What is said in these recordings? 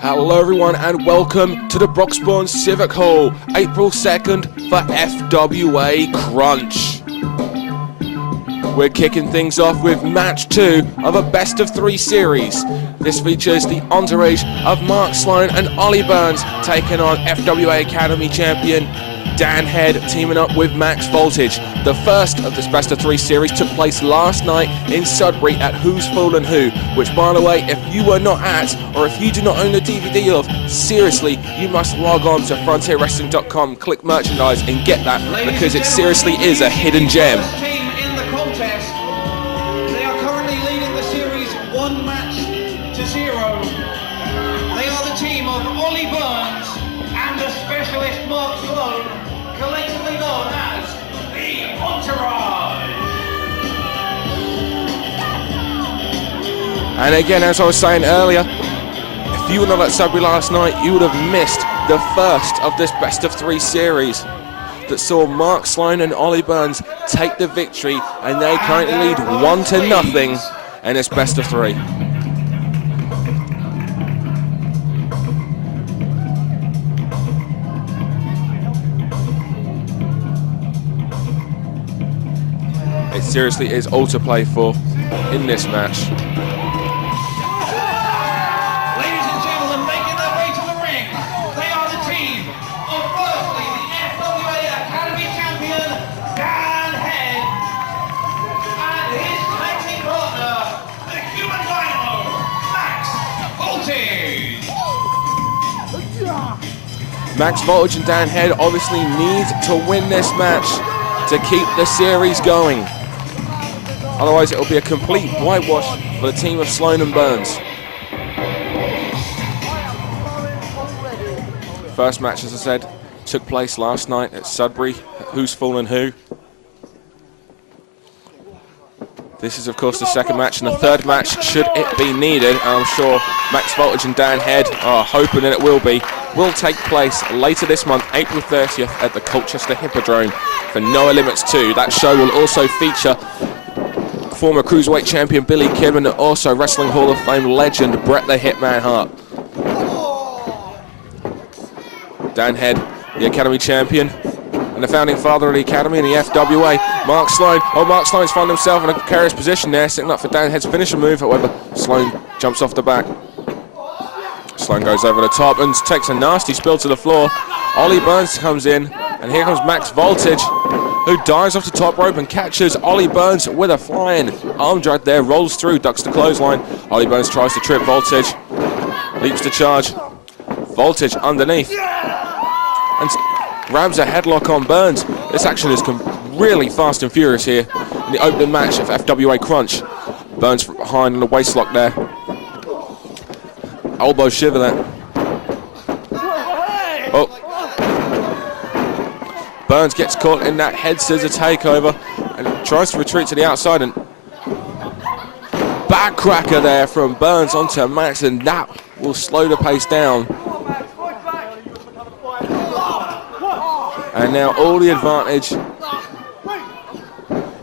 Hello everyone and welcome to the Broxbourne Civic Hall, April 2nd for FWA Crunch. We're kicking things off with match 2 of a best of 3 series. This features the entourage of Mark Sloan and Ollie Burns taking on FWA Academy champion Dan Hade teaming up with Max Voltage. The first of this best of 3 series took place last night in Sudbury at Who's Fallen Who, which by the way, if you were not at, or if you do not own the DVD of, seriously, you must log on to frontierwrestling.com, click merchandise and get that, because it seriously is a hidden gem. They are currently leading the series 1-0. They are the team of Ollie Burns and the specialist Mark Sloan, collectively known as the Entourage. And again, as I was saying earlier, if you were not at Sudbury last night, you would have missed the first of this best of 3 series that saw Mark Sloan and Ollie Burns take the victory, and they currently lead 1-0 in this best of 3. It seriously is all to play for in this match. Ladies and gentlemen, making their way to the ring, they are the team of firstly the FWA Academy champion, Dan Hade, and his tag team partner, the human dynamo, Max Voltage. Max Voltage and Dan Hade obviously need to win this match to keep the series going. Otherwise, it will be a complete whitewash for the team of Sloan and Burns. First match, as I said, took place last night at Sudbury, at Who's Fallen Who. This is, of course, the second match, and the third match, should it be needed, and I'm sure Max Voltage and Dan Hade are hoping that it will take place later this month, April 30th, at the Colchester Hippodrome for No Limits 2. That show will also feature former Cruiserweight champion Billy Kim and also Wrestling Hall of Fame legend Bret the Hitman Hart. Dan Hade, the Academy champion and the founding father of the Academy and the FWA. Mark Sloan. Oh, Mark Sloan's found himself in a precarious position there, setting up for Dan Hade's finisher move. However, Sloan jumps off the back. Sloan goes over the top and takes a nasty spill to the floor. Ollie Burns comes in, and here comes Max Voltage, who dives off the top rope and catches Ollie Burns with a flying arm drag there, rolls through, ducks the clothesline. Ollie Burns tries to trip Voltage, leaps to charge. Voltage underneath and grabs a headlock on Burns. This action is really fast and furious here in the opening match of FWA Crunch. Burns from behind in the waistlock there. Elbow shiver there. Oh. Burns gets caught in that head scissor takeover and tries to retreat to the outside, and backcracker there from Burns onto Max, and that will slow the pace down. And now all the advantage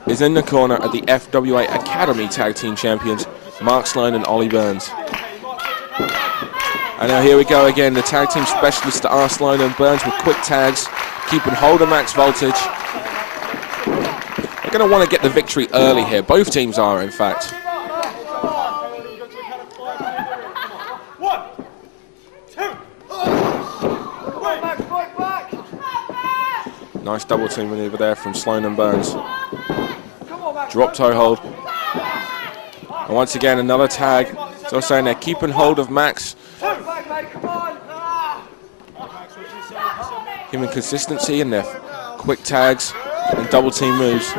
is in the corner of the FWA Academy Tag Team Champions, Mark Sloan and Ollie Burns. And now here we go again, the tag team specialists are Sloan and Burns with quick tags, keeping hold of Max Voltage. They're going to want to get the victory early here. Both teams are, in fact. Nice double team maneuver there from Sloan and Burns. Drop toe hold. And once again, another tag. So I'm saying they're keeping hold of Max. Giving consistency in their quick tags and double team moves.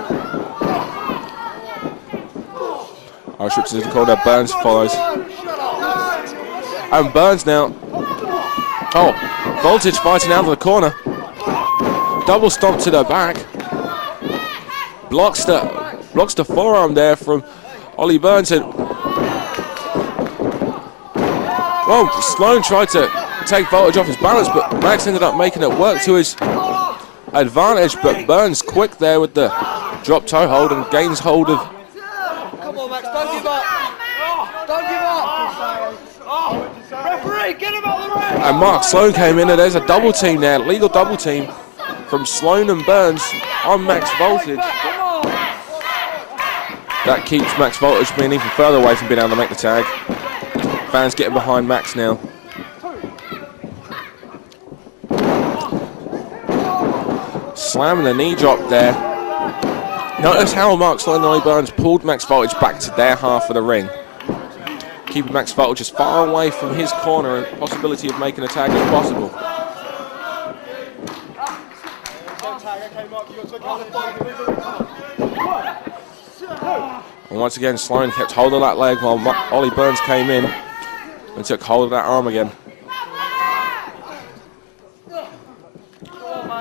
Irish Richards is the corner, Burns follows. And Burns now. Oh, Voltage fighting out of the corner. Double stomp to the back. Blocks the forearm there from Ollie Burns. Well, Sloan tried to take Voltage off his balance, but Max ended up making it work to his advantage. But Burns quick there with the drop toe hold and gains hold of And Mark Sloan came in, and there's a double team there, legal double team from Sloan and Burns on Max Voltage. That keeps Max Voltage being even further away from being able to make the tag. Fans getting behind Max now. Slamming the knee drop there. Notice how Mark Sloan and Ollie Burns pulled Max Voltage back to their half of the ring, keeping Max Voltage as far away from his corner and possibility of making a tag as possible. And once again, Sloan kept hold of that leg while Ollie Burns came in and took hold of that arm again.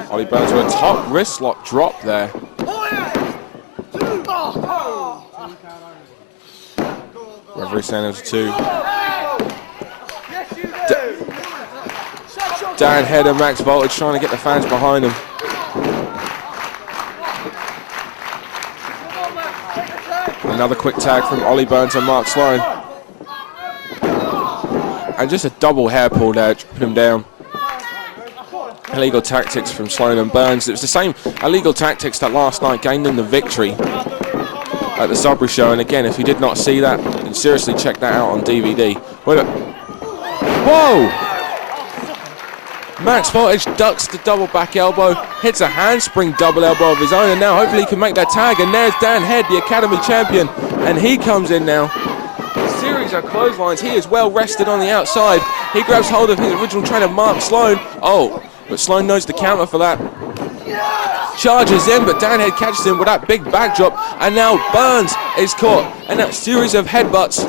Ollie Burns with a top wrist lock drop there. Referee saying it was 2. Darren Hade and Max Voltage trying to get the fans behind him. Another quick tag from Ollie Burns and Mark Sloan. And just a double hair pull there to put him down. Illegal tactics from Sloan and Burns. It was the same illegal tactics that last night gained them the victory at the Sudbury show. And again, if you did not see that, then seriously check that out on DVD. Whoa! Max Voltage ducks the double back elbow, hits a handspring double elbow of his own, and now hopefully he can make that tag. And there's Darren Hade, the Academy champion, and he comes in now. A series of clotheslines. He is well rested on the outside. He grabs hold of his original trainer, Mark Sloan. Oh, but Sloan knows the counter for that. Charges in, but Darren Hade catches him with that big back drop, and now Burns is caught. And that series of headbutts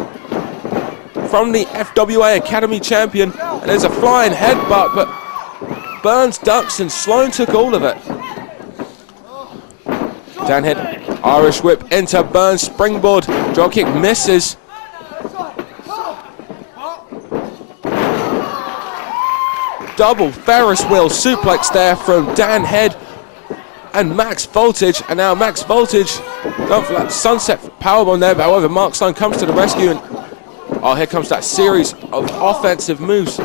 from the FWA Academy champion. And there's a flying headbutt, but Burns ducks and Sloan took all of it. Darren Hade, Irish whip into Burns, springboard, drop kick misses. Double Ferris wheel suplex there from Darren Hade and Max Voltage. And now Max Voltage going for that sunset powerbomb there, but however Mark Sloan comes to the rescue, and oh, here comes that series of offensive moves,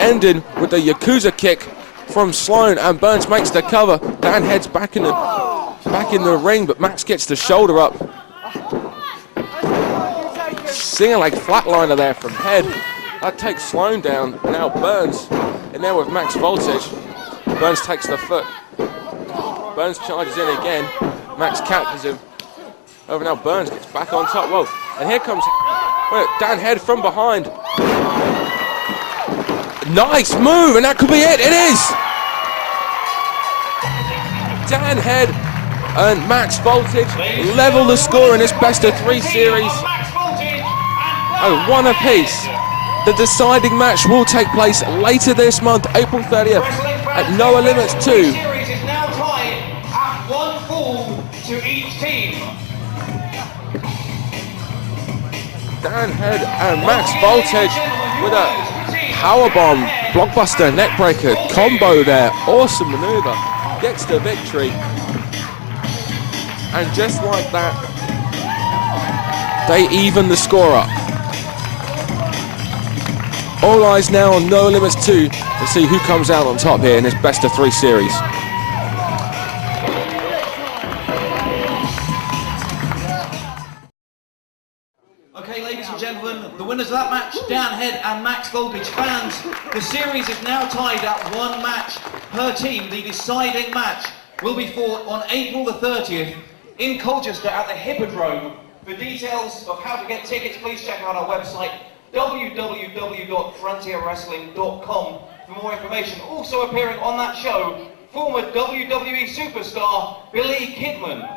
ending with the Yakuza kick from Sloan, and Burns makes the cover. Darren Hade's back in the ring, but Max gets the shoulder up. Singing like flatliner there from Hade. That takes Sloan down. Now Burns in there with Max Voltage. Burns takes the foot. Burns charges in again. Max catches him. Over now, Burns gets back on top. Whoa! And here comes Darren Hade from behind. Nice move, and that could be it. It is. Darren Hade and Max Voltage level the score in this best-of-3 series. Oh, one apiece. The deciding match will take place later this month, April 30th, at Noah Limits 2. The series is now tied at 1 fall to each team. Darren Hade and Max Voltage with a powerbomb, blockbuster, neckbreaker combo there. Awesome maneuver. Gets the victory. And just like that, they even the score up. All eyes now on No Limits 2 to see who comes out on top here in this best-of-3 series. Okay, ladies and gentlemen, the winners of that match, Darren Hade and Max Voltage. Fans, the series is now tied at 1 match per team. The deciding match will be fought on April the 30th in Colchester at the Hippodrome. For details of how to get tickets, please check out our website, www.frontierwrestling.com, for more information. Also appearing on that show, former WWE superstar Billy Kidman.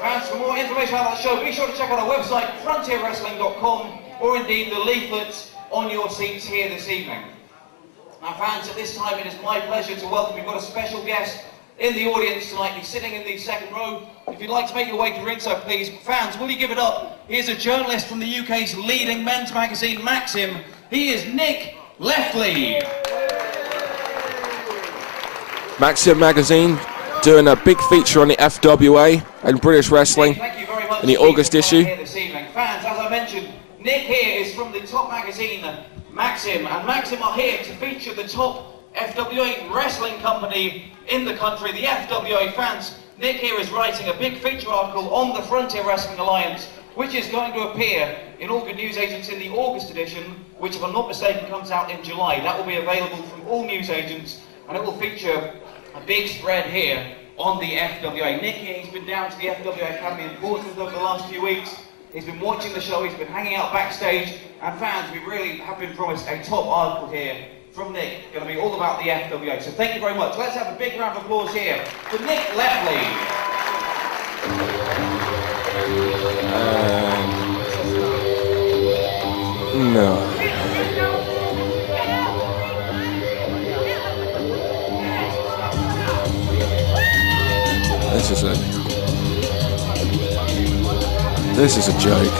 Fans, for more information about that show, be sure to check out our website, frontierwrestling.com, or indeed the leaflets on your seats here this evening. Now fans, at this time it is my pleasure to welcome, we've got a special guest in the audience tonight. He's sitting in the second row. If you'd like to make your way to ringside, please. Fans, will you give it up? Here's a journalist from the UK's leading men's magazine, Maxim. He is Nick Leftley. Maxim magazine doing a big feature on the FWA and British wrestling in the August issue. Fans, as I mentioned, Nick here is from the top magazine, Maxim, and Maxim are here to feature the top FWA wrestling company in the country, the FWA fans. Nick here is writing a big feature article on the Frontier Wrestling Alliance, which is going to appear in all good newsagents in the August edition, which, if I'm not mistaken, comes out in July. That will be available from all newsagents, and it will feature a big spread here on the FWA. Nick here, he's been down to the FWA Academy in Portsmouth over the last few weeks. He's been watching the show, he's been hanging out backstage, and fans, we really have been promised a top article here from Nick, going to be all about the FWA. So thank you very much. Let's have a big round of applause here for Nick Lefley. No. This is a joke.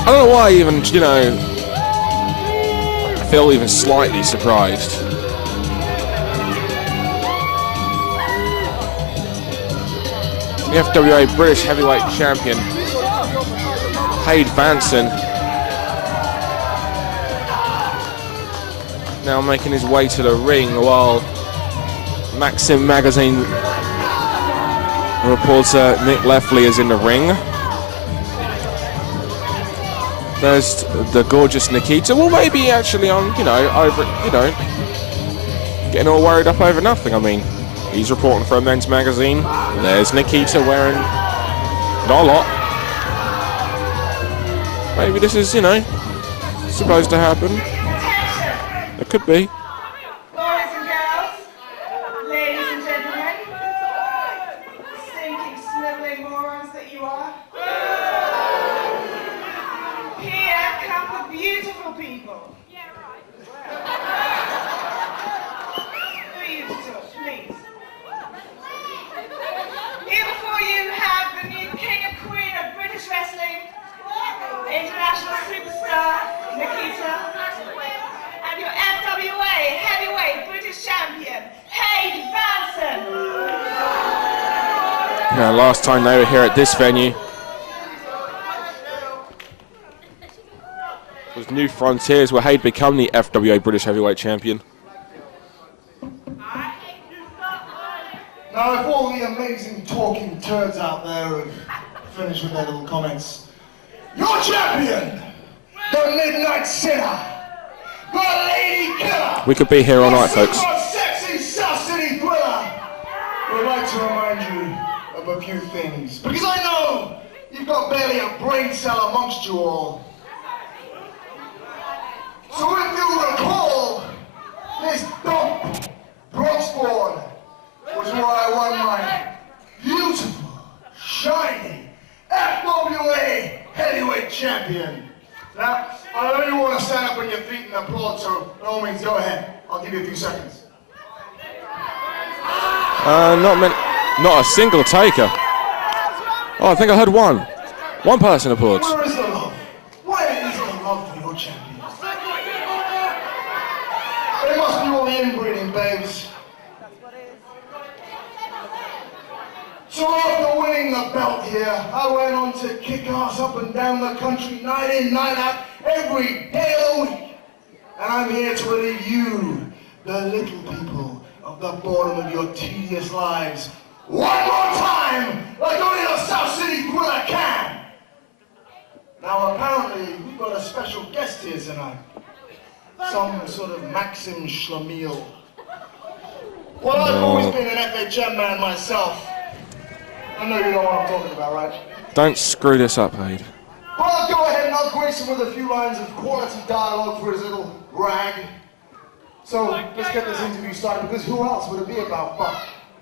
I don't know why I even, you know, I feel even slightly surprised. The FWA British Heavyweight Champion, Hade Vansen, now making his way to the ring while Maxim magazine reporter Nick Lefley is in the ring. There's the gorgeous Nikita. Well, maybe actually on, getting all worried up over nothing. I mean, he's reporting for a men's magazine. There's Nikita wearing not a lot. Maybe this is, supposed to happen. It could be. Boys and girls, ladies and gentlemen, stinking, sniveling morons that you are. Here come the beautiful people. Who are you to talk, please? Here before you have the new king and queen of British wrestling, international superstar, Nikita, and your FWA heavyweight British champion, Hade Vansen. Yeah, last time they were here at this venue was New Frontiers, where Hade become the FWA British Heavyweight Champion. Now, if all the amazing talking turds out there have finished with their little comments, your champion, the Midnight Sinner, the Lady Killer, We could be here all night, folks. super sexy South City thriller, would like to remind you of a few things, because I know you've got barely a brain cell amongst you all. So if you recall, this dump, Broxbourne, was where I won my beautiful, shiny FWA heavyweight champion. Now, I know you want to stand up on your feet and applaud, so by all means, go ahead. I'll give you a few seconds. Not a single taker. Oh, I think I heard one. One person applauds. Where is the love? Why is the love for your champion? It must be all the inbreeding, babes. So after winning the belt here, I went on to kick ass up and down the country, night in, night out, every day of the week. And I'm here to relieve you, the little people, of the boredom of your tedious lives, one more time, like only a South City thriller can. Now apparently, we've got a special guest here tonight. Some sort of Maxim Schlemiel. Well, I've always been an FHM man myself. I know you know what I'm talking about, right? Don't screw this up, Hade. Well, I'll go ahead and I'll grace him with a few lines of quality dialogue for his little rag. So, let's get this interview started, because who else would it be about but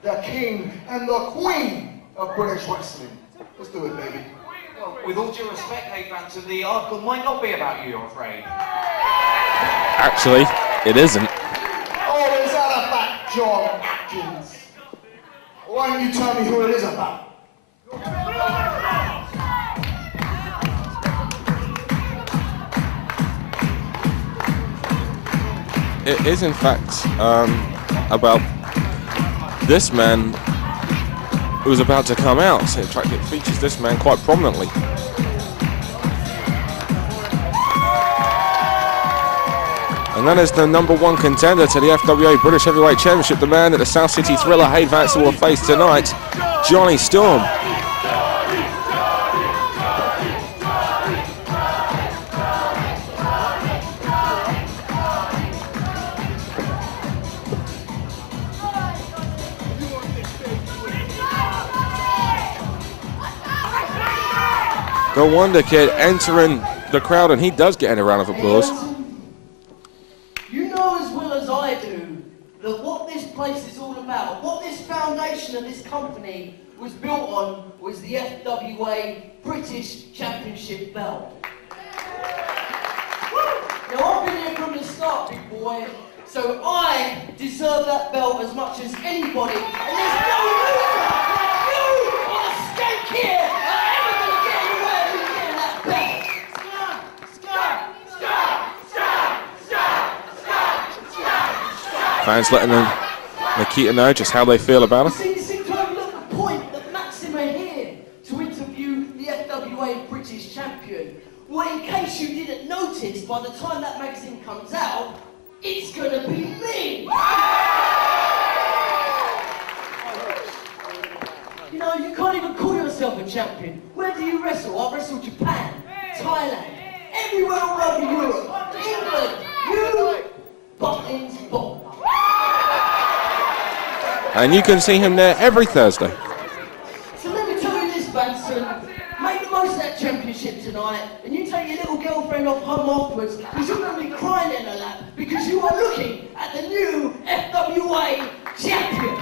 the king and the queen of British wrestling? Let's do it, baby. Well, with all due respect, Hade Vansen, the article might not be about you, I'm afraid. Actually, it isn't. Oh, is that about John Atkins? Why don't you tell me who it is about? It is, in fact, about this man was about to come out. So in fact, it features this man quite prominently. And that is the #1 contender to the FWA British Heavyweight Championship, the man that the South City Thriller Hade Vansen will face tonight, Jonny Storm. The Wonder Kid entering the crowd, and he does get a round of applause. You know as well as I do that what this place is all about, what this foundation of this company was built on, was the FWA British Championship belt. Now I've been here from the start, big boy, so I deserve that belt as much as anybody, and there's no loser like you or the skank here are ever going to get in the way of you getting that belt. Fans letting Nikita know just how they feel about her. You seem to overlook the point that Maxim are here to interview the FWA British champion. Well, in case you didn't notice, by the time that magazine comes out, it's gonna be me! You know, you can't even call yourself a champion. Where do you wrestle? I wrestle Japan, Thailand, everywhere all over Europe, England, you, Butlins, Bob. And you can see him there every Thursday. So let me tell you this, Vansen. Make the most of that championship tonight, and you take your little girlfriend off home afterwards, because you're going to be crying in her lap, because you are looking at the new FWA champion.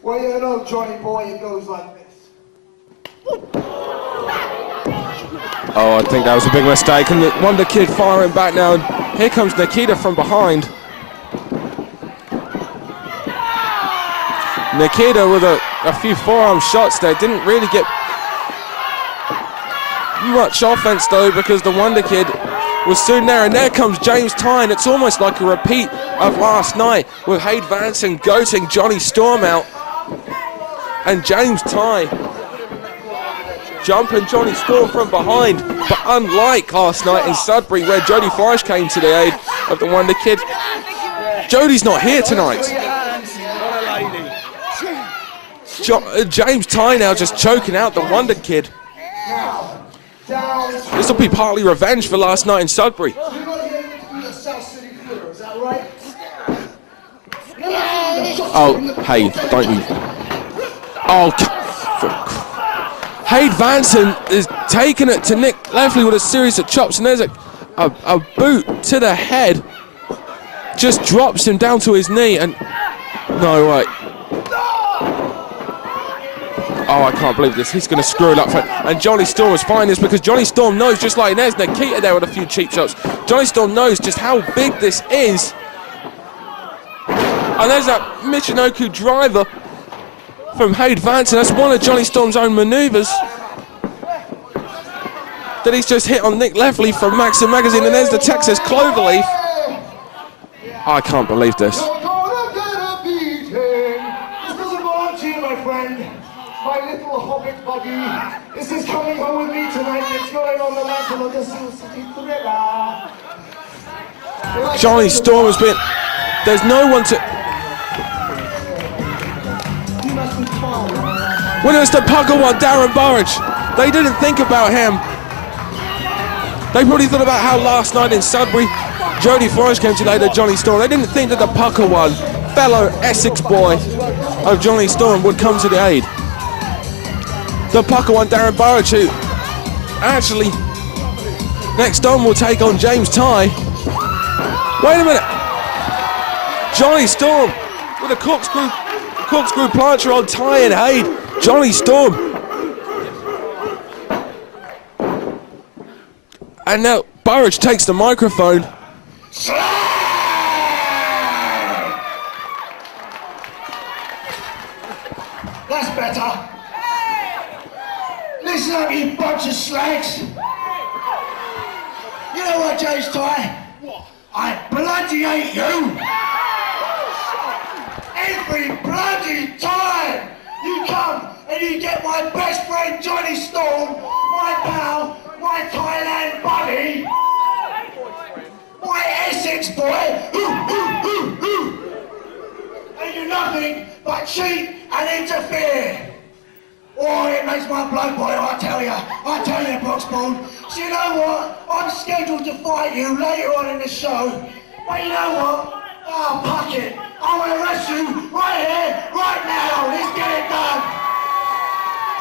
Well, you know, Johnny boy, it goes like this. Oh, I think that was a big mistake. And the Wonder Kid firing back now. And here comes Nikita from behind. Nikita with a few forearm shots there. Didn't really get much offense though, because the Wonder Kid was soon there. And there comes James Tighe. And it's almost like a repeat of last night with Hade Vansen goating Jonny Storm out. And James Tighe jumping Jonny Storm from behind, but unlike last night in Sudbury where Jody Fleisch came to the aid of the Wonder Kid, Jody's not here tonight. James Tighe now just choking out the Wonder Kid. This will be partly revenge for last night in Sudbury. Oh, hey, don't you... Oh, Hade Vansen is taking it to Nick Lefley with a series of chops, and there's a boot to the head. Just drops him down to his knee, and no, right. Oh, I can't believe this. He's going to screw it up. And Jonny Storm is finding this because Jonny Storm knows, just like there's Nikita there with a few cheap shots. Jonny Storm knows just how big this is. And there's that Michinoku driver from Hade Vansen. That's one of Jonny Storm's own manoeuvres that he's just hit on Nick Lefley from Maxim Magazine. And there's the Texas Cloverleaf. I can't believe this. You're gonna get a beating. This doesn't belong to you, my friend. My little hobbit buggy. This is coming home with me tonight. It's going on the mantle of the South City Thriller. Jonny Storm has been... There's no one to... When it was the pucker one, Darren Burridge, they didn't think about him. They probably thought about how last night in Sudbury, Jody Fleisch came to later Jonny Storm. They didn't think that the pucker one, fellow Essex boy of Jonny Storm, would come to the aid. The pucker one, Darren Burridge, who actually next on will take on James Tighe. Wait a minute. Jonny Storm with a corkscrew plancher on Tighe and Hade. Jonny Storm. And now Burridge takes the microphone. That's better. Listen up, you bunch of slags. You know what, James Tighe? What? I bloody hate you. every bloody time you come and you get my best friend Johnny Storm, my pal, my Thailand buddy, my Essex boy, and you nothing but cheat and interfere. Oh, it makes my blood boil, I tell you, Broxbourne. So you know what? I'm scheduled to fight you later on in the show. But you know what? Oh, fuck it. I want to wrestle you right here, right now. Let's get it done.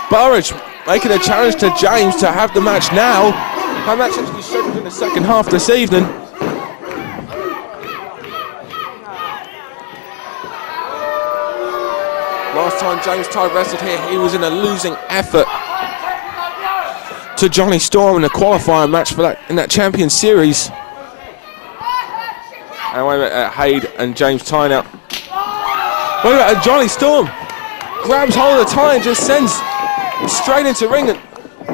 Burridge making a challenge to James to have the match now. That match actually scheduled in the second half this evening. Last time James Tighe wrestled here, he was in a losing effort to Jonny Storm in the qualifier match for that in that Champion Series. And wait a minute, Hade and James Tighe now. Wait a minute, Jonny Storm grabs hold of the tie and just sends straight into ring. And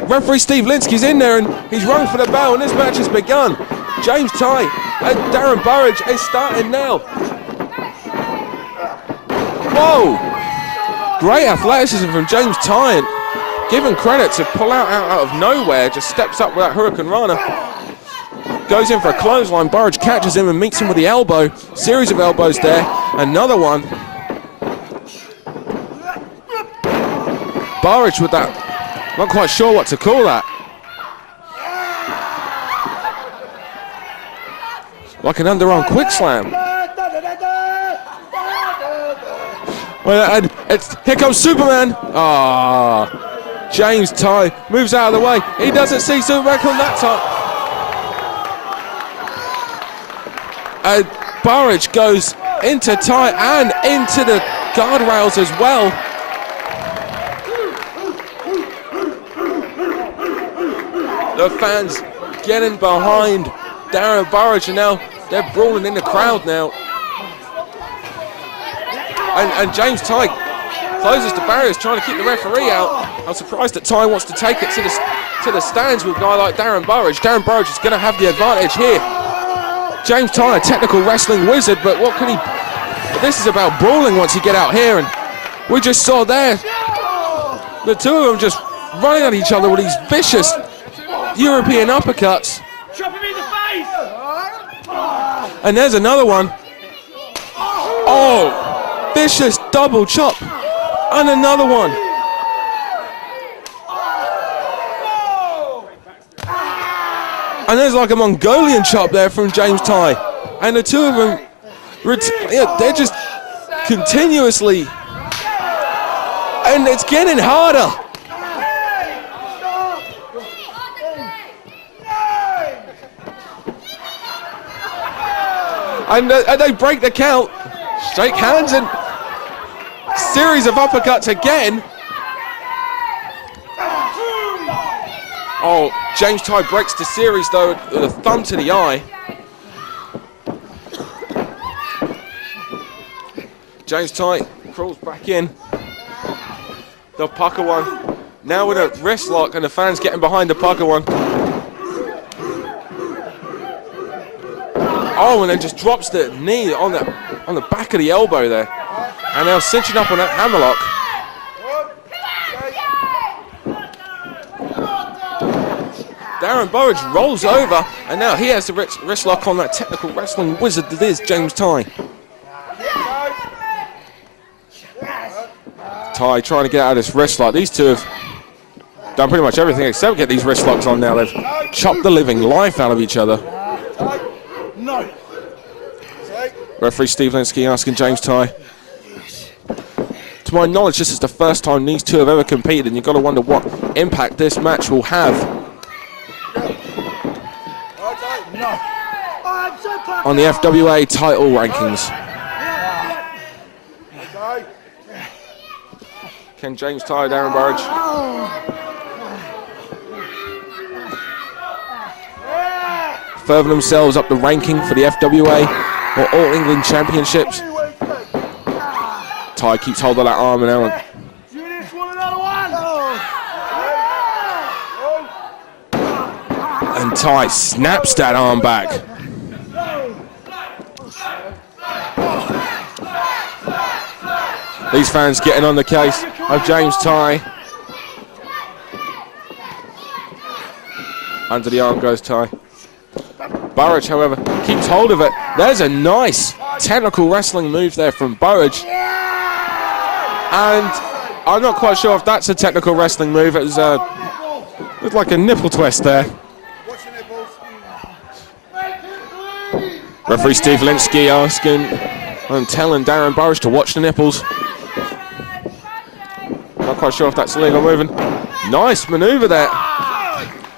referee Steve Linsky's in there and he's rung for the bell and this match has begun. James Tighe and Darren Burridge is starting now. Whoa! Great athleticism from James Tighe. Given credit to pull out of nowhere, just steps up with that Hurricane Rana. Goes in for a clothesline. Burridge catches him and meets him with the elbow. Series of elbows there. Another one. Burridge with that. Not quite sure what to call that. Like an underarm quick slam. Well, and here comes Superman. Ah, James Tighe moves out of the way. He doesn't see Superman come that time. And Burridge goes into Tighe and into the guardrails as well. The fans getting behind Darren Burridge and now they're brawling in the crowd now. And James Tighe closes the barriers, trying to keep the referee out. I'm surprised that Tighe wants to take it to the stands with a guy like Darren Burridge. Darren Burridge is going to have the advantage here. James Tighe, a technical wrestling wizard, but what can he... This is about brawling once you get out here, and we just saw there the two of them just running at each other with these vicious European uppercuts. Chop him in the face! And there's another one. Oh! Vicious double chop, and another one. And there's like a Mongolian chop there from James Tighe. And the two of them, they're just continuously, and it's getting harder. And they break the count. Shake hands and series of uppercuts again. Oh, James Tighe breaks the series though with a thumb to the eye. James Tighe crawls back in. The pucker one. Now with a wrist lock and the fans getting behind the pucker one. Oh, and then just drops the knee on the back of the elbow there. And now cinching up on that hammerlock. Darren Burridge rolls over, and now he has the wrist lock on that technical wrestling wizard that is James Tighe. Tighe trying to get out of this wrist lock. These two have done pretty much everything except get these wrist locks on now. They've chopped the living life out of each other. No. Referee Steve Linsky asking James Tighe. To my knowledge, this is the first time these two have ever competed, and you've got to wonder what impact this match will have on the FWA title rankings. Can James Tighe, Darren Burridge? Further themselves up the ranking for the FWA or All England Championships. Tighe keeps hold of that arm and now. And Tighe snaps that arm back. These fans getting on the case of James Tighe. Under the arm goes Tighe. Burridge, however, keeps hold of it. There's a nice technical wrestling move there from Burridge. And I'm not quite sure if that's a technical wrestling move. It was looked like a nipple twist there. Referee Steve Linsky asking and telling Darren Burridge to watch the nipples. Not quite sure if that's a legal movement. Nice manoeuvre there.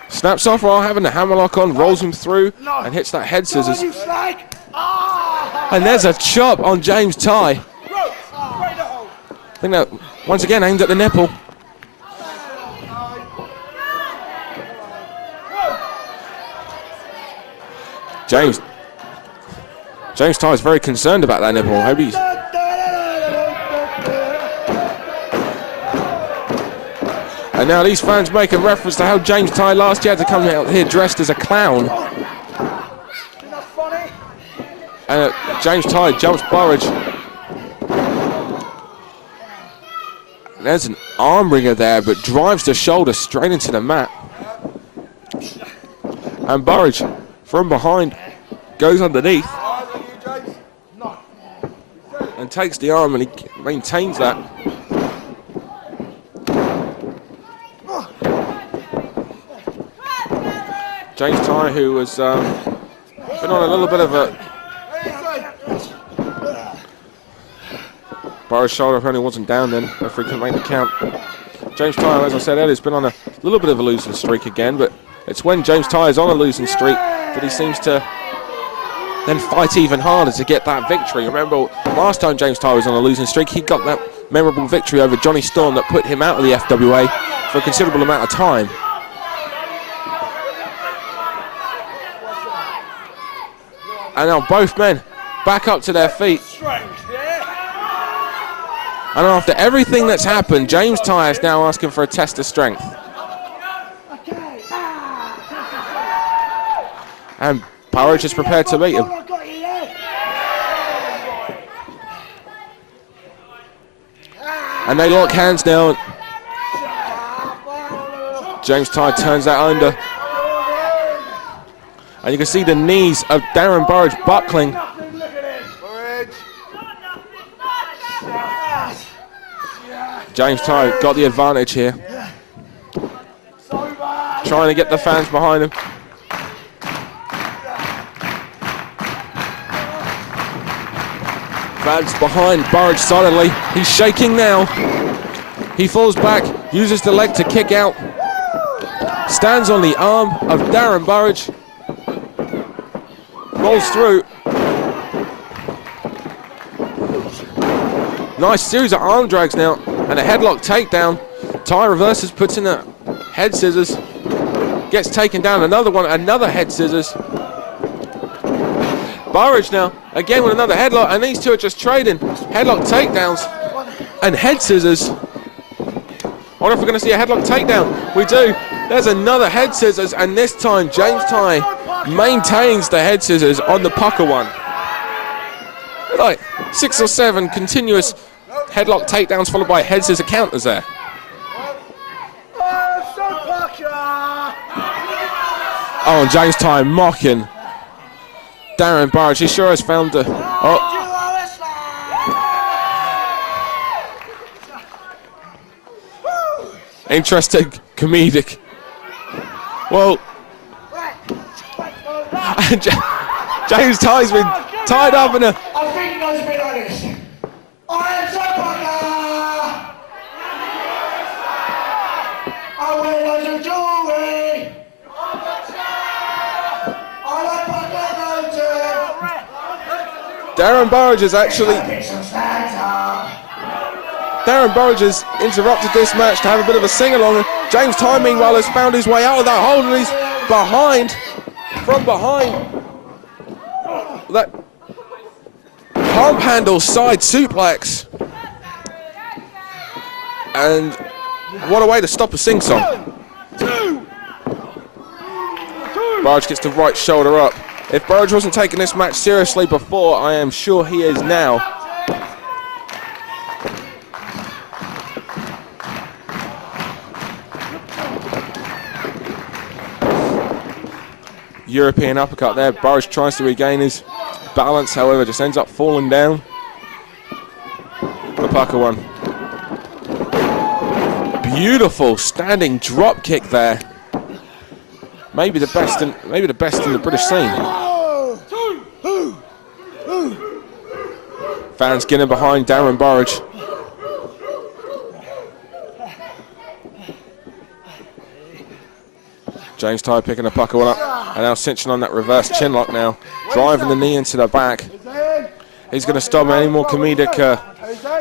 Snaps off while having the hammerlock on, rolls him through and hits that head scissors. And there's a chop on James Tighe. I think that once again aimed at the nipple. James Tighe is very concerned about that nipple. I hope he's... And now these fans make a reference to how James Tighe last year had to come out here dressed as a clown. And James Tighe jumps Burridge. There's an arm wringer there, but drives the shoulder straight into the mat. And Burridge, from behind, goes underneath. And takes the arm, and he maintains that. James Tighe, who has been on a little bit of a... Burridge's shoulder apparently wasn't down then, referee couldn't make the count. James Tighe, as I said earlier, has been on a little bit of a losing streak again, but it's when James Tighe is on a losing streak that he seems to then fight even harder to get that victory. Remember, last time James Tighe was on a losing streak, he got that memorable victory over Jonny Storm that put him out of the FWA for a considerable amount of time. And now both men back up to their feet. And after everything that's happened, James Tighe is now asking for a test of strength. And Burridge is prepared to meet him. And they lock hands now. James Tighe turns that under. And you can see the knees of Darren Burridge buckling. James Tighe got the advantage here. Trying to get the fans behind him. Fans behind Burridge solidly. He's shaking now. He falls back, uses the leg to kick out. Stands on the arm of Darren Burridge. Rolls through. Nice series of arm drags now. And a headlock takedown. Tighe reverses, puts in a head scissors. Gets taken down, another one, another head scissors. Burridge now, again with another headlock, and these two are just trading. Headlock takedowns and head scissors. I wonder if we're going to see a headlock takedown. We do. There's another head scissors, and this time James Tighe maintains the head scissors on the pucker one. Like 6 or 7 continuous headlock takedowns followed by head scissor counters there. Oh, and James Tighe mocking Darren Burridge. He sure has found the... Oh. Interesting, comedic. Well, James Tighe's been tied up in a... I think it goes a bit like this. I am so pucker. I wear loads of jewelry. I like pucker too. Darren Burridge is actually... Darren Burridge has interrupted this match to have a bit of a sing-along. James Tighe, meanwhile, has found his way out of that hole, and he's behind, from behind. That pump handle side suplex. And what a way to stop a sing-song. Burridge gets the right shoulder up. If Burridge wasn't taking this match seriously before, I am sure he is now. European uppercut there. Burridge tries to regain his balance, however, just ends up falling down. The pucker one. Beautiful standing drop kick there. Maybe the best in the British scene. Fans getting behind Darren Burridge. James Tighe picking the pucker one up and now cinching on that reverse chin lock now. Driving the knee into the back. He's going to stop any more comedic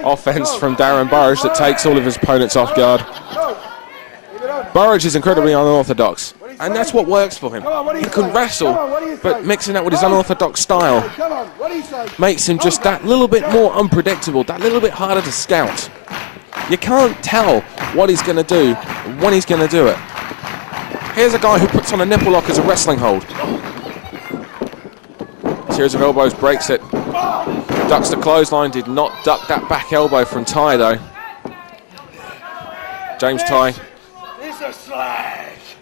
offense from Darren Burridge that takes all of his opponents off guard. Burridge is incredibly unorthodox, and that's what works for him. He can wrestle, but mixing that with his unorthodox style makes him just that little bit more unpredictable, that little bit harder to scout. You can't tell what he's going to do when he's going to do it. Here's a guy who puts on a nipple lock as a wrestling hold. Series of elbows, breaks it. Ducks the clothesline, did not duck that back elbow from Tighe though. James Tighe,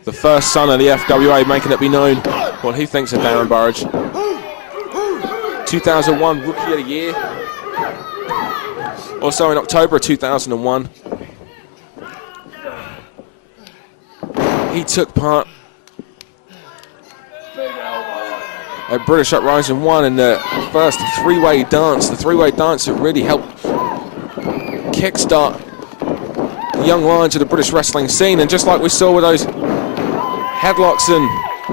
the first son of the FWA, making it be known what he thinks of Darren Burridge. 2001 Rookie of the Year. Also in October of 2001. He took part at British Uprising 1 in the first three-way dance. The three-way dance that really helped kickstart the young lions of the British wrestling scene. And just like we saw with those headlocks and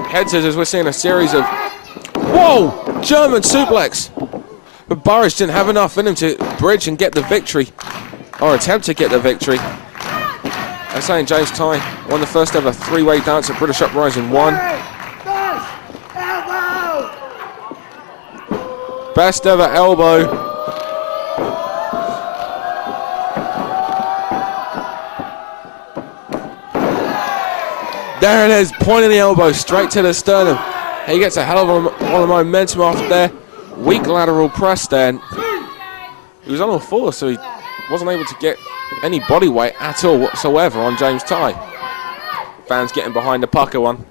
head scissors, we're seeing a series of, whoa, German suplex. But Burridge didn't have enough in him to bridge and get the victory, or attempt to get the victory. I'm saying James Tighe won the first ever three-way dance at British Uprising 1. Best ever elbow. Darren is pointing the elbow straight to the sternum. He gets a hell of a lot of momentum after there. Weak lateral press then. He was on all fours, so he wasn't able to get any body weight at all whatsoever on James Tighe. Fans getting behind the pucker one.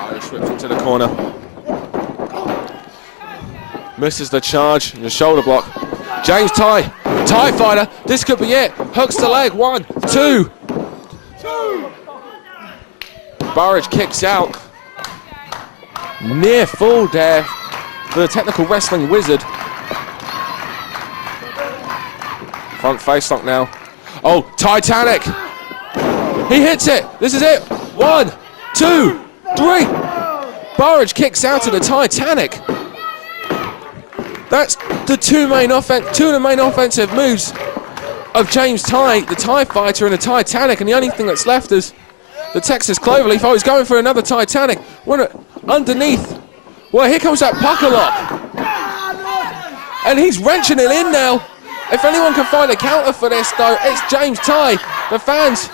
Irish whipped into the corner. Misses the charge and the shoulder block. James Tighe, Tighe fighter, this could be it. Hooks the leg, 1, 2. Burridge kicks out. Near fall there for the technical wrestling wizard. Front face lock now. Oh, Titanic. He hits it. This is it. 1, 2, 3. Burridge kicks out of the Titanic. That's the two of the main offensive moves of James Tighe, the Tighe fighter, and the Titanic. And the only thing that's left is the Texas Cloverleaf. Oh, he's going for another Titanic. Underneath. Well, here comes that pucker lock. And he's wrenching it in now. If anyone can find a counter for this, though, it's James Tighe. The fans,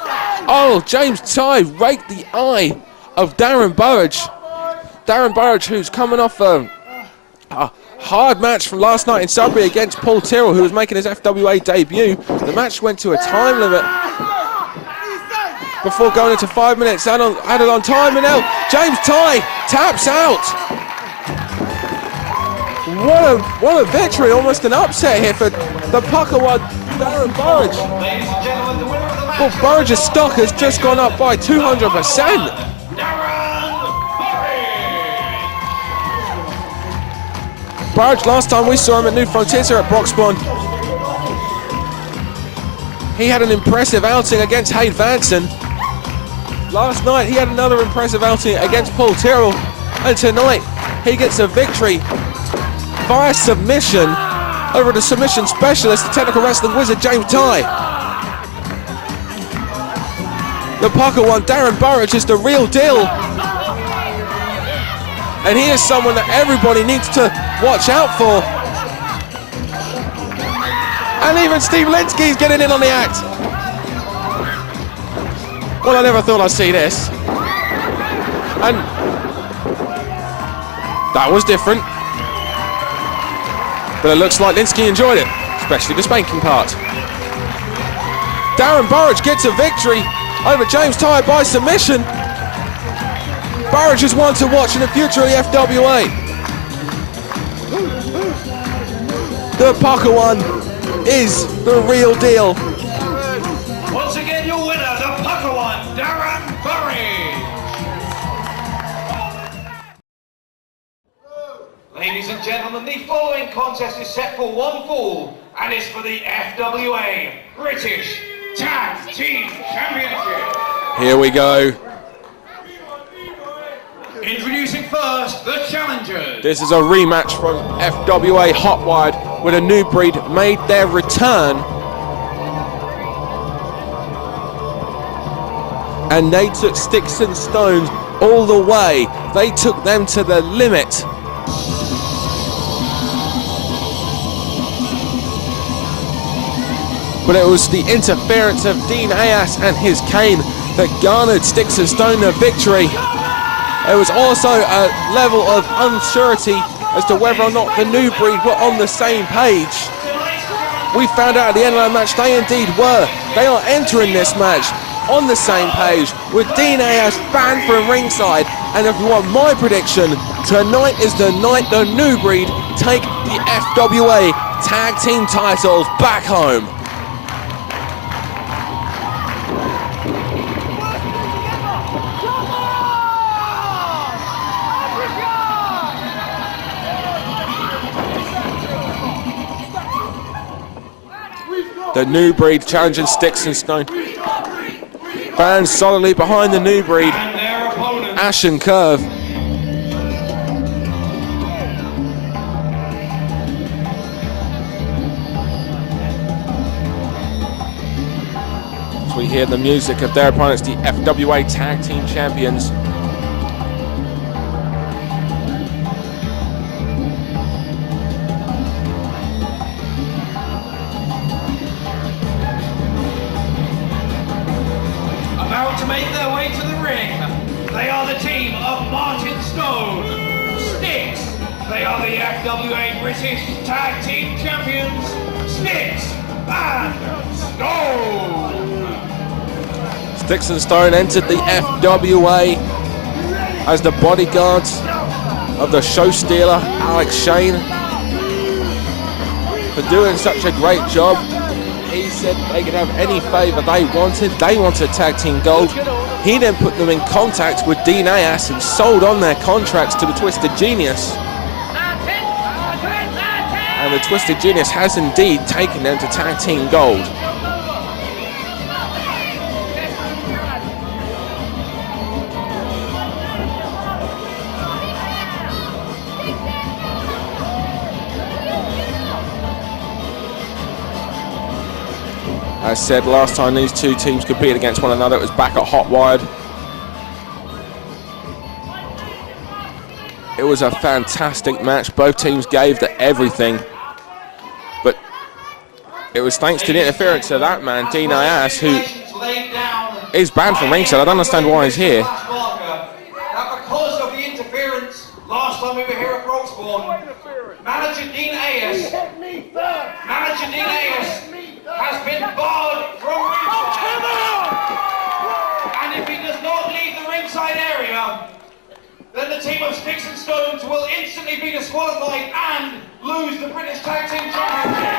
oh, James Tighe raked the eye of Darren Burridge. Darren Burridge, who's coming off a hard match from last night in Sudbury against Paul Tyrrell, who was making his FWA debut. The match went to a time limit before going into 5 minutes added on time, and now James Tighe taps out. What a victory, almost an upset here for the pucker one, Darren Burridge. Ladies and gentlemen, the winner of the match. Well, Burridge's stock has just gone up by 200%. Burridge, last time we saw him at New Frontiers here at Broxbourne, he had an impressive outing against Hade Vansen. Last night he had another impressive outing against Paul Tyrrell, and tonight he gets a victory via submission over the submission specialist, the technical wrestling wizard, James Tighe. The pucker one, Darren Burridge, is the real deal. And he is someone that everybody needs to watch out for. And even Steve Linsky's getting in on the act. Well, I never thought I'd see this. And that was different. But it looks like Linsky enjoyed it, especially the spanking part. Darren Burridge gets a victory over James Tighe by submission. Burridge is one to watch in the future of the FWA. The pucker one is the real deal. Once again, your winner, the pucker one, Darren Burridge. Ladies and gentlemen, the following contest is set for one fall and is for the FWA British Tag Team Championship. Here we go. Introducing first, the challengers. This is a rematch from FWA Hotwired, where the new breed made their return. And they took Stixx and Stones all the way. They took them to the limit. But it was the interference of Dean Ayas and his cane that garnered Stixx and Stone the victory. There was also a level of uncertainty as to whether or not the new breed were on the same page. We found out at the end of the match they indeed were. They are entering this match on the same page, with Dean Ayas banned from ringside. And if you want my prediction, tonight is the night the new breed take the FWA Tag Team titles back home. The new breed challenging Stixx and Stone. Fans solidly behind the new breed. Ash and Curve. As we hear the music of their opponents, the FWA Tag Team Champions. To make their way to the ring, they are the team of Martin Stone, Stixx. They are the FWA British Tag Team Champions, Stixx and Stone. Stixx and Stone entered the FWA as the bodyguards of the show stealer Alex Shane for doing such a great job. He said they could have any favour they wanted. They wanted tag team gold. He then put them in contact with Dean Ayas and sold on their contracts to the Twisted Genius. And the Twisted Genius has indeed taken them to tag team gold. As said, last time these two teams competed against one another, it was back at Hotwired. It was a fantastic match. Both teams gave the everything. But it was thanks to the interference of that man, Dean Ayas, who is banned from ringside. I don't understand why he's here. Because of the interference, last time we were here at Broxbourne, Manager Dean Ayas has been barred from ringside. And if he does not leave the ringside area, then the team of Stixx and Stones will instantly be disqualified and lose the British Tag Team Championship.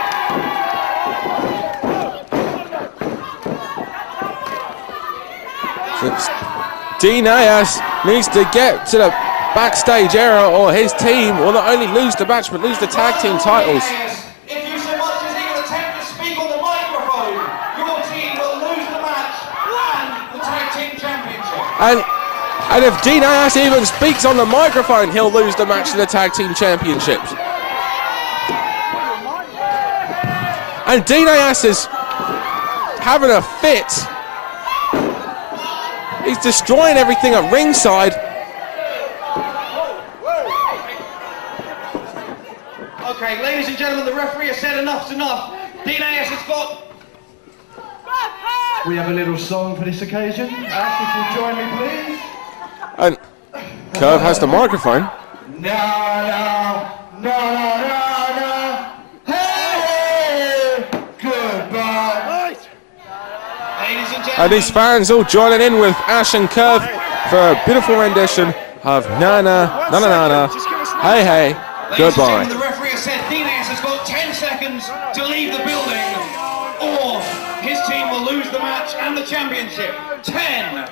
Dean Ayas needs to get to the backstage area, or his team will not only lose the match but lose the tag team titles. If you so much as even attempt to speak on the microphone, your team will lose the match and the tag team championship. And if Dean Ayas even speaks on the microphone, he'll lose the match to the tag team championships. And Dean Ayas is having a fit. He's destroying everything at ringside. Okay, ladies and gentlemen, the referee has said enough's enough. Dean Ayas has got... We have a little song for this occasion. Ash, if you join me, please. And Curve has the microphone. No. Hey, goodbye. Ladies and gentlemen... And these fans all joining in with Ash and Curve for a beautiful rendition of Na Na, Na Na Na Na, Hey Hey, Goodbye. The referee has said Dinas has got 10 seconds to leave the building, or his team will lose the match and the championship. 10, 9.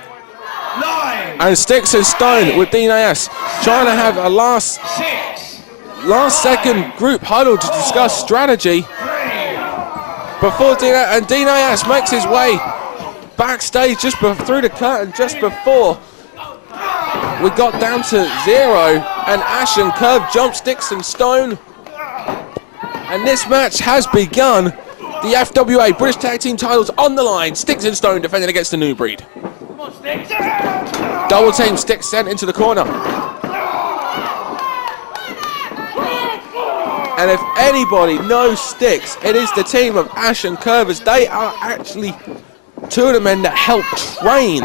And Stixx and Stone with Dinas trying to have a last 6. second group huddle to discuss strategy before Dinas makes his way backstage just through the curtain just before we got down to 0, and Ash and Curve jump Stixx and Stone, and this match has begun. The FWA British Tag Team titles on the line. Stixx and Stone defending against the New Breed. Double team, Stixx sent into the corner. And if anybody knows Stixx, it is the team of Ash and Curve, as they are actually two of the men that helped train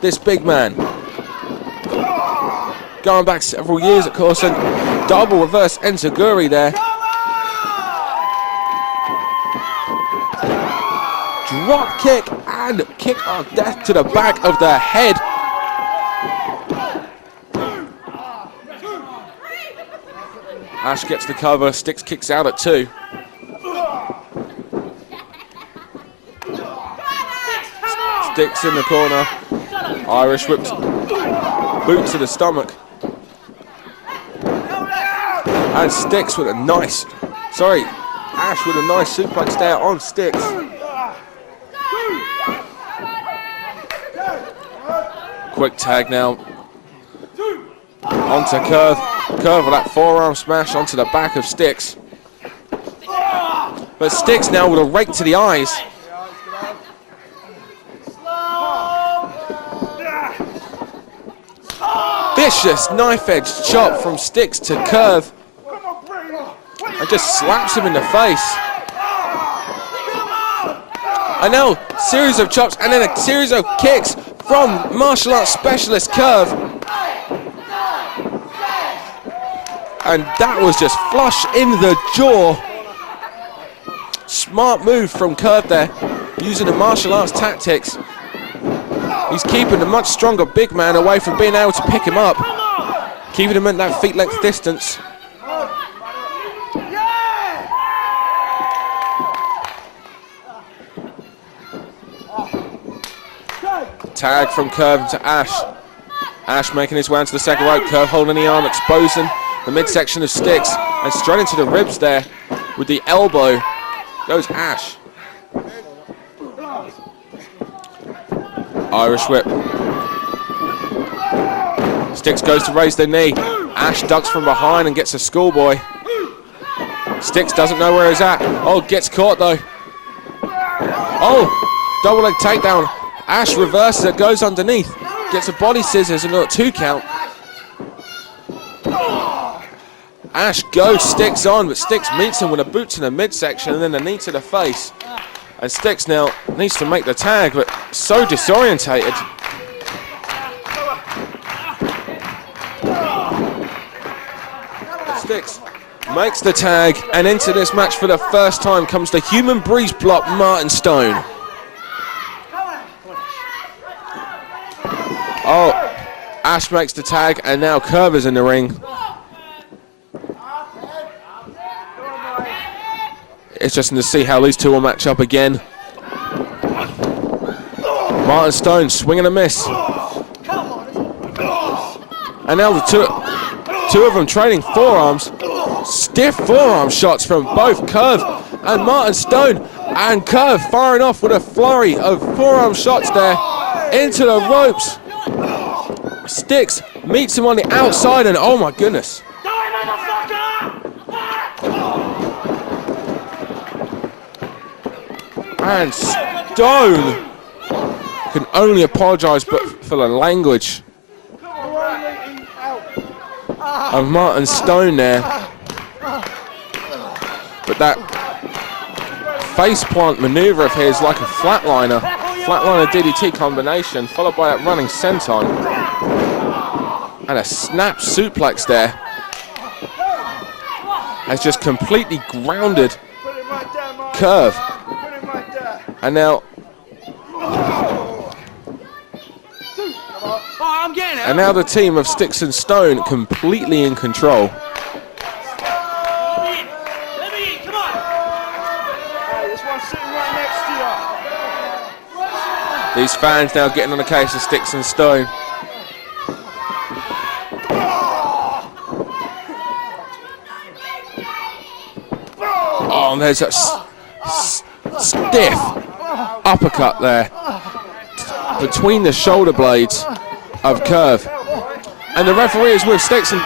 this big man. Going back several years, of course, and double reverse enziguri there. Drop kick and kick of death to the back of the head. Ash gets the cover, Stixx kicks out at 2. Stixx in the corner, Irish whips, boot to the stomach. And Stixx with a nice, Ash with a nice suplex there on Stixx. Quick tag now. Onto Curve. Curve with that forearm smash onto the back of Stixx. But Stixx now with a rake to the eyes. Vicious knife edge chop from Stixx to Curve. And just slaps him in the face. And now, series of chops and then a series of kicks from martial arts specialist Curve. And that was just flush in the jaw. Smart move from Curve there, using the martial arts tactics. He's keeping the much stronger big man away from being able to pick him up, keeping him at that feet length distance. Tag from Curve to Ash. Ash making his way into the second rope. Curve holding the arm, exposing the midsection of Stixx, and straight into the ribs there with the elbow goes Ash. Irish whip. Stixx goes to raise the knee. Ash ducks from behind and gets a schoolboy. Stixx doesn't know where he's at. Oh, gets caught though. Oh, double leg takedown. Ash reverses it, goes underneath. Gets a body scissors and a 2 count. Ash goes Stixx on, but Stixx meets him with a boot to the midsection and then a knee to the face. And Stixx now needs to make the tag, but so disorientated. Stixx makes the tag, and into this match for the first time comes the human breeze block Martin Stone. Oh, Ash makes the tag, and now Curve is in the ring. It's interesting to see how these two will match up again. Martin Stone swinging a miss. And now the two of them trading forearms. Stiff forearm shots from both Curve and Martin Stone. And Curve firing off with a flurry of forearm shots there into the ropes. Stixx meets him on the outside, and oh my goodness. And Stone can only apologise but for the language of Martin Stone there. But that face plant manoeuvre of his, like a flatliner DDT combination, followed by that running senton and a snap suplex there, has just completely grounded Curve. And now, Oh, I'm getting And now the team of Stixx and Stone completely in control. These fans now getting on the case of Stixx and Stone. Oh, and there's a stiff uppercut there between the shoulder blades of Curve. And the referee is with Stixx, and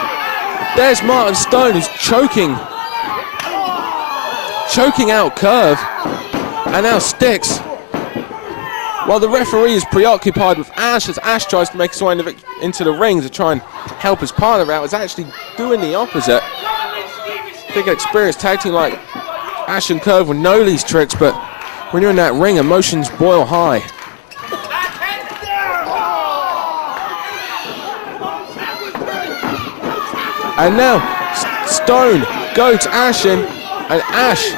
there's Martin Stone who's choking out Curve. And now Stixx, while the referee is preoccupied with Ash, as Ash tries to make his way into the ring to try and help his partner out, is actually doing the opposite. Big experienced tag team like Ash and Curve would know these tricks, but when you're in that ring, emotions boil high. And now Stone goads Ash in, and Ash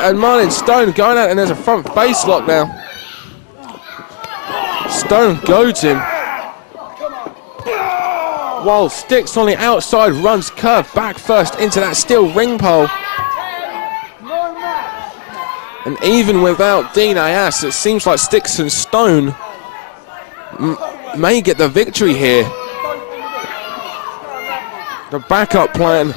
and Martin Stone going out, and there's a front face lock now. Stone goads him, while Stixx on the outside runs Curve back first into that steel ring pole. And even without Dean Ayas, it seems like Stixx and Stone may get the victory here. The backup plan.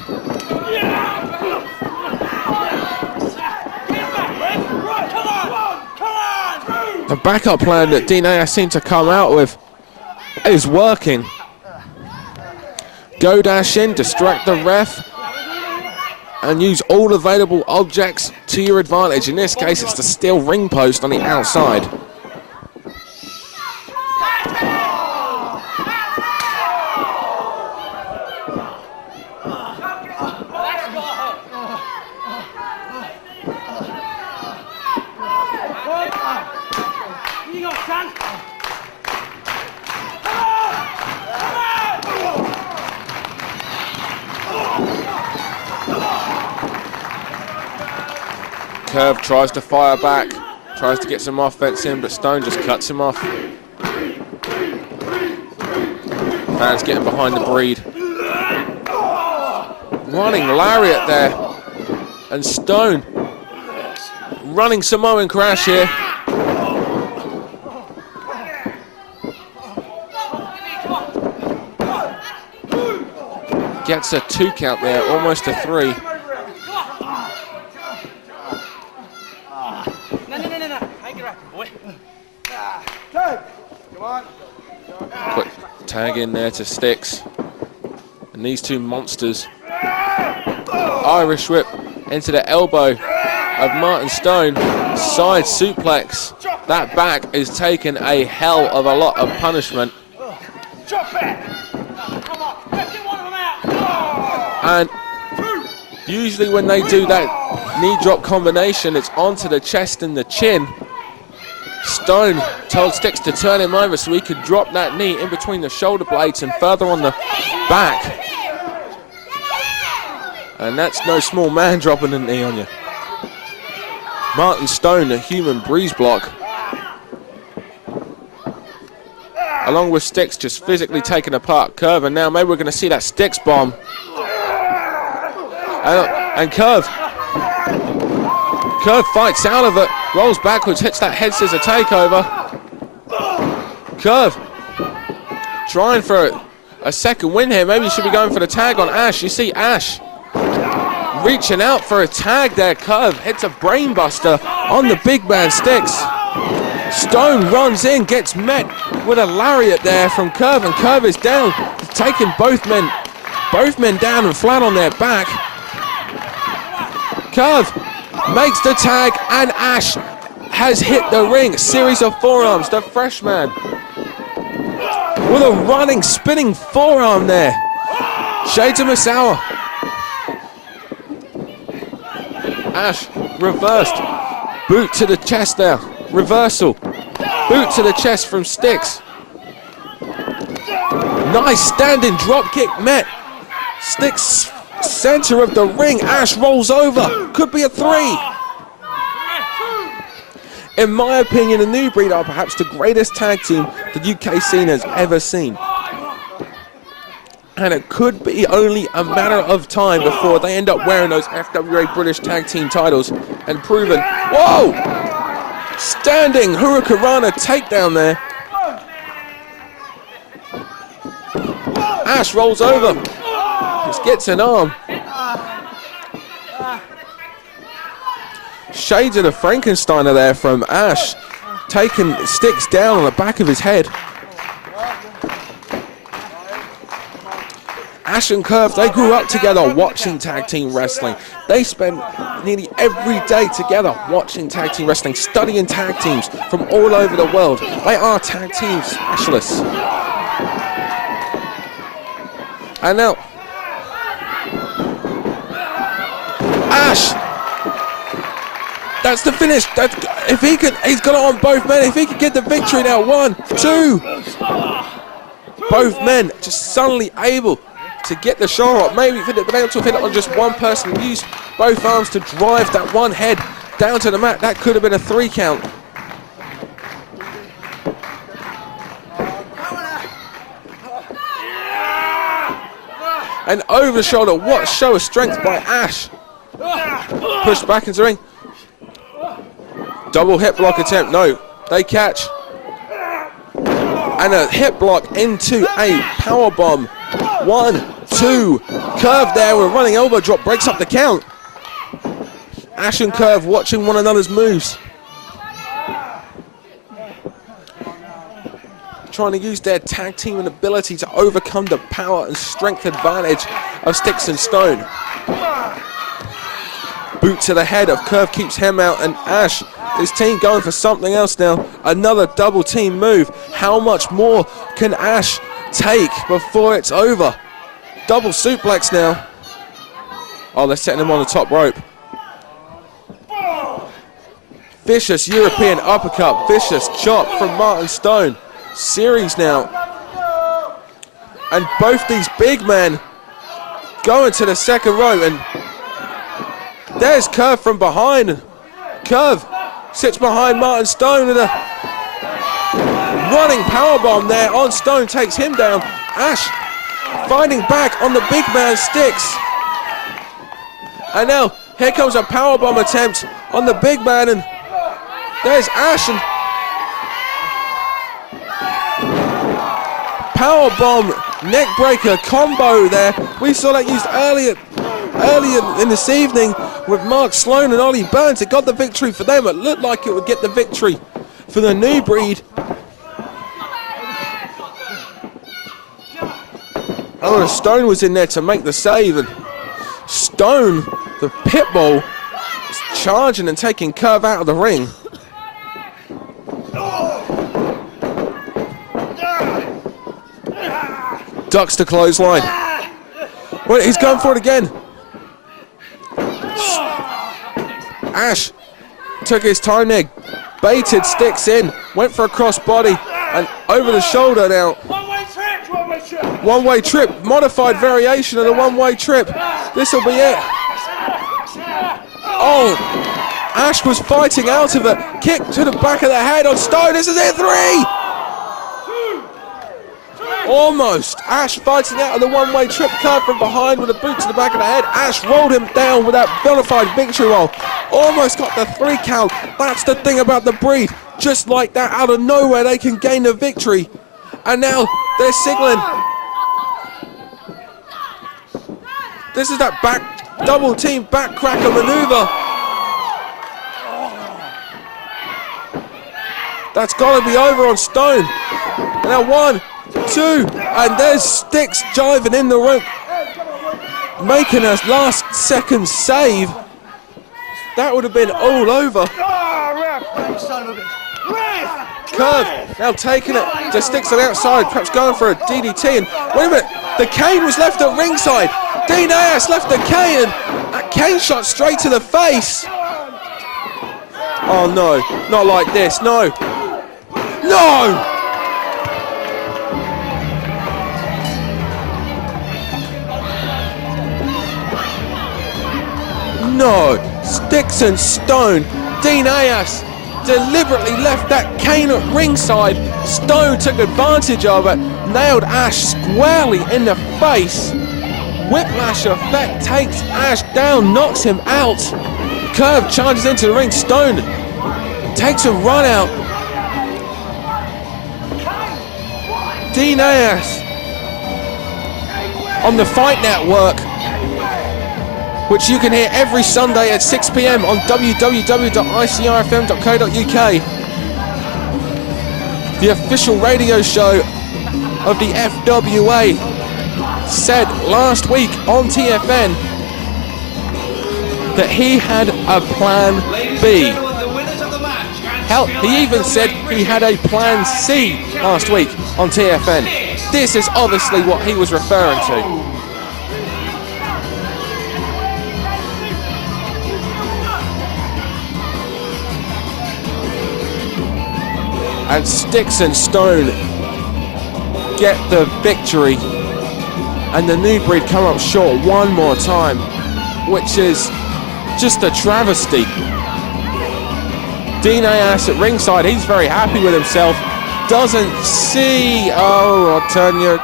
The backup plan that Dean Ayas seemed to come out with is working. Go dash in, distract the ref, and use all available objects to your advantage. In this case, it's the steel ring post on the outside. Curve tries to fire back, tries to get some offense in, but Stone just cuts him off. Fans getting behind the breed. Running lariat there. And Stone running Samoan crash here. Gets a 2 count there, almost a 3. Quick tag in there to Stixx. And these two monsters. Irish whip into the elbow of Martin Stone. Side suplex. That back is taking a hell of a lot of punishment. And usually when they do that knee drop combination, it's onto the chest and the chin. Stone told Stixx to turn him over so he could drop that knee in between the shoulder blades and further on the back. And that's no small man dropping a knee on you. Martin Stone, a human breeze block. Along with Stixx just physically taking apart Curve, and now maybe we're going to see that Stixx bomb. And Curve fights out of it, rolls backwards, hits that head scissor takeover. Curve trying for a second win here. Maybe he should be going for the tag on Ash. You see Ash reaching out for a tag there. Curve hits a brainbuster on the big man Stixx. Stone runs in, gets met with a lariat there from Curve, and Curve is down, taking both men down and flat on their back. Curve makes the tag, and Ash has hit the ring. Series of forearms, the freshman with a running, spinning forearm there. Shades of Misawa. Ash reversed, boot to the chest there, reversal, boot to the chest from Stixx. Nice standing drop kick met. Stixx center of the ring. Ash rolls over, could be a 3. In my opinion, the New Breed are perhaps the greatest tag team the UK scene has ever seen. And it could be only a matter of time before they end up wearing those FWA British Tag Team titles and proving, whoa! Standing Hurricanrana takedown there. Ash rolls over. Just gets an arm. Shades of the Frankensteiner there from Ash. Taking Stixx down on the back of his head. Ash and Curve, they grew up together watching tag team wrestling. They spend nearly every day together watching tag team wrestling, studying tag teams from all over the world. They are tag team specialists. And now, Ash, that's the finish. If he could, he's got it on both men. If he could get the victory now, 1, 2. Both men just suddenly able to get the show up. Maybe if they'd been able to hit it on just one person, use both arms to drive that one head down to the mat, that could have been a 3 count. And over the shoulder, what show of strength by Ash. Pushed back into the ring. Double hip block attempt, no, they catch. And a hip block into a power bomb. 1, 2, Curve there with a running elbow drop, breaks up the count. Ash and Curve watching one another's moves. Trying to use their tag team and ability to overcome the power and strength advantage of Stixx and Stone. Boot to the head of Curve keeps him out, and Ash, his team going for something else now. Another double team move. How much more can Ash take before it's over? Double suplex now. Oh, they're setting him on the top rope. Vicious European uppercut, vicious chop from Martin Stone. Series now. And both these big men going to the second row, and there's Curve from behind. Curve sits behind Martin Stone with a running powerbomb there on Stone, takes him down. Ash fighting back on the big man Stixx. And now here comes a powerbomb attempt on the big man, and there's Ash, and powerbomb neckbreaker combo there. We saw that used earlier in this evening with Mark Sloan and Ollie Burns. It got the victory for them. It looked like it would get the victory for the New Breed. Oh, Stone was in there to make the save, and Stone, the pitbull, is charging and taking Curve out of the ring. Ducks the clothesline. Wait, he's going for it again. Ash took his time there, baited Stixx in, went for a crossbody, and over the shoulder now. One-way trip, modified variation of the one-way trip. This will be it. Oh, Ash was fighting out of it. Kick to the back of the head on Stone. This is it, 3. Almost. Ash fighting out of the one-way trip. Curve from behind with a boot to the back of the head. Ash rolled him down with that bona fide victory roll. Almost got the 3 count. That's the thing about the Breed. Just like that, out of nowhere, they can gain the victory. And now they're signaling. This is that back double team back cracker maneuver. That's got to be over on Stone. And now 1, 2, and there's Stixx jiving in the ring, making a last second save. That would have been all over. Curve now taking it to Stixx on the outside, perhaps going for a DDT, and wait a minute, the cane was left at ringside. Dean Ayers left the cane, and that cane shot straight to the face. Oh no, not like this, no. No! No, Stixx and Stone, Dean Ayers deliberately left that cane at ringside. Stone took advantage of it, nailed Ash squarely in the face. Whiplash effect takes Ash down, knocks him out. Curve charges into the ring. Stone takes a run out. Dean Ayers on the Fight Network, which you can hear every Sunday at 6 p.m. on www.icrfm.co.uk. The official radio show of the FWA said last week on TFN that he had a plan B. Hell, he even said he had a plan C last week on TFN. This is obviously what he was referring to. And Stixx and Stone get the victory, and the new breed come up short one more time, which is just a travesty. Dean Ayers at ringside, he's very happy with himself. Doesn't see, I'll turn you.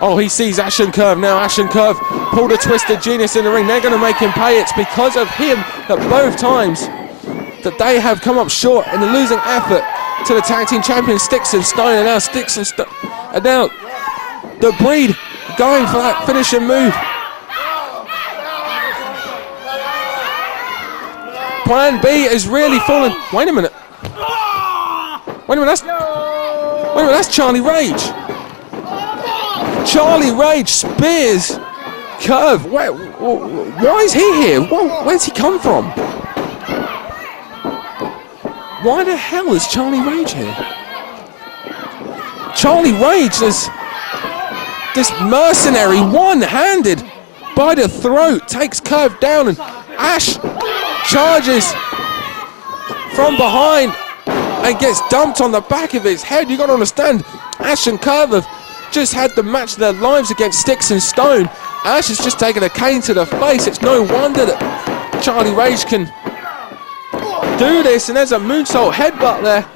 Oh, he sees Ash and Curve now. Ash and Curve pulled a Twisted Genius in the ring. They're going to make him pay. It's because of him that both times that they have come up short in the losing effort to the tag team champions Stixx and Stone, and now Stixx and Stone, and now the breed going for that finishing move. Plan B is really falling. Wait a minute. That's Charlie Rage. Charlie Rage spears Curve. Why is he here? Where's he come from? Why the hell is Charlie Rage here? Charlie Rage is this mercenary, one-handed by the throat, takes Curve down, and Ash charges from behind and gets dumped on the back of his head. You got to understand, Ash and Curve have just had the match of their lives against Stixx and Stone. Ash has just taken a cane to the face. It's no wonder that Charlie Rage can do this, and there's a moonsault headbutt there,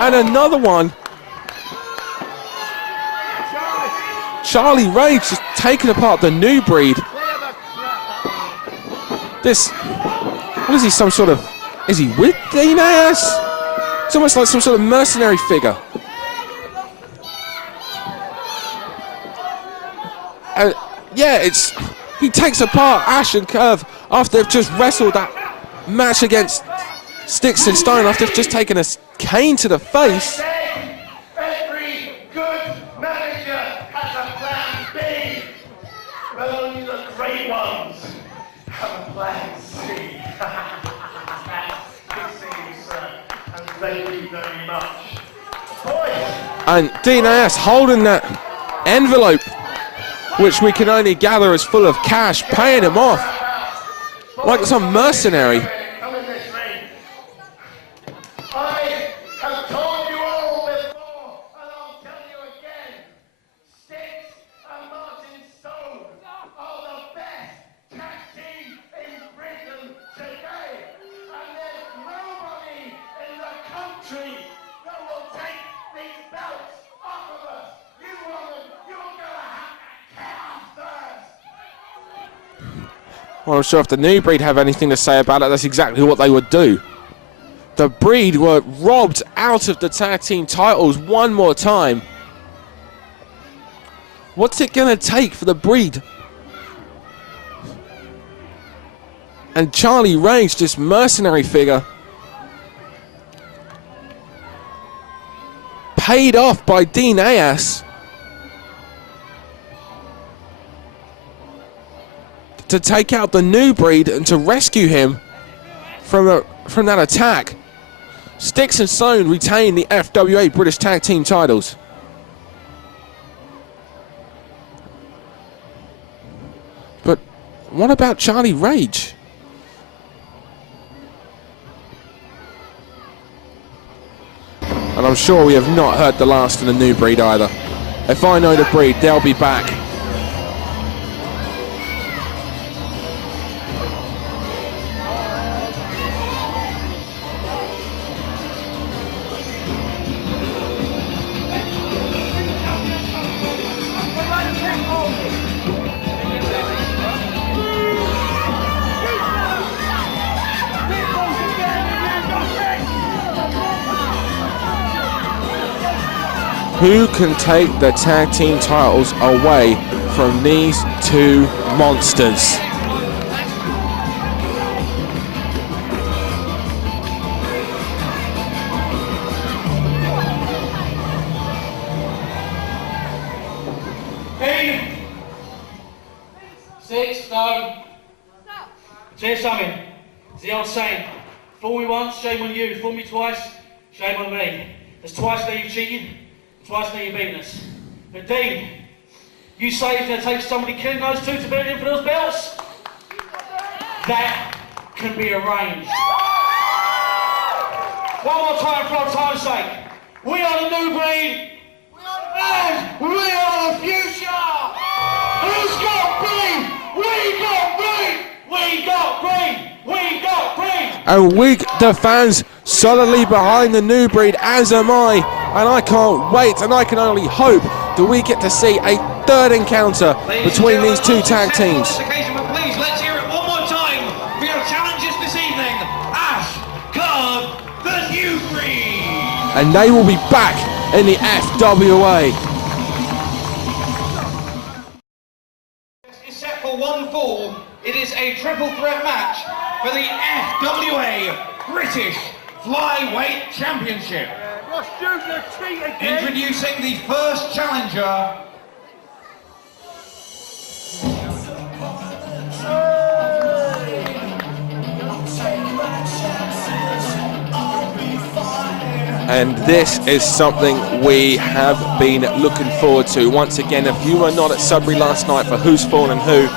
and another one. Charlie Rage just taking apart the new breed. This, what is he, some sort of, is he with Dean Ayers? It's almost like some sort of mercenary figure. Yeah, he takes apart Ash and Curve after they've just wrestled that match against Stixx and Stone, after they've just taken a cane to the face. Every good manager has a plan B, but only the great ones have a plan C. Good seeing you, sir, and thank you very much. Boys. And Dean Ayers holding that envelope, which we can only gather is full of cash, paying him off like some mercenary. Come in this ring. I have told you all before, and I'll tell you again. Stixx and Martin Stone are the best tag team in Britain today, and there's nobody in the country that will take these belts off of us. You woman, you're gonna have to count first. Well, I'm sure if the new breed have anything to say about it, that's exactly what they would do. The breed were robbed out of the tag team titles one more time. What's it gonna take for the breed? And Charlie Rage, this mercenary figure, paid off by Dean Ayers to take out the new breed and to rescue him from that attack. Stixx and Sloan retain the FWA British Tag Team titles. But what about Charlie Rage? And I'm sure we have not heard the last of the new breed either. If I know the breed, they'll be back. Who can take the tag team titles away from these two monsters? Stixx, no. Say something. It's the old saying. Fool me once, shame on you. Fool me twice, shame on me. There's twice that you've cheated, twice that you've beaten us. But Dean, you say it's going to take somebody killing those two to beat in for those belts? That can be arranged. One more time for our time's sake. We are the new breed, and we are the future. Who's got green? We got green! We got green! We got green! And we, the fans, solidly behind the new breed, as am I. And I can't wait, and I can only hope that we get to see a third encounter between these two tag teams. Please, let's hear it one more time for your challenges this evening. Ash, Card, the new breed! And they will be back in the FWA. Is set for one fall. It is a triple threat match for the FWA British Flyweight Championship. Introducing the first challenger. And this is something we have been looking forward to. Once again, if you were not at Sudbury last night for Who's Fallen Who,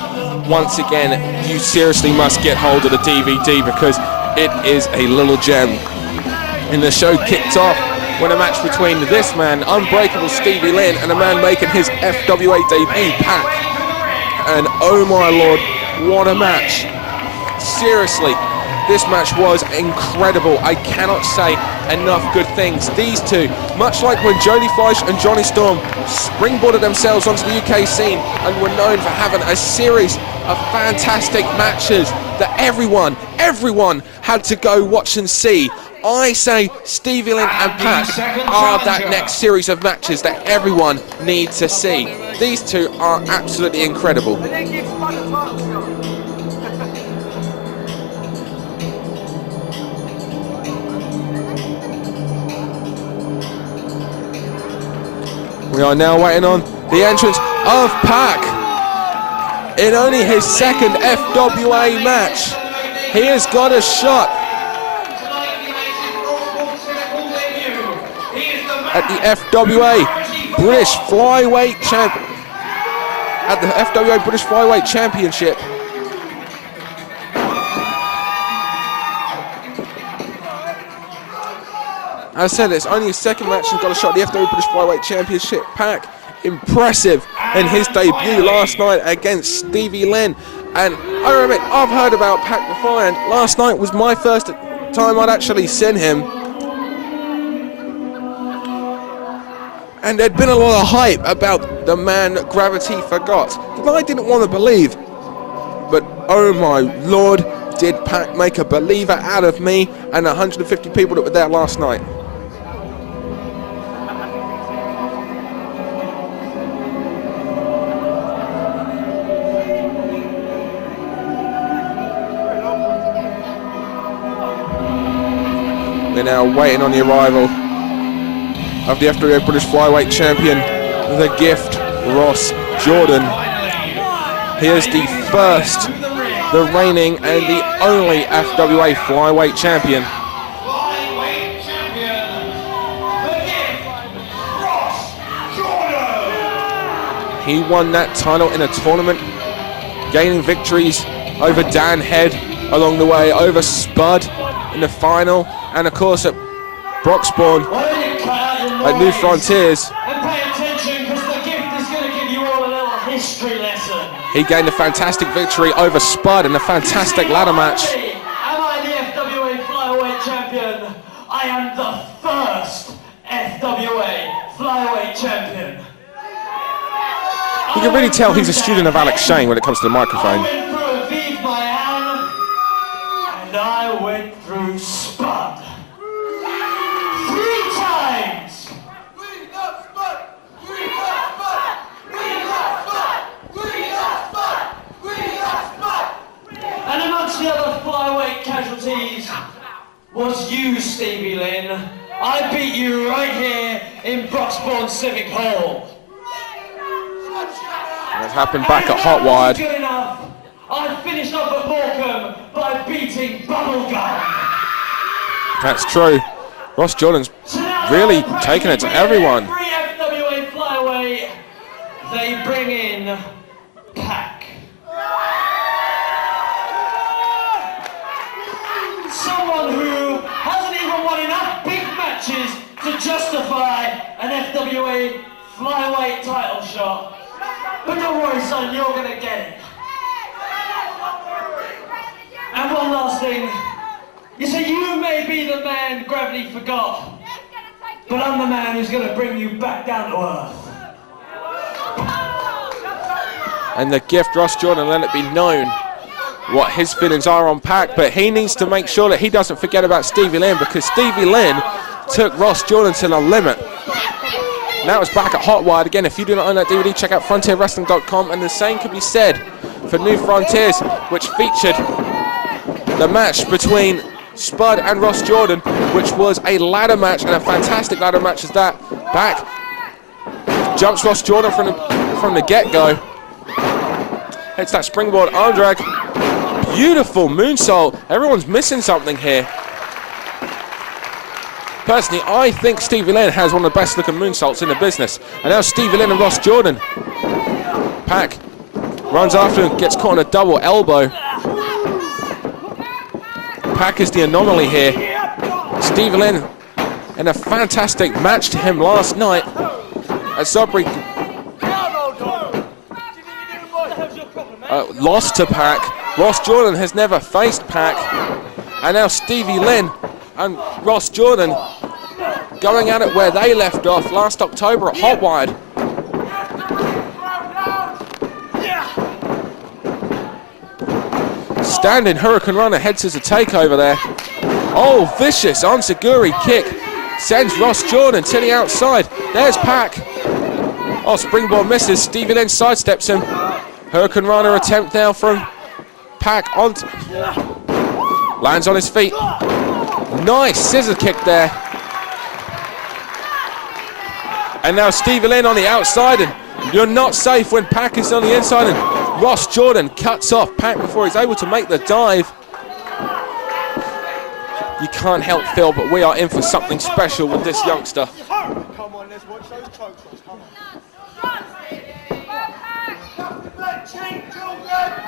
once again, you seriously must get hold of the DVD because it is a little gem. And the show kicked off when a match between this man, Unbreakable Stevie Lynn, and a man making his FWA debut, Pac. And oh my lord, what a match. Seriously, this match was incredible. I cannot say enough good things. These two, much like when Jody Fleisch and Johnny Storm springboarded themselves onto the UK scene and were known for having a series of fantastic matches that everyone had to go watch and see. I say Stevie Lynn and Pac are that next series of matches that everyone needs to see. These two are absolutely incredible. We are now waiting on the entrance of Pac in only his second FWA match. He has got a shot at the FWA British Flyweight Championship. As I said, it's only his second match and got a shot at the FWA British Flyweight Championship. Pac, impressive in his debut last night against Stevie Lynn. And I admit, I've heard about Pac before, and last night was my first time I'd actually seen him. And there'd been a lot of hype about the man Gravity Forgot that I didn't want to believe. But oh my lord, did Pac make a believer out of me and 150 people that were there last night. We're now waiting on the arrival of the FWA British Flyweight Champion, the Gift, Ross Jordan. He is the first, the reigning and the only FWA Flyweight Champion. Flyweight Champion, the Gift, Ross Jordan. He won that title in a tournament, gaining victories over Dan Head along the way, over Spud in the final, and of course at Broxbourne at New Frontiers. And pay attention because the Gift is going to give you all a little history lesson. He gained a fantastic victory over Spud in a fantastic ladder match. Am I the FWA Flyweight Champion? I am the first FWA Flyweight Champion. You can really tell he's a student of Alex Shane when it comes to the microphone. I went through Aviv Mayan, and I went through Spud. 3 times! was you, Stevie Lynn. I beat you right here in Broxbourne Civic Hall. It happened back at Hot Wired. Good enough. I finished off at Morecambe by beating Bubblegum. That's true. Ross Jordan's really taking it to everyone. Free FWA Flyweight. They bring in Pack. Someone who hasn't even won enough big matches to justify an FWA Flyweight title shot. But don't worry, son, you're gonna get it. And one last thing. You say you may be the man gravity forgot, but I'm the man who's gonna bring you back down to earth. And the gift, Ross Jordan, let it be known what his feelings are on Pack, but he needs to make sure that he doesn't forget about Stevie Lynn, because Stevie Lynn took Ross Jordan to the limit. Now it's back at Hot Wired again. If you do not own that DVD, check out frontierwrestling.com, and the same could be said for New Frontiers, which featured the match between Spud and Ross Jordan, which was a ladder match, and a fantastic ladder match as that. Pack jumps Ross Jordan from the get-go. Hits that springboard arm drag. Beautiful moonsault. Everyone's missing something here. Personally, I think Stevie Lynn has one of the best looking moonsaults in the business. And now Stevie Lynn and Ross Jordan. Pack runs after him, gets caught on a double elbow. Pack is the anomaly here. Stevie Lynn in a fantastic match to him last night at Sudbury. Lost to Pack. Ross Jordan has never faced Pack. And now Stevie Lynn and Ross Jordan going at it where they left off last October at Hot Wired. Standing Hurricane Runner heads as a takeover there. Oh, vicious Onsaguri kick sends Ross Jordan to the outside. There's Pack. Oh, springboard misses. Stevie Lynn sidesteps him. Hurricane Runner attempt now from Pack. Lands on his feet. Nice scissor kick there. And now Stevie Lynn on the outside, and you're not safe when Pack is on the inside, and Ross Jordan cuts off Pack before he's able to make the dive. You can't help feel, but we are in for something special with this youngster. Come on, let's watch those chokes. Come on.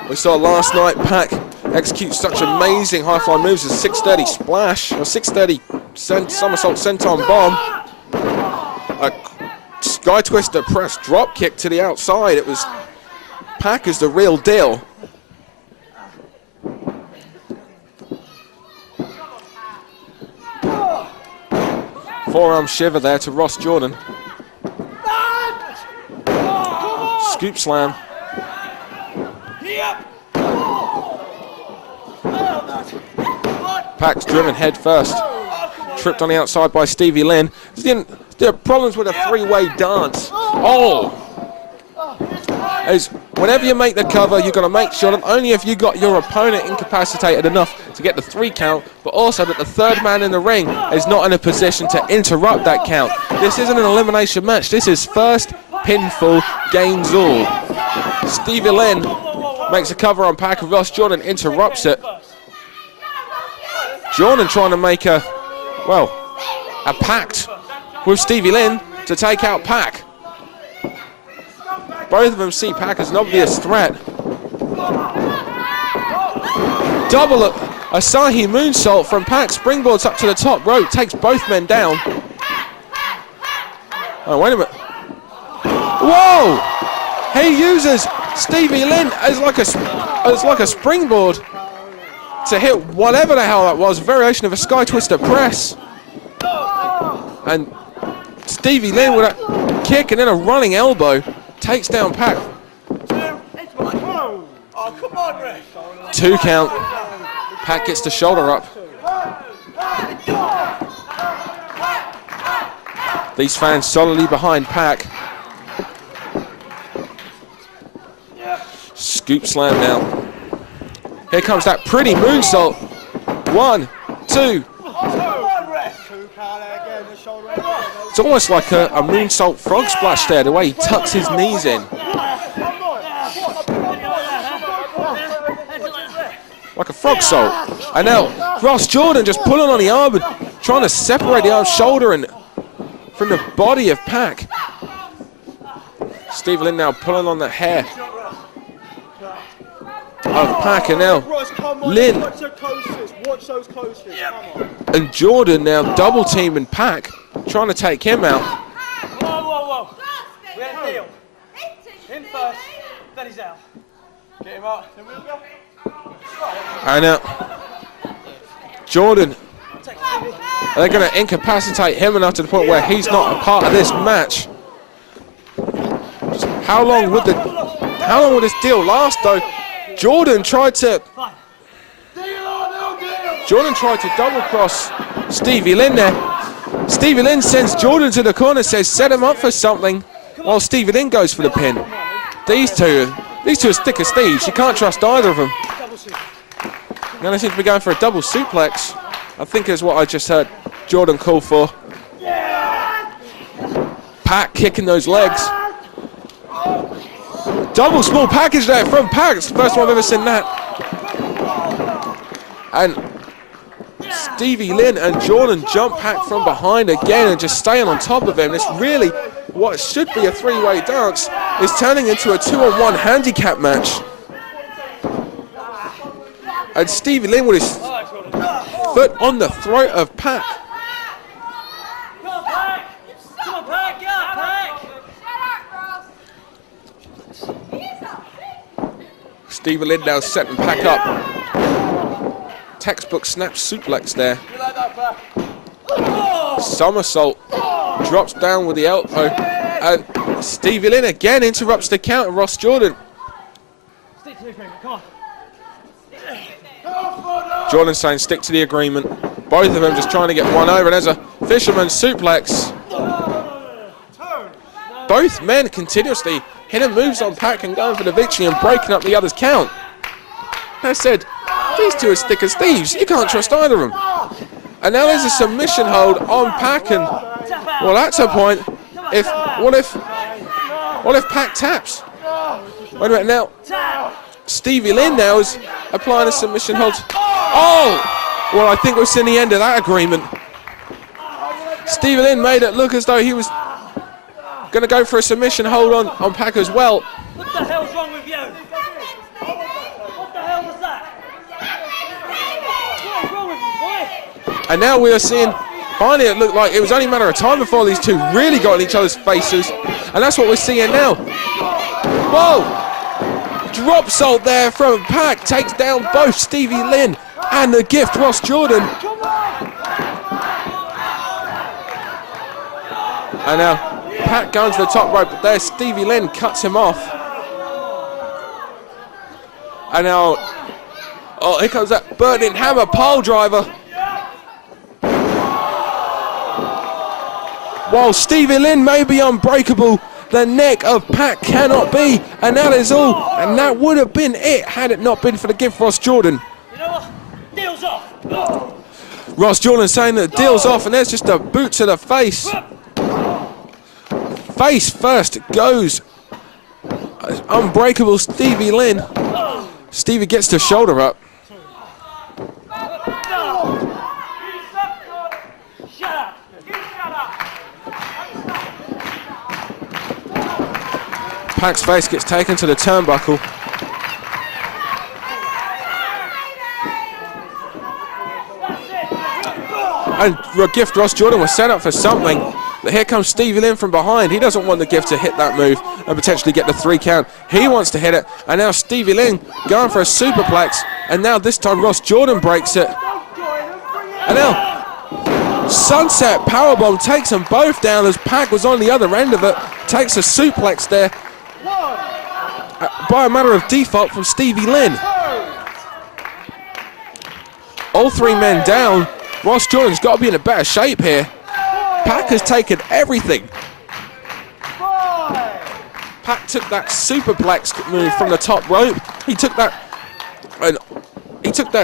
We saw last night Pack execute such amazing high-flying moves as 630 splash, or 630 somersault senton bomb, a sky twister press drop kick to the outside. It was Pack is the real deal. Forearm shiver there to Ross Jordan. Scoop slam. Pack's driven head first. Tripped on the outside by Stevie Lynn. There are problems with a three-way dance. Oh! As whenever you make the cover, you've got to make sure not only have you got your opponent incapacitated enough to get the 3 count, but also that the third man in the ring is not in a position to interrupt that count. This isn't an elimination match. This is first pinfall gains all. Stevie Lynn makes a cover on Pack, and Ross Jordan interrupts it. Jordan trying to make a pact with Stevie Lynn to take out Pack. Both of them see Pack as an obvious threat. Double Asahi moonsault from Pack, springboards up to the top rope, takes both men down. Oh, wait a minute. Whoa! He uses Stevie Lynn as like a springboard to hit whatever the hell that was, a variation of a sky twister press. And Stevie Lynn with a kick and then a running elbow takes down Pack. 2 count. Pack gets the shoulder up. These fans solidly behind Pack. Scoop slam now. Here comes that pretty moonsault. 1, 2, It's almost like a moonsault frog splash there, the way he tucks his knees in. Like a frog salt. And now Ross Jordan just pulling on the arm and trying to separate the arm, shoulder and from the body of Pac. Steve Lynn now pulling on the hair of Pac, and now Lynn and Jordan now double teaming Pac, trying to take him out. Whoa. We had a deal. Him first, then he's out. Get him out, then we'll go. And now Jordan, they're going to incapacitate him enough to the point where he's not a part of this match. How long would this deal last though? Jordan tried to double cross Stevie Lynn there. Stevie Lynn sends Jordan to the corner, says set him up for something, while Stevie Lynn goes for the pin. These two are stick as thieves. You can't trust either of them. Now they seem to be going for a double suplex, I think is what I just heard Jordan call for. Pac kicking those legs. Double small package there from Pac. It's the first time I've ever seen that. And Stevie Lynn and Jordan jump Pac from behind again and just staying on top of him. It's really what should be a three-way dance is turning into a 2-on-1 handicap match. And Stevie Lynn with his foot on the throat of Pac. Stevie Lynn now setting Pac up. Textbook snap suplex there. Somersault. Drops down with the elbow. And Stevie Lynn again interrupts the count of Ross Jordan. Jordan saying stick to the agreement. Both of them just trying to get one over. And there's a fisherman suplex. Both men continuously hitting moves on Pac and going for the victory and breaking up the other's count. I said, these two are stick as thieves. You can't trust either of them. And now there's a submission hold on Pac, and well, that's a point. What if Pac taps? Wait a minute now. Stevie Lynn now is applying a submission hold. Oh! Well, I think we've seen the end of that agreement. Stevie Lynn made it look as though he was going to go for a submission hold on Pac as well. What the hell's wrong with you? What the hell was that? What's wrong with you, boy? And now we are seeing, finally it looked like it was only a matter of time before these two really got in each other's faces. And that's what we're seeing now. Whoa! Drop salt there from Pac, takes down both Stevie Lynn and the gift Ross Jordan. And now Pac going to the top rope, but there Stevie Lynn cuts him off. And now, oh, here comes that burning hammer pole driver. While Stevie Lynn may be unbreakable, the neck of Pac cannot be, and that is all. And that would have been it had it not been for the gift Ross Jordan. You know what? Deal's off. Ross Jordan saying that the deal's off, and there's just a boot to the face. Face first goes unbreakable Stevie Lynn. Stevie gets the shoulder up. Pac's face gets taken to the turnbuckle. And gift Ross Jordan was set up for something. But here comes Stevie Lynn from behind. He doesn't want the gift to hit that move and potentially get the 3 count. He wants to hit it. And now Stevie Lynn going for a superplex. And now this time Ross Jordan breaks it. And now sunset powerbomb takes them both down as Pac was on the other end of it. Takes a suplex there by a matter of default from Stevie Lynn. All 3 men down. Ross Jordan's got to be in a better shape here. Pac has taken everything. Pac took that superplex move from the top rope. He took that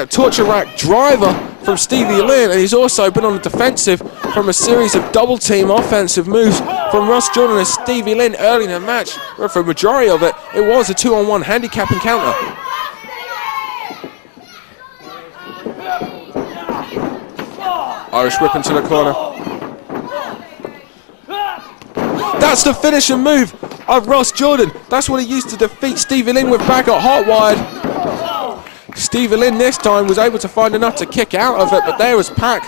torture rack driver from Stevie Lynn, and he's also been on the defensive from a series of double-team offensive moves from Ross Jordan and Stevie Lynn early in the match. But for the majority of it, it was a 2-on-1 handicap encounter. Irish whip into the corner. That's the finishing move of Ross Jordan. That's what he used to defeat Stevie Lynn with back at hot wide. Stevie Lynn this time was able to find enough to kick out of it, but there was Pack.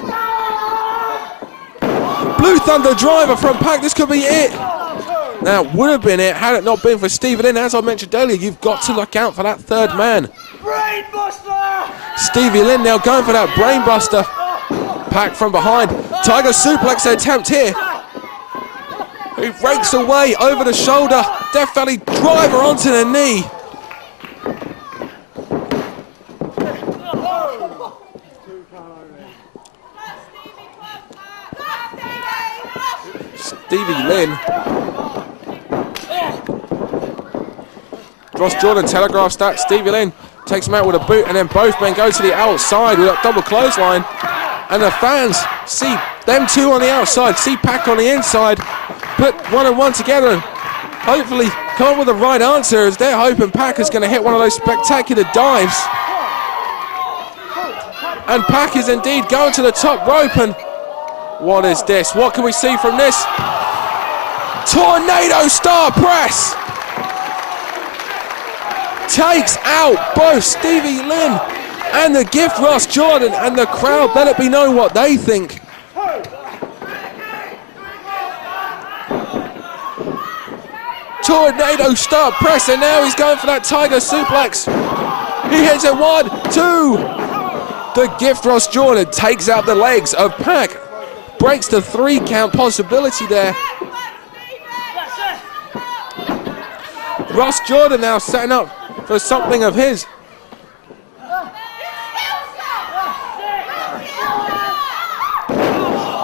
Blue Thunder driver from Pack. This could be it. Now, it would have been it had it not been for Stevie Lynn. As I mentioned earlier, you've got to look out for that third man. Stevie Lynn now going for that brainbuster. Pack from behind. Tighe suplex attempt here. He rakes away over the shoulder. Death Valley driver onto the knee. Stevie Lynn. Ross Jordan telegraphs that. Stevie Lynn takes him out with a boot, and then both men go to the outside with a double clothesline. And the fans see them two on the outside, see Pack on the inside, put one and one together and hopefully come up with the right answer, as they're hoping Pack is going to hit one of those spectacular dives. And Pack is indeed going to the top rope, and what is this? What can we see from this? Tornado Star Press! Takes out both Stevie Lynn and the gift Ross Jordan, and the crowd let it be known what they think. Tornado Star Press, and now he's going for that Tighe suplex. He hits it 1, 2. The gift Ross Jordan takes out the legs of Pack. Breaks the 3 count possibility there. Ross Jordan now setting up for something of his.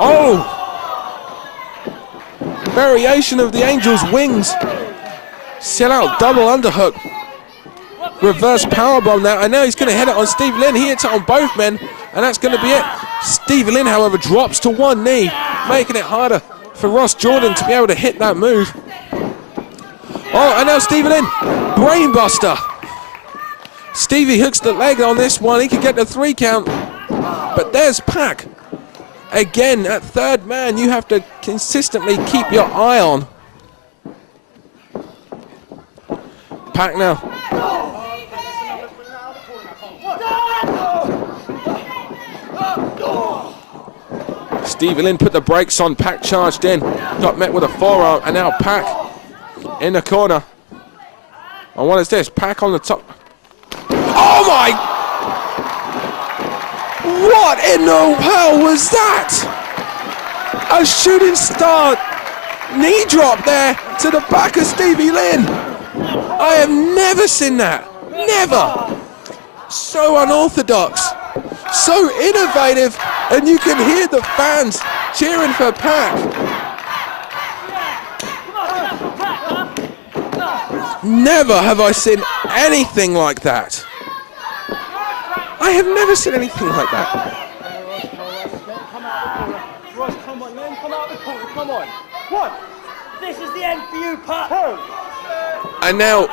Oh! Variation of the Angel's wings. Sell out double underhook. Reverse powerbomb now, and now he's going to hit it on Stevie Lynn. He hits it on both men, and that's going to be it. Stevie Lynn, however, drops to one knee, making it harder for Ross Jordan to be able to hit that move. Oh, and now Stevie Lynn, brainbuster. Stevie hooks the leg on this one. He could get the 3 count, but there's Pack. Again, that third man you have to consistently keep your eye on. Pack now. Stevie Lynn put the brakes on. Pack charged in. Got met with a forearm, and now Pack in the corner. And what is this? Pack on the top. Oh my! What in the hell was that? A shooting star knee drop there to the back of Stevie Lynn. I have never seen that. Never. So unorthodox. So innovative. And you can hear the fans cheering for Pack. Never have I seen anything like that. I have never seen anything like that. Ross, come on, Lynn, come out the corner, come on. One. This is the end for you, Pat. And now,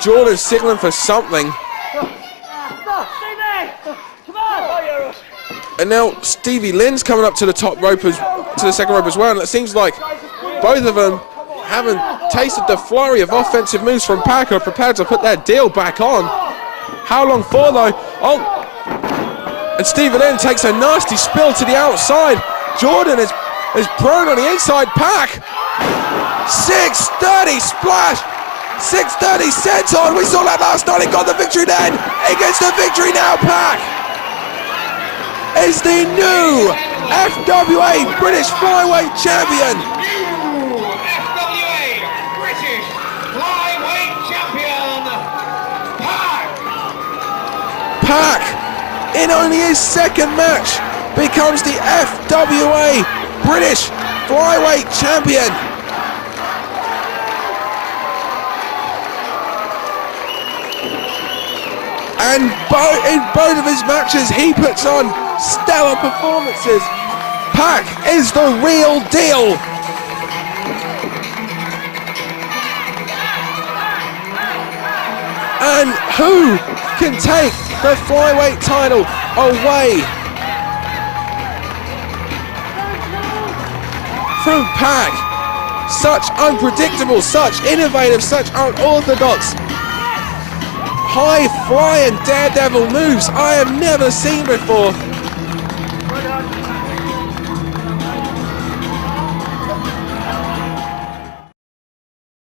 Jordan's signaling for something. And now Stevie Lynn's coming up to the top rope, to the second rope as well. And it seems like both of them, having tasted the flurry of offensive moves from Pack, are prepared to put that deal back on. How long for though? Oh, and Stevie Lynn takes a nasty spill to the outside. Jordan is prone on the inside. Pack, 630 splash, 630 senton. We saw that last night. He got the victory then. He gets the victory now. Pack is the new FWA British Flyweight Champion. FWA British Flyweight Champion, Pack, in only his second match, becomes the FWA British Flyweight Champion. And in both of his matches, he puts on stellar performances. Pac is the real deal. And who can take the flyweight title away from Pac? Such unpredictable, such innovative, such unorthodox, high-flying daredevil moves I have never seen before.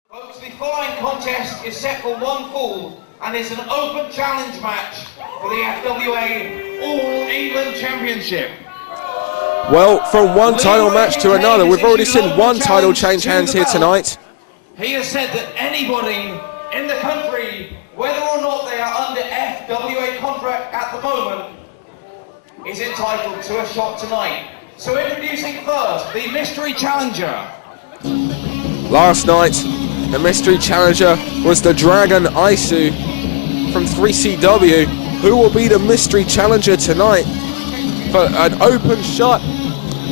Folks, the following contest is set for one fall and is an open challenge match for the FWA All England Championship. Well, from one title match to another, we've already seen one title change hands here tonight. He has said that anybody in the country, whether or not they are under FWA contract at the moment, is entitled to a shot tonight. So introducing first, the mystery challenger. Last night, the mystery challenger was the Dragon Isu from 3CW. Who will be the mystery challenger tonight for an open shot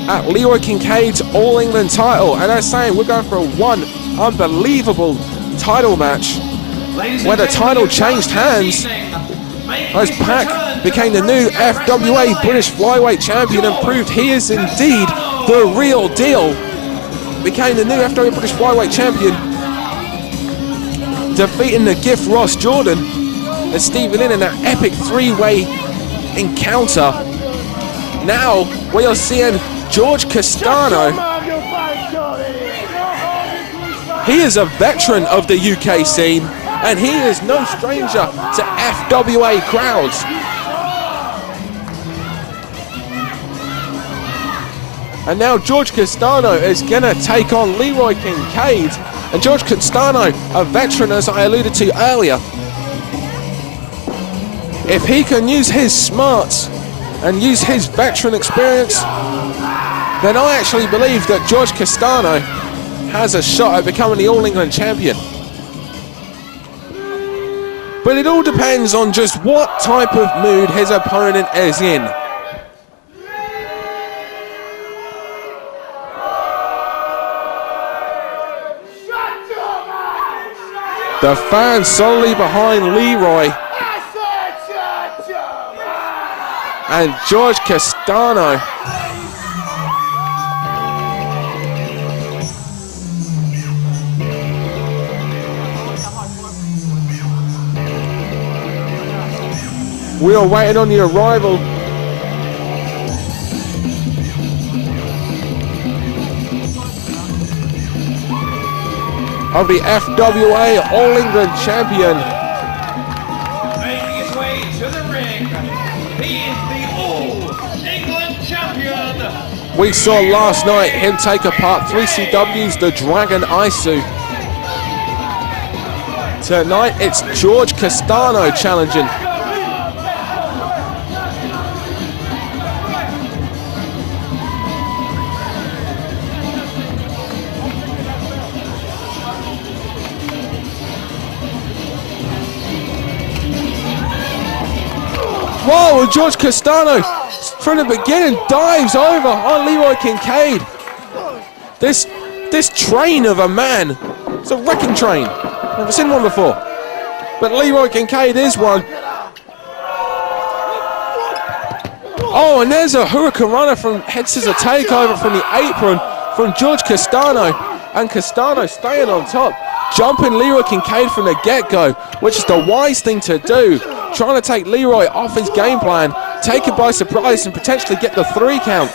at Leroy Kincaide's All England title? And I'm saying we're going for one unbelievable title match where the title changed hands as Pac became the new FWA British Flyweight Champion and proved he is indeed the real deal. Became the new FWA British Flyweight Champion, defeating the Gift Ross Jordan and Stevie Lynn in that epic three-way encounter. Now we are seeing Jorge Castano. He is a veteran of the UK scene, and he is no stranger to FWA crowds. And now Jorge Castano is going to take on Leroy Kincaide. And Jorge Castano, a veteran as I alluded to earlier. If he can use his smarts and use his veteran experience, then I actually believe that Jorge Castano has a shot at becoming the All England champion. But it all depends on just what type of mood his opponent is in. The fans solely behind Leroy. And Jorge Castano. We are waiting on the arrival of the FWA All England champion. Making his way to the ring, he is the All England champion. We saw last night him take apart 3CW's The Dragon Isu. Tonight it's Jorge Castano challenging. Whoa, and Jorge Castano from the beginning dives over on Leroy Kincaide. This train of a man, it's a wrecking train. Never seen one before. But Leroy Kincaide is one. Oh, and there's a Hurricane Runner from head scissor takeover from the apron from Jorge Castano. And Castano staying on top, jumping Leroy Kincaide from the get-go, which is the wise thing to do. Trying to take Leroy off his game plan, take him by surprise and potentially get the 3 count.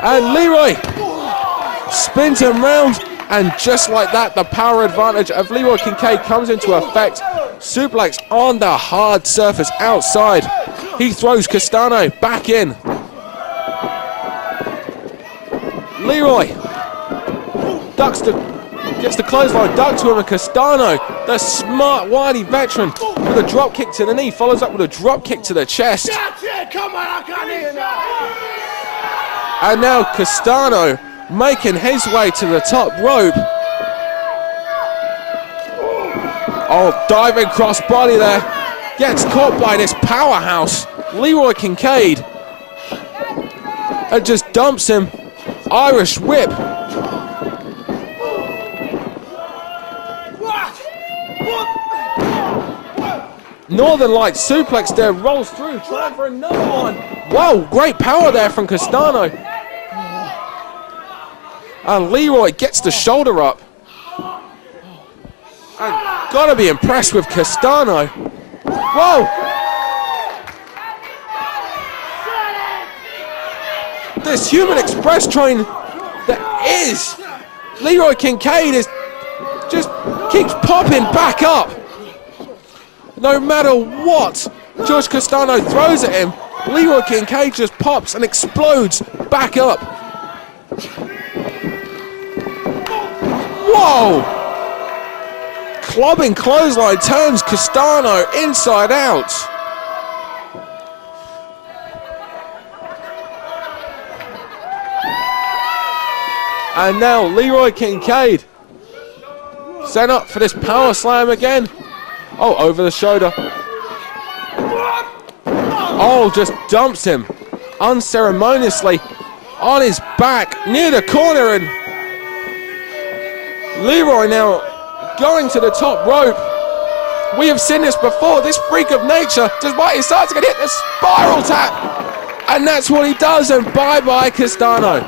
And Leroy spins him round, and just like that, the power advantage of Leroy Kincaide comes into effect. Suplex on the hard surface outside. He throws Castano back in. Leroy gets the clothesline dug to him, and Castano, the smart, wily veteran, with a drop kick to the knee, follows up with a drop kick to the chest. Come on, I can't hear that. And now Castano making his way to the top rope. Oh, diving crossbody there. Gets caught by this powerhouse Leroy Kincaide. And just dumps him. Irish whip. Northern Lights suplex there, rolls through, trying for another one. Wow, great power there from Castano. And Leroy gets the shoulder up. And gotta be impressed with Castano. Whoa! This human express train that is Leroy Kincaide is just keeps popping back up. No matter what Jorge Castano throws at him, Leroy Kincaide just pops and explodes back up. Whoa! Clubbing clothesline turns Castano inside out. And now Leroy Kincaide set up for this power slam again. Oh, over the shoulder. Oh, just dumps him unceremoniously on his back near the corner, and Leroy now going to the top rope. We have seen this before. This freak of nature, despite his size, can hit the spiral tap, and that's what he does. And bye-bye Castano.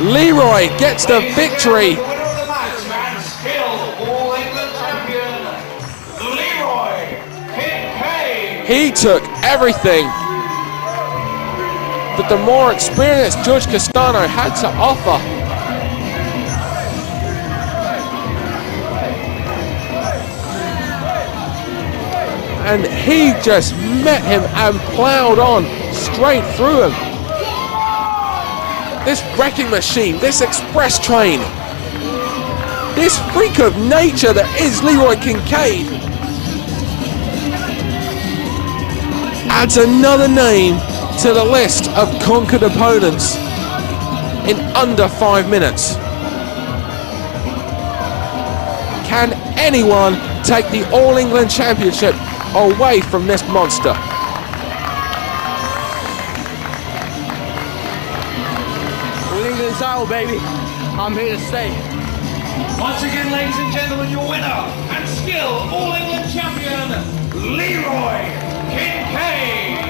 Leroy gets the victory. The winner of the match, and still All England champion, Leroy Kincaide. He took everything that the more experienced Jorge Castano had to offer. And he just met him and plowed on straight through him. This wrecking machine, this express train, this freak of nature that is Leroy Kincaide adds another name to the list of conquered opponents in under 5 minutes. Can anyone take the All England Championship away from this monster? All England title, baby. I'm here to stay. Once again, ladies and gentlemen, your winner and still All England champion, Leroy Kincaide.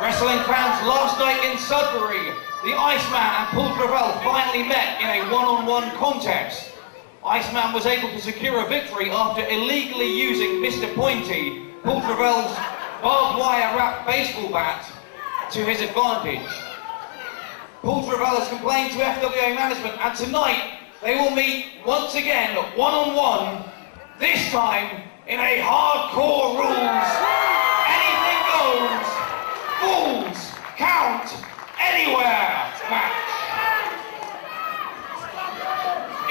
Wrestling fans, last night in Sudbury, the Iceman and Paul Travell finally met in a one-on-one contest. Iceman was able to secure a victory after illegally using Mr. Pointy, Paul Travell's barbed wire wrapped baseball bat, to his advantage. Paul Travell has complained to FWA management, and tonight they will meet once again one-on-one, this time in a hardcore rules, anything goes, Falls Count Anywhere match.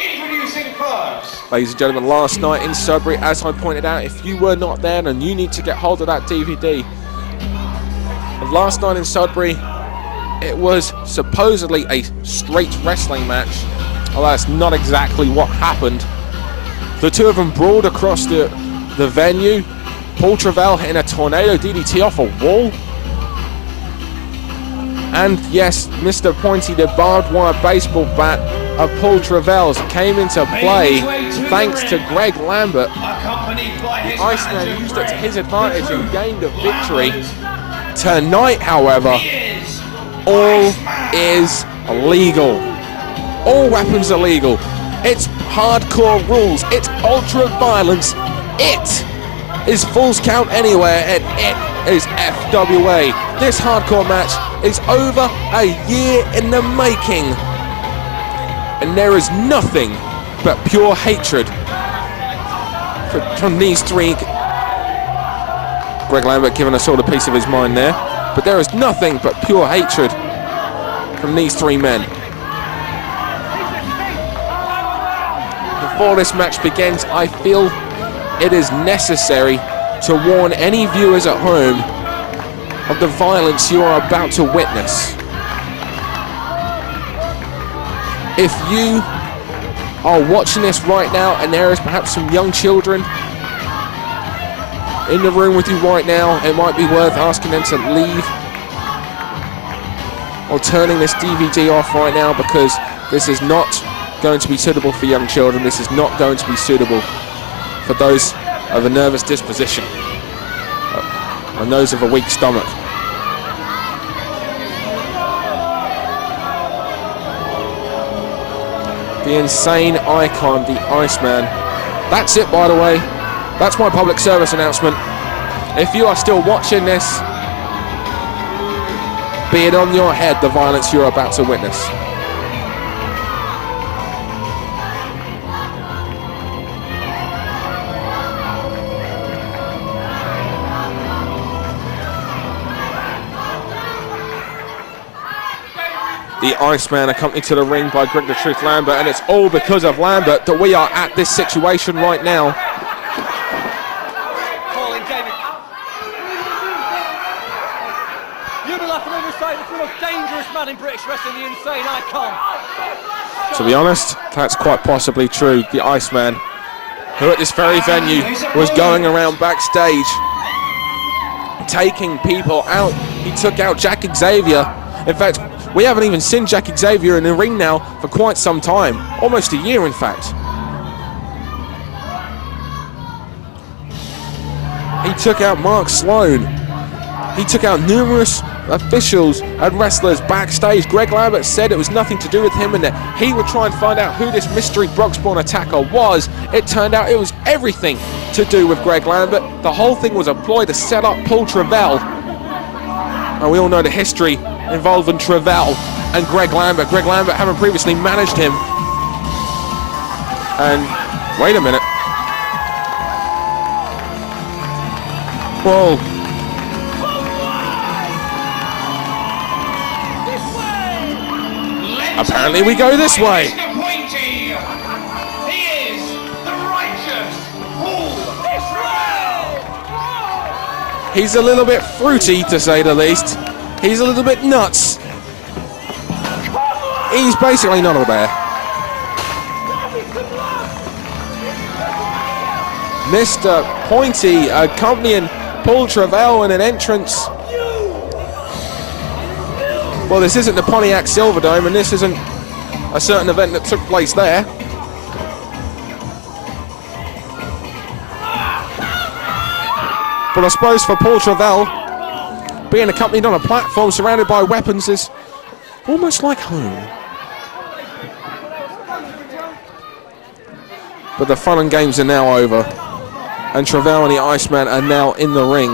Introducing first. Ladies and gentlemen, last night in Sudbury, as I pointed out, if you were not there, then you need to get hold of that DVD. Last night in Sudbury, it was supposedly a straight wrestling match, although that's not exactly what happened. The two of them brawled across the venue. Paul Travell hitting a tornado DDT off a wall. And yes, Mr. Pointy, the barbed wire baseball bat of Paul Travell's, came into play thanks to Greg Lambert. The Iceman used it to his advantage and gained a victory. Tonight, however, all is legal. All weapons are legal. It's hardcore rules. It's ultra violence. It is Falls Count Anywhere, and it is FWA. This hardcore match is over a year in the making, and there is nothing but pure hatred from these three. Greg Lambert giving us all a piece of his mind there, but there is nothing but pure hatred from these three men. Before this match begins, I feel it is necessary to warn any viewers at home of the violence you are about to witness. If you are watching this right now, and there is perhaps some young children in the room with you right now, it might be worth asking them to leave or turning this DVD off right now, because this is not going to be suitable for young children. This is not going to be suitable for those of a nervous disposition and those of a weak stomach. The insane icon, the Iceman. That's it, by the way. That's my public service announcement. If you are still watching this, be it on your head the violence you're about to witness. The Iceman accompanied to the ring by Greg the Truth Lambert, and it's all because of Lambert that we are at this situation right now. You'd be like a member saying the most dangerous man in British wrestling, the insane icon. To be honest, that's quite possibly true. The Iceman, who at this very venue was going around backstage taking people out. He took out Jack Xavier. In fact, we haven't even seen Jack Xavier in the ring now for quite some time, almost a year in fact. He took out Mark Sloan. He took out numerous officials and wrestlers backstage. Greg Lambert said it was nothing to do with him and that he would try and find out who this mystery Broxbourne attacker was. It turned out it was everything to do with Greg Lambert. The whole thing was a ploy to set up Paul Travell. And we all know the history involving Travell and Greg Lambert. Greg Lambert having previously managed him. And wait a minute. Whoa. Apparently we go this way. He is the righteous Paul. He's a little bit fruity, to say the least. He's a little bit nuts. He's basically not a bear. Mr. Pointy accompanying Paul Travell in an entrance. Well, this isn't the Pontiac Silverdome, and this isn't a certain event that took place there. But I suppose for Paul Travell, being accompanied on a platform surrounded by weapons is almost like home. But the fun and games are now over, and Travell and the Iceman are now in the ring.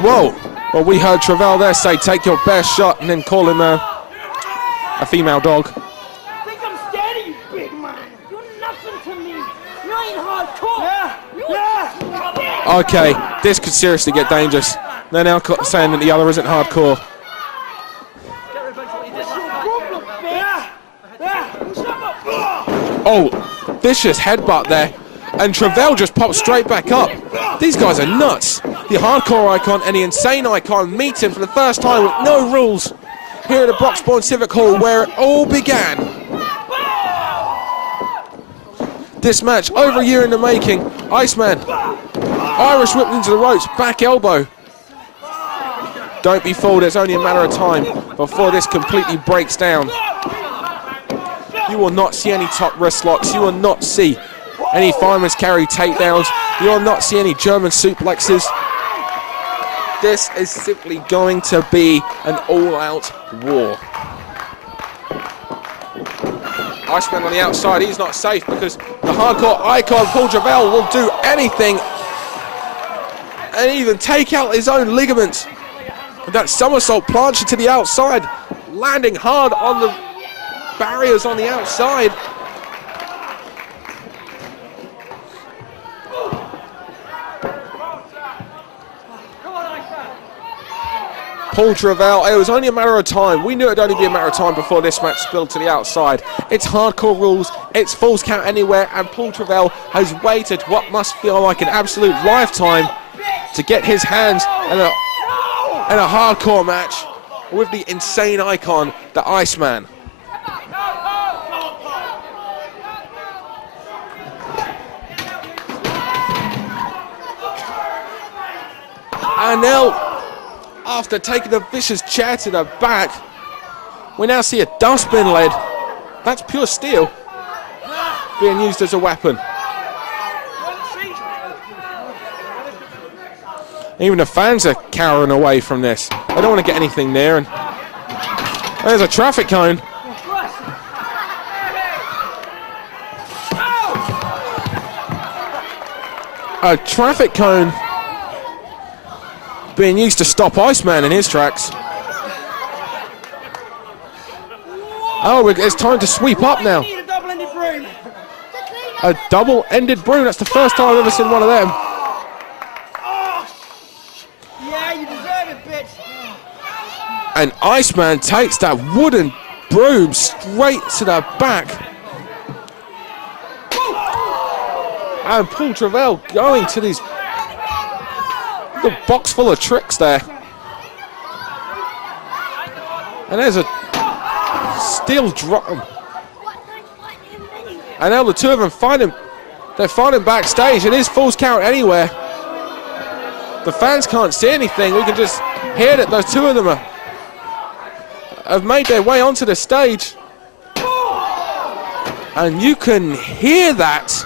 Whoa! Well, we heard Travell there say, "Take your best shot," and then call him a female dog. Think I'm scared of you, big man. You're nothing to me. You ain't hardcore. Yeah. Okay, this could seriously get dangerous. They're now saying that the other isn't hardcore. Oh, vicious headbutt there. And Travell just popped straight back up. These guys are nuts. The hardcore icon and the insane icon meeting for the first time with no rules here at the Broxbourne Civic Hall, where it all began. This match, over a year in the making. Iceman, Irish whipped into the ropes, back elbow. Don't be fooled, it's only a matter of time before this completely breaks down. You will not see any top wrist locks. You will not see any fireman's carry takedowns. You will not see any German suplexes. This is simply going to be an all-out war. Iceman on the outside, he's not safe because the hardcore icon Paul Travell will do anything and even take out his own ligaments. And that somersault plancher to the outside, landing hard on the barriers on the outside. Paul Travell, it was only a matter of time. We knew it'd only be a matter of time before this match spilled to the outside. It's hardcore rules, it's falls count anywhere, and Paul Travell has waited what must feel like an absolute lifetime to get his hands in a hardcore match with the insane icon, the Iceman. And now, after taking a vicious chair to the back, we now see a dustbin lid. That's pure steel being used as a weapon. Even the fans are cowering away from this. They don't want to get anything near. And there's a traffic cone. A traffic cone being used to stop Iceman in his tracks. Oh, it's time to sweep up now. A double-ended broom. That's the first time I've ever seen one of them. Yeah, you deserve it, bitch. And Iceman takes that wooden broom straight to the back. And Paul Travell going to these the box full of tricks there. And there's a steel drum. And now the two of them find him. They're fighting backstage. It is Falls Count anywhere. The fans can't see anything. We can just hear that those two of them have made their way onto the stage. And you can hear that.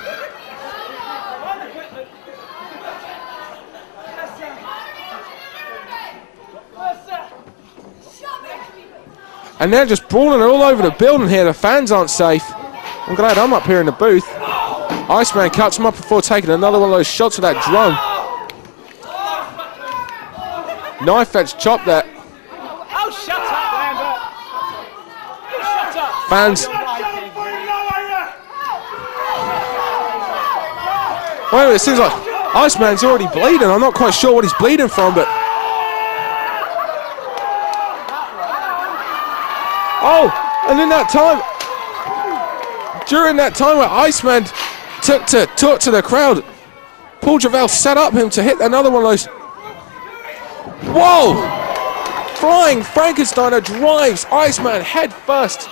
And they're just brawling all over the building here. The fans aren't safe. I'm glad I'm up here in the booth. Iceman cuts him up before taking another one of those shots with that drum. Knife edge chop there. Oh, shut up, Lambert. Shut up. Fans. Wait a minute, it seems like Iceman's already bleeding. I'm not quite sure what he's bleeding from, but... Oh, and in that time, during that time where Iceman took to talk to the crowd, Paul Travell set up him to hit another one of those. Whoa! Flying Frankensteiner drives Iceman head first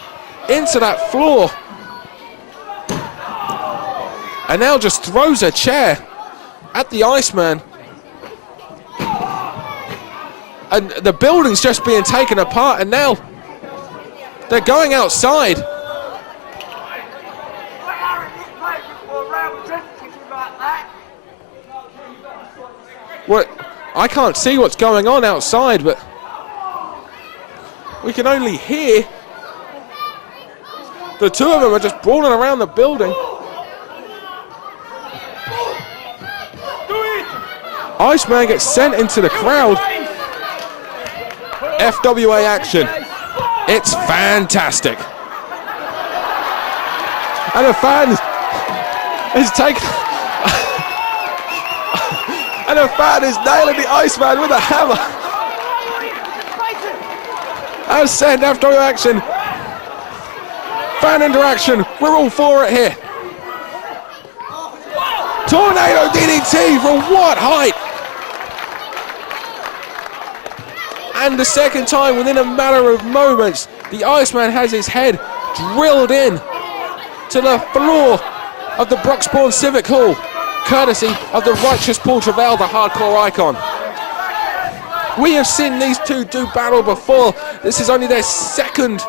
into that floor. And now just throws a chair at the Iceman. And the building's just being taken apart, and now they're going outside. What? I can't see what's going on outside, but we can only hear the two of them are just brawling around the building. Iceman gets sent into the crowd. FWA action. It's fantastic. And the fans is taking... and the fan is nailing the Iceman with a hammer. As said, FWA action. Fan interaction. We're all for it here. Tornado DDT from what height? And the second time within a matter of moments, the Iceman has his head drilled in to the floor of the Broxbourne Civic Hall, courtesy of the righteous Paul Travell, the hardcore icon. We have seen these two do battle before. This is only their second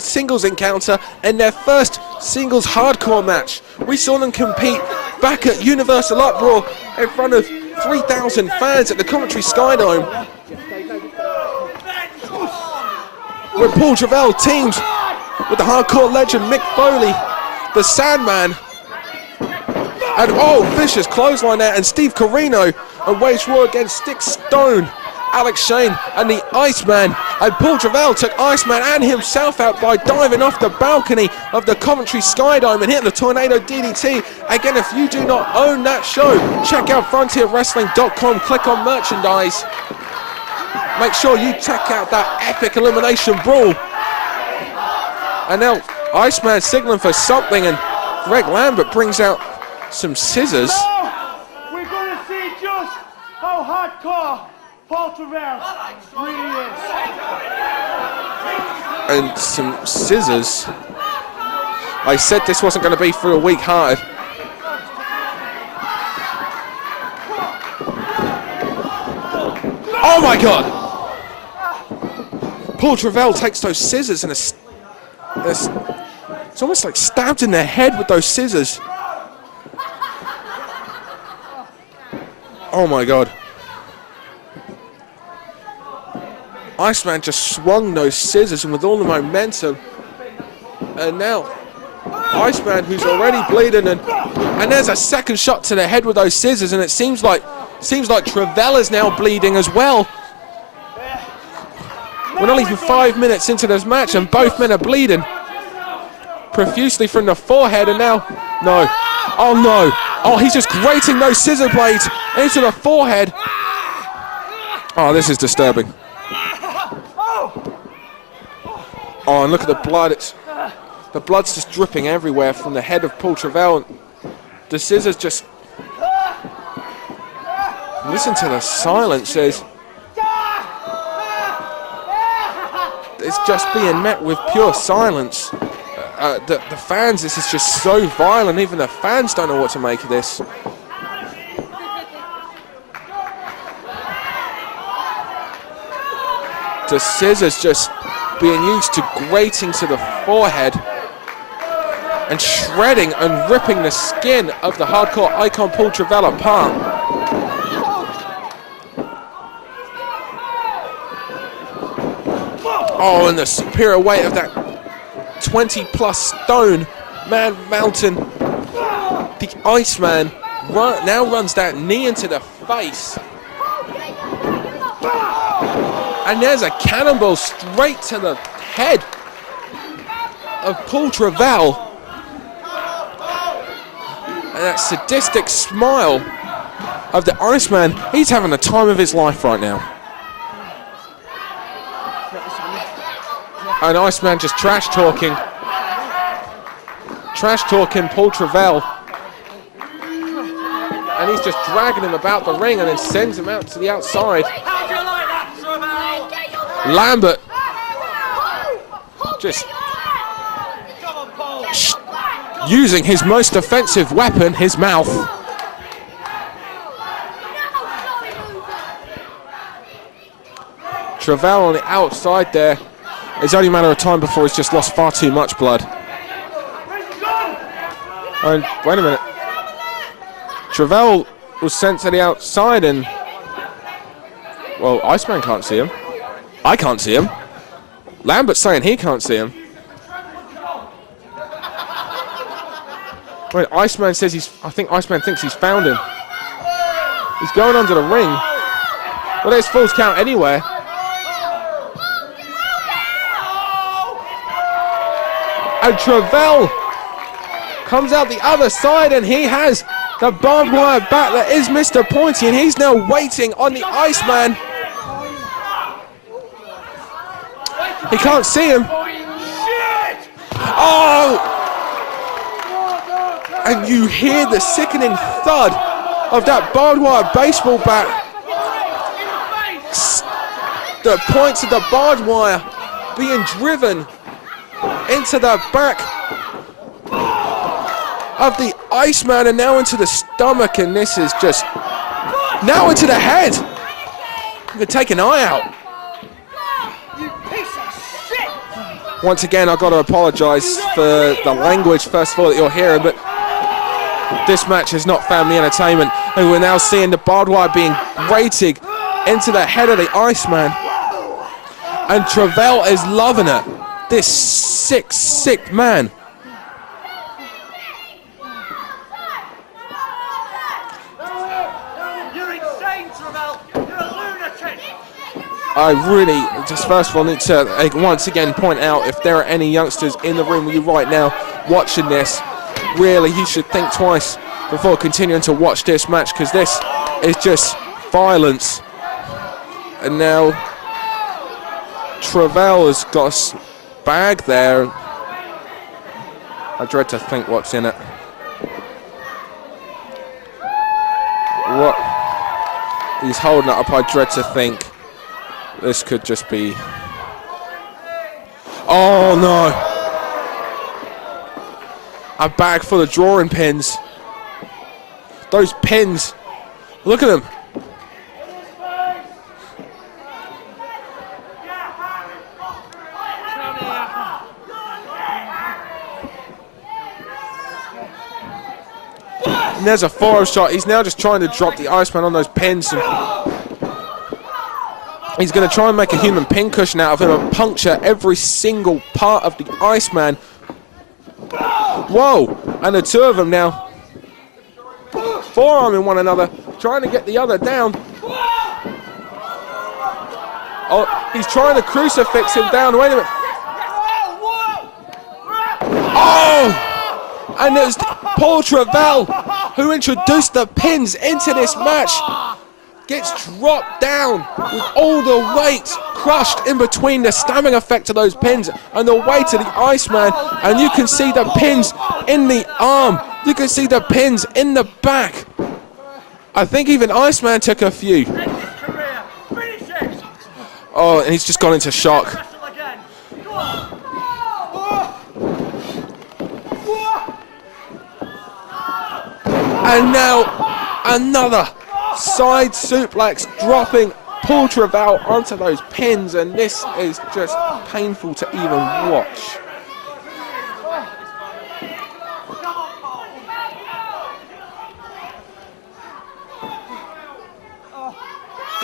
singles encounter and their first singles hardcore match. We saw them compete back at Universal Uproar in front of 3,000 fans at the Coventry Skydome, where Paul Travell teamed with the hardcore legend Mick Foley, the Sandman, and vicious clothesline there, and Steve Corino, and waged war against Stixx, Stone, Alex Shane, and the Iceman. And Paul Travell took Iceman and himself out by diving off the balcony of the Coventry Skydome and hitting the Tornado DDT. Again, if you do not own that show, check out frontierwrestling.com, click on merchandise. Make sure you check out that epic elimination brawl. And now Iceman signaling for something, and Greg Lambert brings out some scissors. We've hardcore Paul Travell. Really is. And some scissors. I said this wasn't going to be for a weak-hearted. Oh my God! Paul Travell takes those scissors and it's almost like stabbed in the head with those scissors. Oh my God. Iceman just swung those scissors and with all the momentum. And now Iceman, who's already bleeding, and there's a second shot to the head with those scissors, and it seems like Travell is now bleeding as well. We're not even 5 minutes into this match and both men are bleeding profusely from the forehead, and now, no. Oh no. Oh, he's just grating those scissor blades into the forehead. Oh, this is disturbing. Oh, and look at the blood. The blood's just dripping everywhere from the head of Paul Travell. The scissors just... Listen to the silence. It's just being met with pure silence. The fans, this is just so violent. Even the fans don't know what to make of this. The scissors just being used to grating to the forehead and shredding and ripping the skin of the hardcore icon Paul Travell apart. Oh, and the superior weight of that 20-plus stone man mountain. The Iceman now runs that knee into the face. And there's a cannonball straight to the head of Paul Travell. And that sadistic smile of the Iceman, he's having the time of his life right now. And Iceman just trash talking Paul Travell. And he's just dragging him about the ring and then sends him out to the outside. How do you like that, Travell? Lambert just Come on, Paul. using his most offensive weapon, his mouth. Travell on the outside there. It's only a matter of time before he's just lost far too much blood. And wait a minute. Travell was sent to the outside and... Well, Iceman can't see him. I can't see him. Lambert's saying he can't see him. Wait, Iceman says he's... I think Iceman thinks he's found him. He's going under the ring. Well, there's Full's count anywhere. And Travell comes out the other side and he has the barbed wire bat that is Mr. Pointy, and he's now waiting on the Iceman. He can't see him. Oh! And you hear the sickening thud of that barbed wire baseball bat. The points of the barbed wire being driven into the back of the Iceman and now into the stomach, and this is just now into the head. You can take an eye out. Once again, I've got to apologise for the language, first of all, that you're hearing, but this match is not family entertainment, and we're now seeing the barbed wire being grated into the head of the Iceman, and Travell is loving it. This sick, sick man. You're insane, Travell. You're a lunatic. I really just first of all need to once again point out, if there are any youngsters in the room with you right now watching this, really you should think twice before continuing to watch this match, because this is just violence. And now Travell has got a bag there. I dread to think what's in it. What? He's holding it up. I dread to think this could just be... Oh, no. A bag full of drawing pins. Those pins. Look at them. And there's a forearm shot. He's now just trying to drop the Iceman on those pins. And he's going to try and make a human pin cushion out of him and puncture every single part of the Iceman. Whoa! And the two of them now forearming one another, trying to get the other down. Oh, he's trying to crucifix him down. Wait a minute. Oh! And it's Paul Travell who introduced the pins into this match. Gets dropped down with all the weight crushed in between the stabbing effect of those pins and the weight of the Iceman. And you can see the pins in the arm. You can see the pins in the back. I think even Iceman took a few. Oh, and he's just gone into shock. And now another side suplex, dropping Paul Travell onto those pins, and this is just painful to even watch.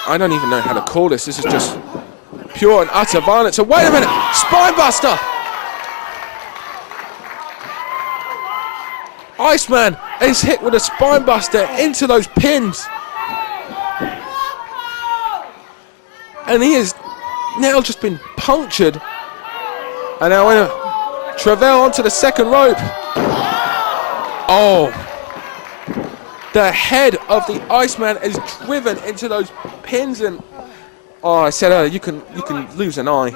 I don't even know how to call this. This is just pure and utter violence. So wait a minute, Spinebuster! Iceman is hit with a Spinebuster into those pins. And he has now just been punctured. And now Travell onto the second rope. Oh. The head of the Iceman is driven into those pins, and oh, I said earlier, you can lose an eye.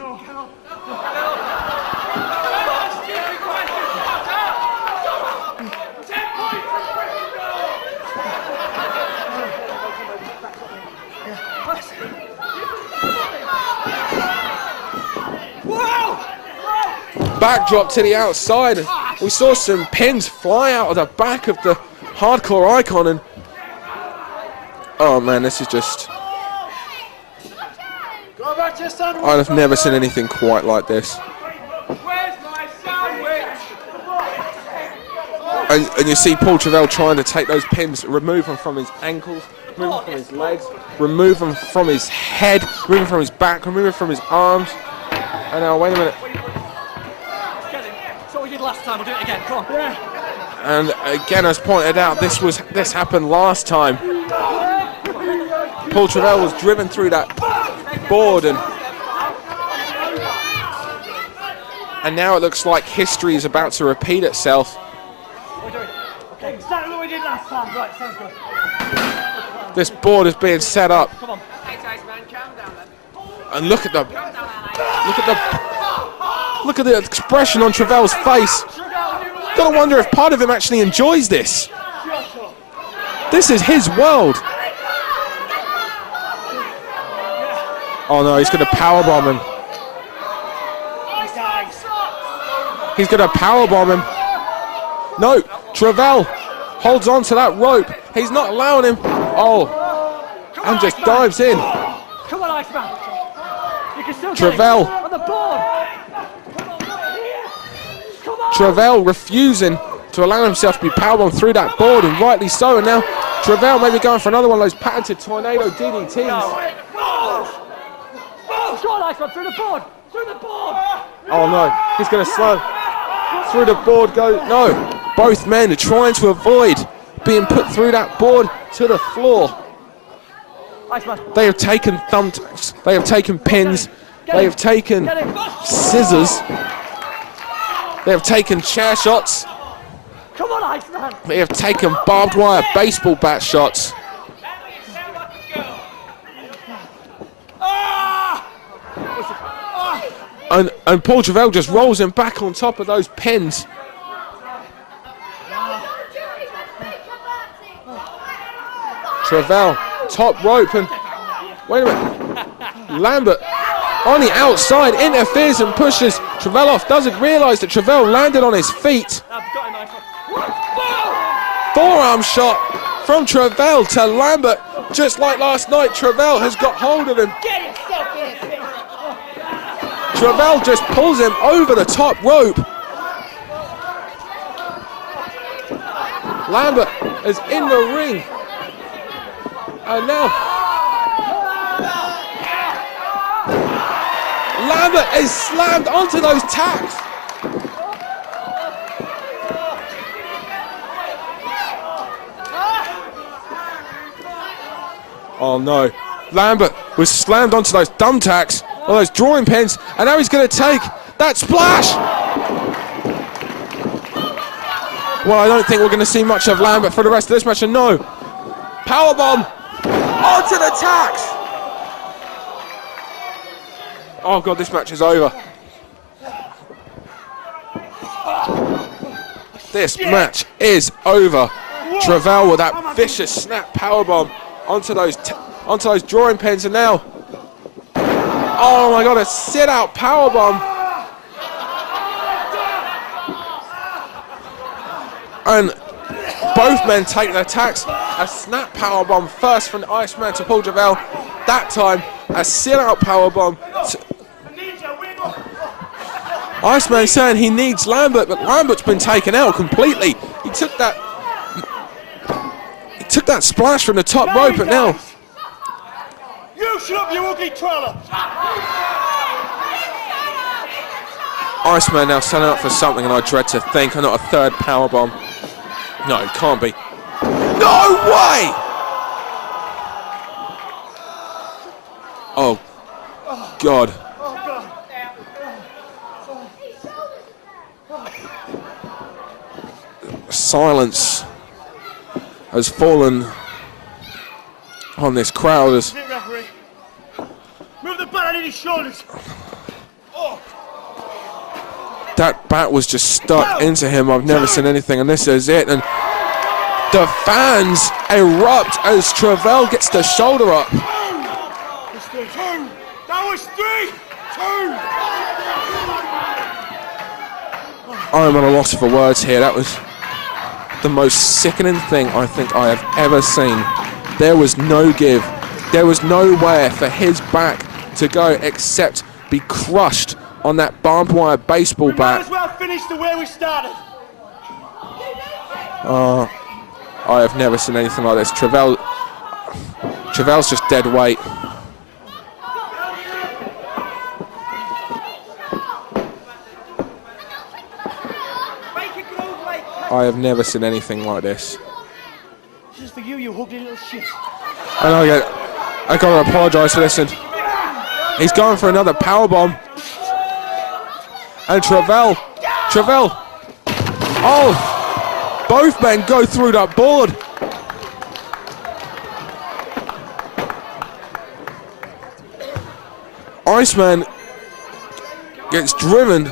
Backdrop to the outside. We saw some pins fly out of the back of the hardcore icon, and oh man, this is just... I've never seen anything quite like this. And you see Paul Travell trying to take those pins, remove them from his ankles, remove them from his legs, remove them from his head, remove them from his back, remove them from his arms. And now, wait a minute. That's what we did last time, we'll do it again, come on. Yeah. And again, as pointed out, this happened last time. Paul Travell was driven through that board, and now it looks like history is about to repeat itself. Okay, exactly what we did last time. Right, sounds good. This board is being set up. Come on. And look at the expression on Travell's face. Gotta wonder if part of him actually enjoys this. This is his world. Oh no, he's gonna powerbomb him. He's gonna powerbomb him. No, Travell holds on to that rope. He's not allowing him. Oh, and just dives in. Come on, Iceman. You can still Travell. on the board. Travell refusing to allow himself to be powerbombed through that board, and rightly so. And now Travell may be going for another one of those patented tornado DDTs. Go on, Iceman, through the board. Through the board. Oh no, he's going to slow through the board. Go no. Both men are trying to avoid being put through that board to the floor. They have taken thumbtacks, they have taken pins, they have taken scissors, they have taken chair shots, Come on, Iceman. they have taken barbed wire baseball bat shots. And Paul Travell just rolls him back on top of those pins. Travell top rope, and wait a minute, Lambert on the outside interferes and pushes Travell off. Doesn't realise that Travell landed on his feet. Forearm shot from Travell to Lambert. Just like last night, Travell has got hold of him. Travell just pulls him over the top rope. Lambert is in the ring. And now Lambert is slammed onto those tacks. Oh no, Lambert was slammed onto those thumbtacks, or those drawing pins, and now he's going to take that splash. Well, I don't think we're going to see much of Lambert for the rest of this match, and no. Powerbomb onto the tacks. Oh God, this match is over. This match is over. Travell with that vicious snap powerbomb onto those drawing pins, and now, oh my God, a sit-out powerbomb. And both men take their tacks. A snap powerbomb first from Iceman to Paul Travell. That time, a sit-out powerbomb. Iceman saying he needs Lambert, but Lambert's been taken out completely. He took that splash from the top rope, but now you shut up, you ugly troller. Iceman now setting up for something, and I dread to think, and not a third powerbomb. No, it can't be. No way! Oh God. Silence has fallen on this crowd as move the bat on his shoulders. That bat was just stuck into him. I've never seen anything, and this is it. And the fans erupt as Travell gets the shoulder up. That was 3, 2. I'm at a loss for words here. That was the most sickening thing I think I have ever seen. There was no give. There was nowhere for his back to go except be crushed on that barbed wire baseball bat. We might as well finish the way we started. I have never seen anything like this. Travell's just dead weight. I have never seen anything like this. This is for you, you ugly little shit. And I gotta apologise for this. And he's going for another powerbomb. And Travell. Oh, both men go through that board. Iceman gets driven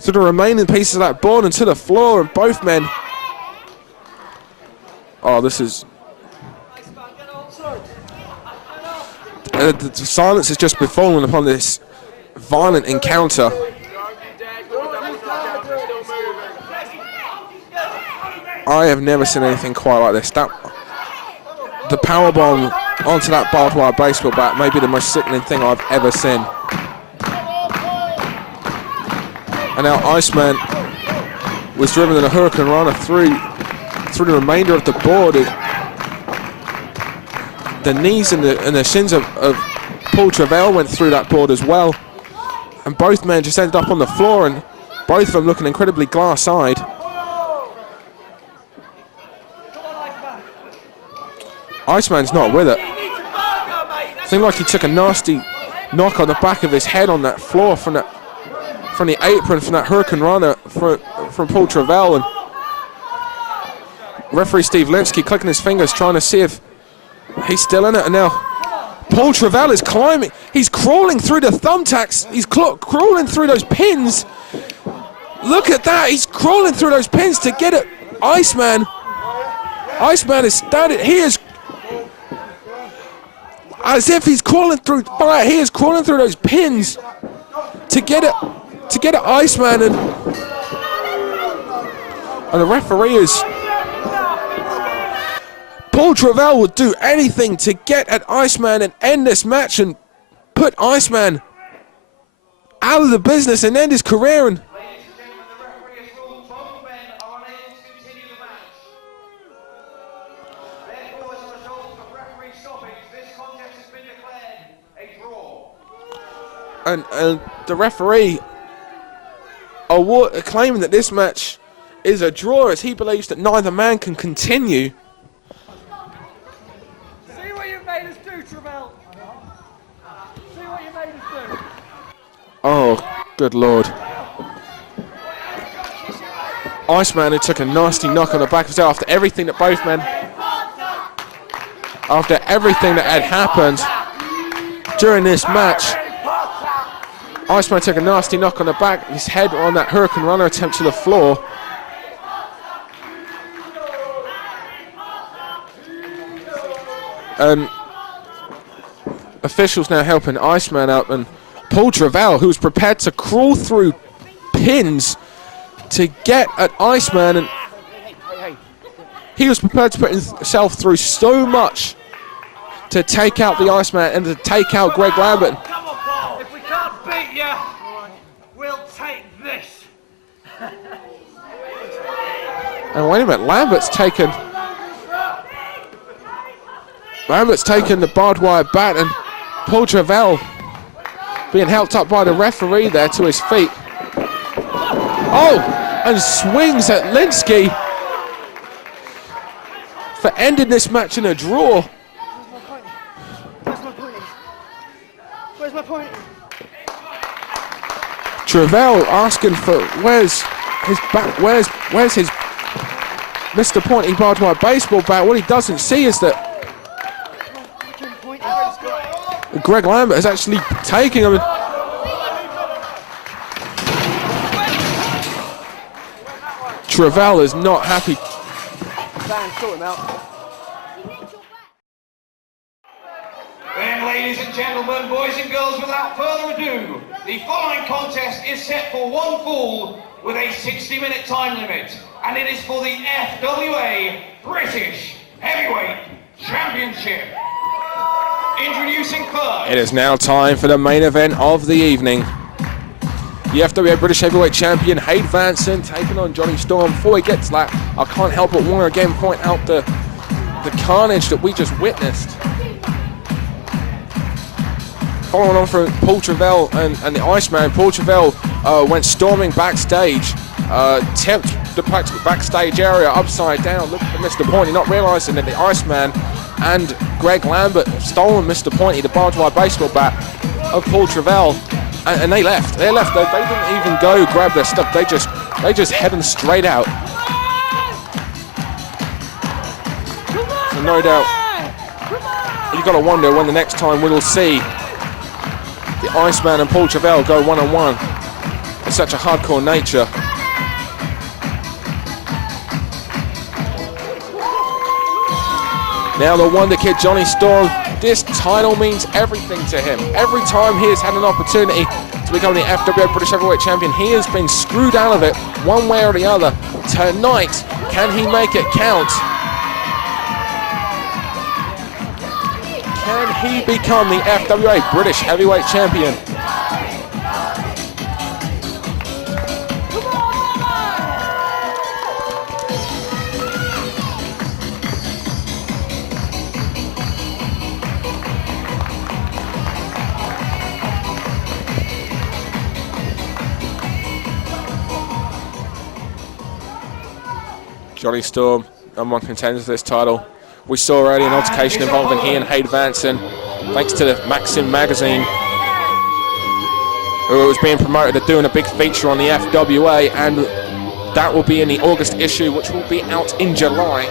to the remaining pieces of that board and to the floor, and both men. Oh, this is. The silence has just befallen upon this violent encounter. I have never seen anything quite like this. The powerbomb onto that barbed wire baseball bat may be the most sickening thing I've ever seen. And now Iceman was driven in a hurricane runner through the remainder of the board. The knees and the shins of Paul Travell went through that board as well. And both men just ended up on the floor, and both of them looking incredibly glass-eyed. Iceman's not with it. Seemed like he took a nasty knock on the back of his head on that floor from the apron from that hurricane runner from Paul Travell. And referee Steve Lipsky clicking his fingers trying to see if he's still in it. And now Paul Travell is climbing. He's crawling through the thumbtacks. He's crawling through those pins. Look at that. He's crawling through those pins to get it. Iceman is standing. as if he's crawling through fire. He is crawling through those pins to get it Iceman, and the referee is. Paul Travell would do anything to get at Iceman and end this match and put Iceman out of the business and end his career. And Ladies and gentlemen, the referee has ruled both men are unable to continue the match. Therefore, as a result of referee stoppage, this contest has been declared a draw. and the referee claiming that this match is a draw, as he believes that neither man can continue. See what you made us do, Travell. See what you made us do. Oh, good Lord. Iceman, who took a nasty knock on the back of his head after everything that both men, after everything that had happened during this match. Iceman took a nasty knock on the back, his head on that Hurricane Runner attempt to the floor. And officials now helping Iceman up, and Paul Travell, who was prepared to crawl through pins to get at Iceman, and he was prepared to put himself through so much to take out the Iceman and to take out Greg Lambert. Come on, Paul. If we can't beat you, we'll take this. And wait a minute, Lambert's taken the barbed wire bat, and Paul Travell being helped up by the referee there to his feet. Oh, and swings at Linsky for ending this match in a draw. Where's my point? Travell asking for where's his Mr. Pointy barbed wire baseball bat. What he doesn't see is that Greg Lambert is actually taking him. Travell is not happy. Then, ladies and gentlemen, boys and girls, without further ado, the following contest is set for one fall with a 60-minute time limit, and it is for the FWA British Heavyweight Championship. Introducing first. It is now time for the main event of the evening. The FWA British Heavyweight Champion Hade Vansen taking on Jonny Storm. Before we get to that, I can't help but want to again point out the carnage that we just witnessed. Following on from Paul Travell and the Iceman, Paul Travell went storming backstage, tipped the backstage area upside down, looking for Mr. Pointy, not realising that the Iceman and Greg Lambert have stolen Mr. Pointy, the barbed wire baseball bat of Paul Travell, and they left. They left. They didn't even go grab their stuff. They just heading straight out. So no doubt, you've got to wonder when the next time we will see the Iceman and Paul Travell go one-on-one in such a hardcore nature. Now the Wonder Kid Jonny Storm, this title means everything to him. Every time he has had an opportunity to become the FWA British Heavyweight Champion, he has been screwed out of it one way or the other. Tonight, can he make it count? Can he become the FWA British Heavyweight Champion? Jonny Storm, #1 contender for this title. We saw already an altercation involving he and Hade Vansen, thanks to the Maxim magazine, who was being promoted. They're doing a big feature on the FWA, and that will be in the August issue, which will be out in July.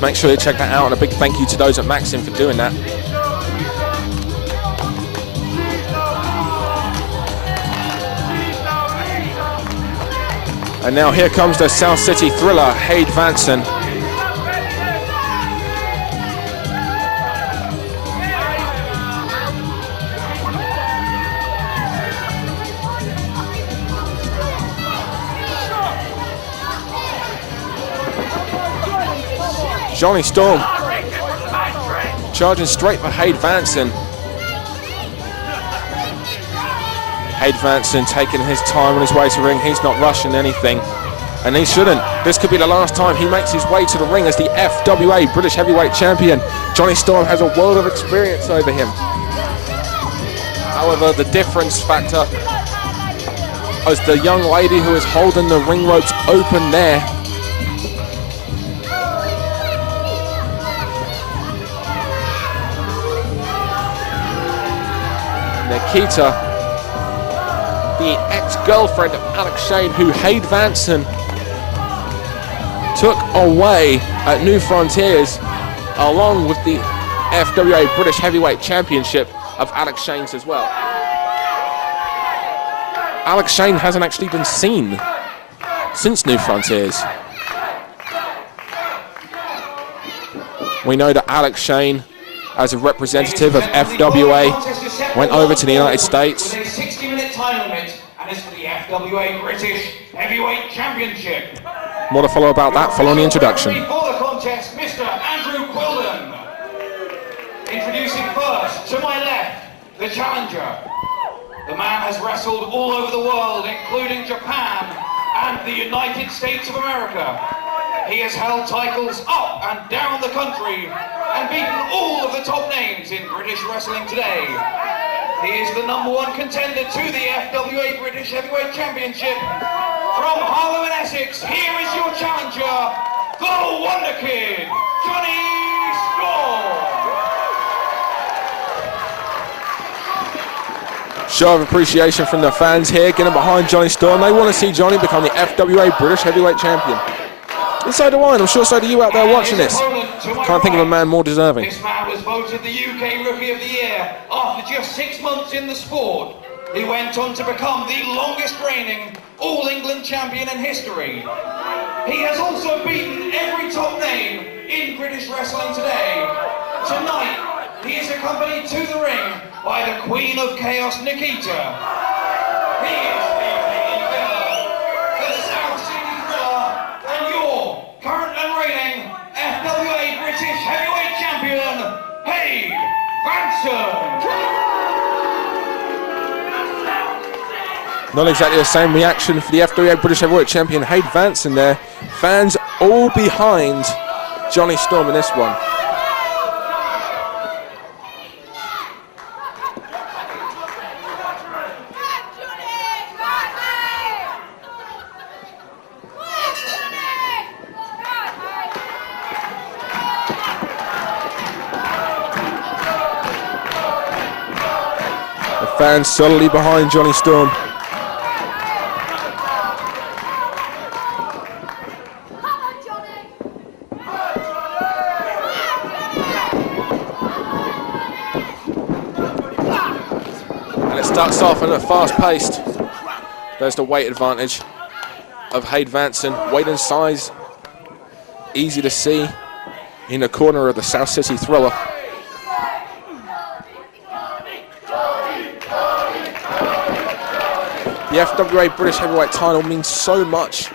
Make sure you check that out, and a big thank you to those at Maxim for doing that. And now here comes the South City thriller, Hade Vansen. Jonny Storm charging straight for Hade Vansen. Hade Vansen taking his time on his way to the ring. He's not rushing anything, and he shouldn't. This could be the last time he makes his way to the ring as the FWA British Heavyweight Champion. Jonny Storm has a world of experience over him. However, the difference factor is the young lady who is holding the ring ropes open there. Nikita, the ex-girlfriend of Alex Shane, who Hade Vansen took away at New Frontiers, along with the FWA British Heavyweight Championship of Alex Shane's as well. Alex Shane hasn't actually been seen since New Frontiers. We know that Alex Shane, as a representative of FWA, went over to the United States. With a 60-minute time limit, and is for the FWA British Heavyweight Championship. More to follow about that following the introduction. For the contest, Mr. Andrew Quilden. Introducing first, to my left, the challenger. The man has wrestled all over the world, including Japan and the United States of America. He has held titles up and down the country and beaten all of the top names in British wrestling today. He is the #1 contender to the FWA British Heavyweight Championship. From Harlow and Essex, here is your challenger, the Wonder Kid, Jonny Storm. Show of appreciation from the fans here, getting behind Jonny Storm. They want to see Jonny become the FWA British Heavyweight Champion. And so do I, and I'm sure so do you out there watching this. Can't think of a man more deserving. This man was voted the UK Rookie of the Year after just 6 months in the sport. He went on to become the longest reigning All England Champion in history. He has also beaten every top name in British wrestling today. Tonight, he is accompanied to the ring by the Queen of Chaos, Nikita. He is the South City Thriller, and your current and reigning FWA British Heavyweight Champion, Hade Vansen. Not exactly the same reaction for the FWA British Heavyweight Champion Hade Vansen there. Fans all behind Jonny Storm in this one. The fans solidly behind Jonny Storm. Starts off and at fast-paced. There's the weight advantage of Hade Vansen. Weight and size, easy to see in the corner of the South City Thriller. The FWA British Heavyweight Title means so much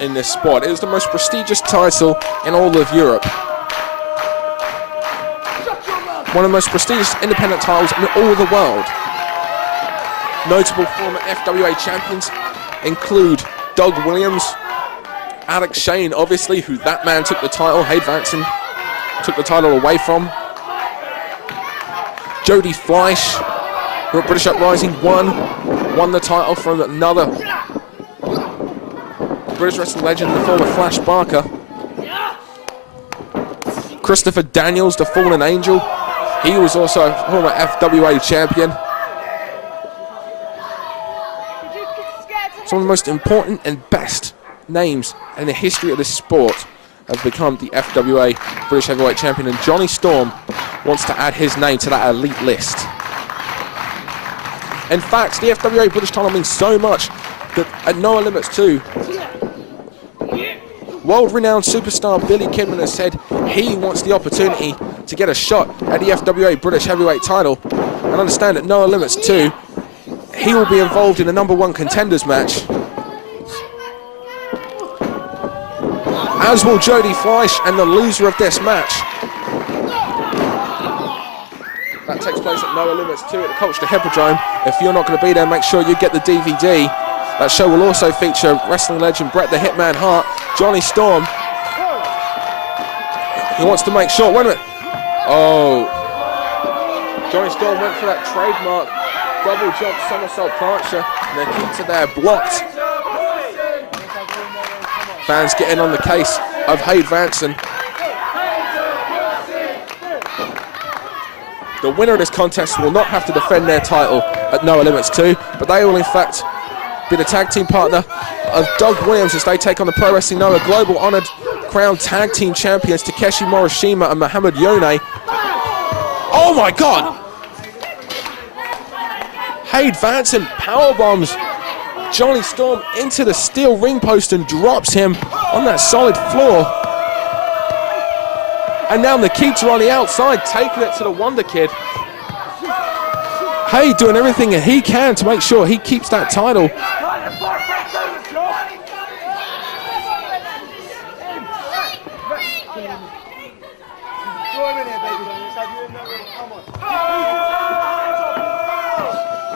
in this sport. It is the most prestigious title in all of Europe. One of the most prestigious independent titles in all the world. Notable former FWA champions include Doug Williams, Alex Shane, obviously, who that man took the title, Hade Vansen took the title away from. Jody Fleisch, who at British Uprising won the title from another British wrestling legend, the former Flash Barker. Christopher Daniels, the Fallen Angel, he was also a former FWA champion. Some of the most important and best names in the history of this sport have become the FWA British Heavyweight Champion, and Jonny Storm wants to add his name to that elite list. In fact, the FWA British title means so much that at No Limits 2, world-renowned superstar Billy Kidman has said he wants the opportunity to get a shot at the FWA British Heavyweight title, and understand at No Limits 2, he will be involved in the #1 contenders match. as will Jody Fleisch and the loser of this match. That takes place at No Limits 2 at the Culture Hippodrome. If you're not going to be there, make sure you get the DVD. That show will also feature wrestling legend Bret the Hitman Hart, Johnny Storm. He wants to make sure, wait a minute. Oh, Johnny Storm went for that trademark double jump somersault plancher. Nikita there blocked. Fans getting on the case of Hade Vansen. The winner of this contest will not have to defend their title at No Limits 2, but they will in fact be the tag team partner of Doug Williams as they take on the Pro Wrestling Noah Global Honored Crown Tag Team Champions Takeshi Morishima and Muhammad Yone. Oh my God! Hade Vansen powerbombs Johnny Storm into the steel ring post and drops him on that solid floor. And now Nikita on the outside, taking it to the Wonder Kid. Hade doing everything he can to make sure he keeps that title.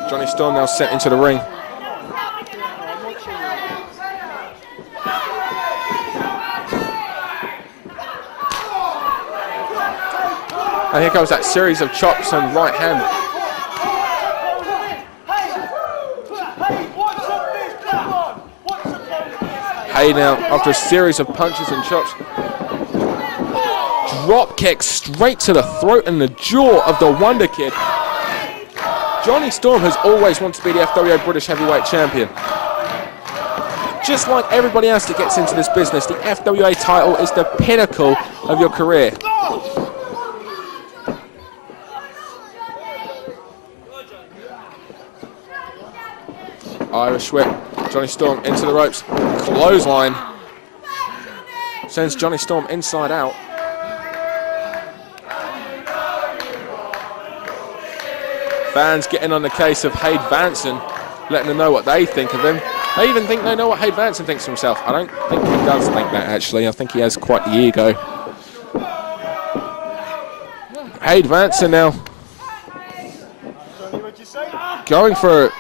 Johnny Storm now sent into the ring. And here goes that series of chops and right hand. Hade now, after a series of punches and chops, drop kick straight to the throat and the jaw of the Wonder Kid. Johnny Storm has always wanted to be the FWA British Heavyweight Champion. Just like everybody else that gets into this business, the FWA title is the pinnacle of your career. Irish whip, Johnny Storm into the ropes, clothesline, sends Johnny Storm inside out. Fans getting on the case of Hade Vansen, letting them know what they think of him. They even think they know what Hade Vansen thinks of himself. I don't think he does think that, actually. I think he has quite the ego. Hade Vansen now going for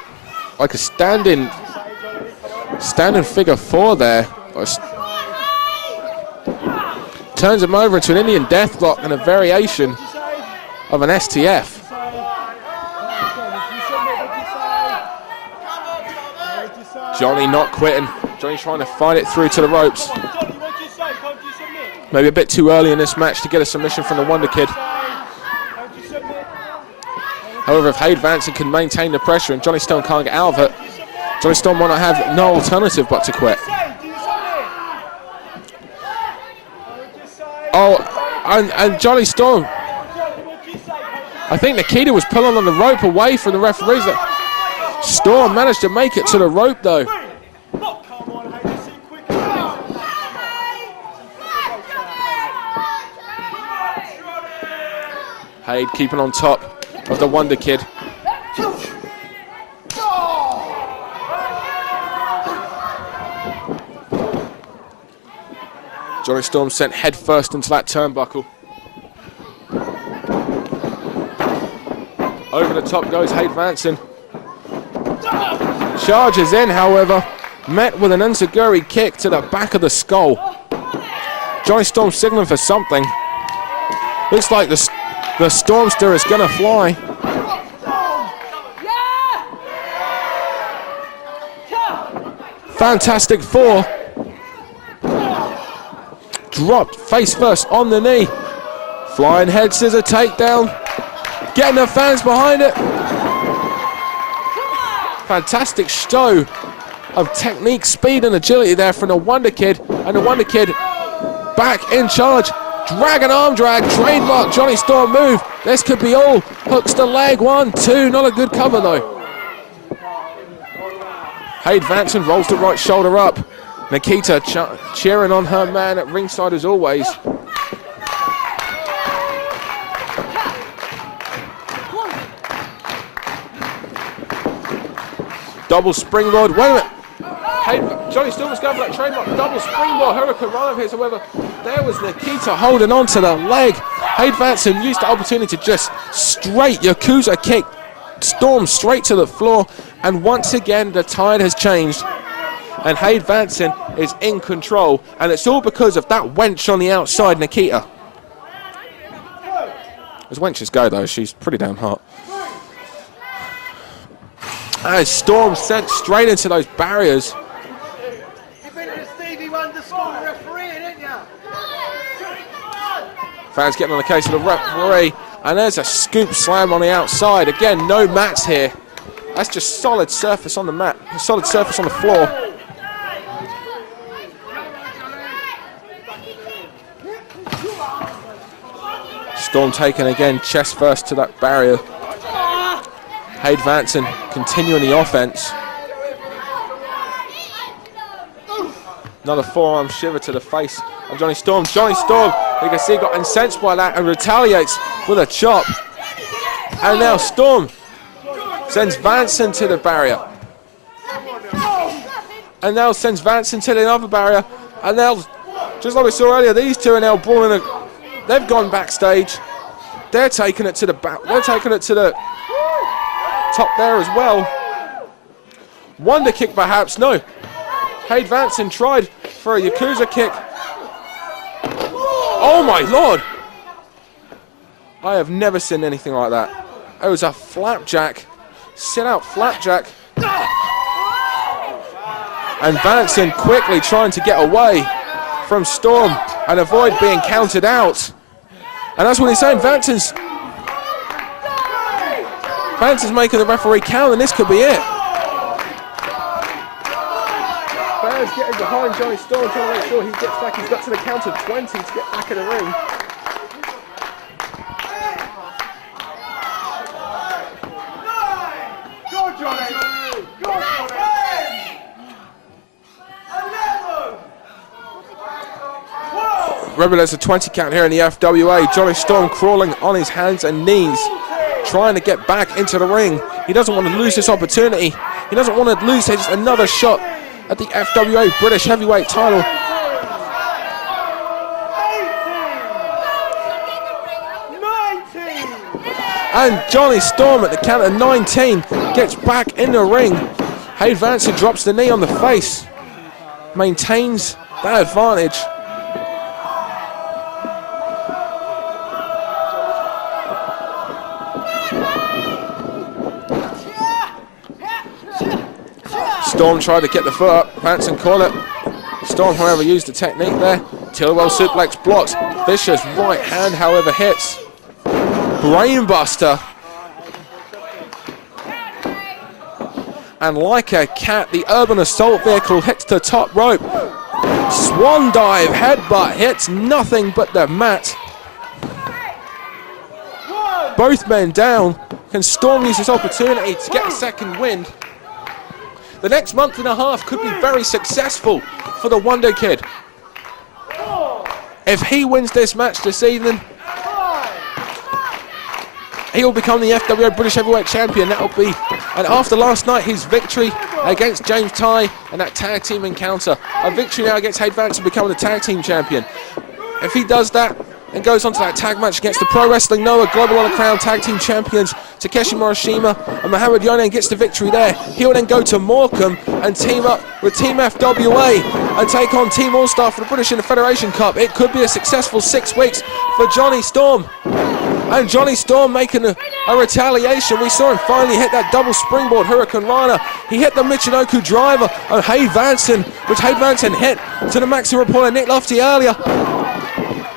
like a standing figure four there. Turns him over into an Indian deathlock and a variation of an STF. Johnny not quitting. Johnny trying to fight it through to the ropes. Maybe a bit too early in this match to get a submission from the Wonder Kid. However, if Hade Vansen can maintain the pressure and Johnny Storm can't get out of it, Johnny Storm might not have no alternative but to quit. Oh, and Johnny Storm. I think Nikita was pulling on the rope away from the referees. Storm managed to make it to the rope though. Hade keeping on top of the Wonder Kid. Johnny Storm sent head first into that turnbuckle. Over the top goes Hade Vansen. Charges in, however, met with an enziguri kick to the back of the skull. Johnny Storm signaling for something. Looks like the Stormster is gonna fly. Fantastic four. Dropped face first on the knee. Flying head scissor takedown. Getting the fans behind it. Fantastic show of technique, speed and agility there from the Wonder Kid. And the Wonder Kid back in charge. Dragon arm drag, trademark Johnny Storm move. This could be all. Hooks the leg, 1, 2, not a good cover though. Hade Vansen rolls the right shoulder up. Nikita cheering on her man at ringside as always. Double springboard, wait a minute. Jonny Storm was going for that trademark double springboard hurricane run here. However, there was Nikita holding on to the leg. Hade Vansen used the opportunity to just straight Yakuza kick Storm straight to the floor. And once again, the tide has changed. And Hade Vansen is in control. And it's all because of that wench on the outside, Nikita. As wenches go, though, she's pretty damn hot. As Storm sent straight into those barriers. You've been to the Stevie Wonder School referee, didn't you? Fans getting on the case of the referee. And there's a scoop slam on the outside. Again, no mats here. That's just solid surface on the mat. Solid surface on the floor. Storm taken again, chest first to that barrier. Hade Vansen continuing the offense. Another forearm shiver to the face of Jonny Storm. Jonny Storm, you can see, got incensed by that and retaliates with a chop. And now Storm sends Vansen to the barrier. And now sends Vansen to the other barrier. And now, just like we saw earlier, these two are now brawling. They've gone backstage. They're taking it to the back. They're taking it to the top there as well. Wonder kick, perhaps. No. Hade Vansen tried for a Yakuza kick. Oh my lord! I have never seen anything like that. It was a flapjack. Sit out flapjack. And Vansen quickly trying to get away from Storm and avoid being counted out. And that's what he's saying. Vansen's making the referee count, and this could be it. Fans getting behind Jonny Storm, trying to make sure he gets back. He's got to the count of 20 to get back in the ring. Go, Jonny! Go, Jonny! 11! Remember, there's a 20 count here in the FWA. Jonny Storm crawling on his hands and knees, trying to get back into the ring. He doesn't want to lose this opportunity. He doesn't want to lose another shot at the FWA British Heavyweight Title. And Jonny Storm at the count of 19 gets back in the ring. Hade Vansen drops the knee on the face, maintains that advantage. Storm tried to get the foot up. Vansen caught it. Storm, however, used the technique there. Travell suplex blocks. Vicious right hand, however, hits. Brainbuster. And like a cat, the Urban Assault Vehicle hits the top rope. Swan dive, headbutt, hits nothing but the mat. Both men down. Can Storm use this opportunity to get a second win? The next month and a half could be very successful for the Wonder Kid. If he wins this match this evening, he will become the FWA British Heavyweight Champion. That will be, and after last night, his victory against James Tighe and that tag team encounter, a victory now against Hade Vansen, becoming the tag team champion. If he does that and goes on to that tag match against the Pro Wrestling Noah Global Honor Crown Tag Team Champions Takeshi Morishima and Muhammad Yone, and gets the victory there, he'll then go to Morecambe and team up with Team FWA and take on Team All-Star for the British in the Federation Cup. It could be a successful 6 weeks for Jonny Storm. And Jonny Storm making a retaliation. We saw him finally hit that double springboard Hurricane Rana. He hit the Michinoku driver on Hade Vansen, which Hade Vansen hit to the Maxi Reporter Nick Lofty earlier.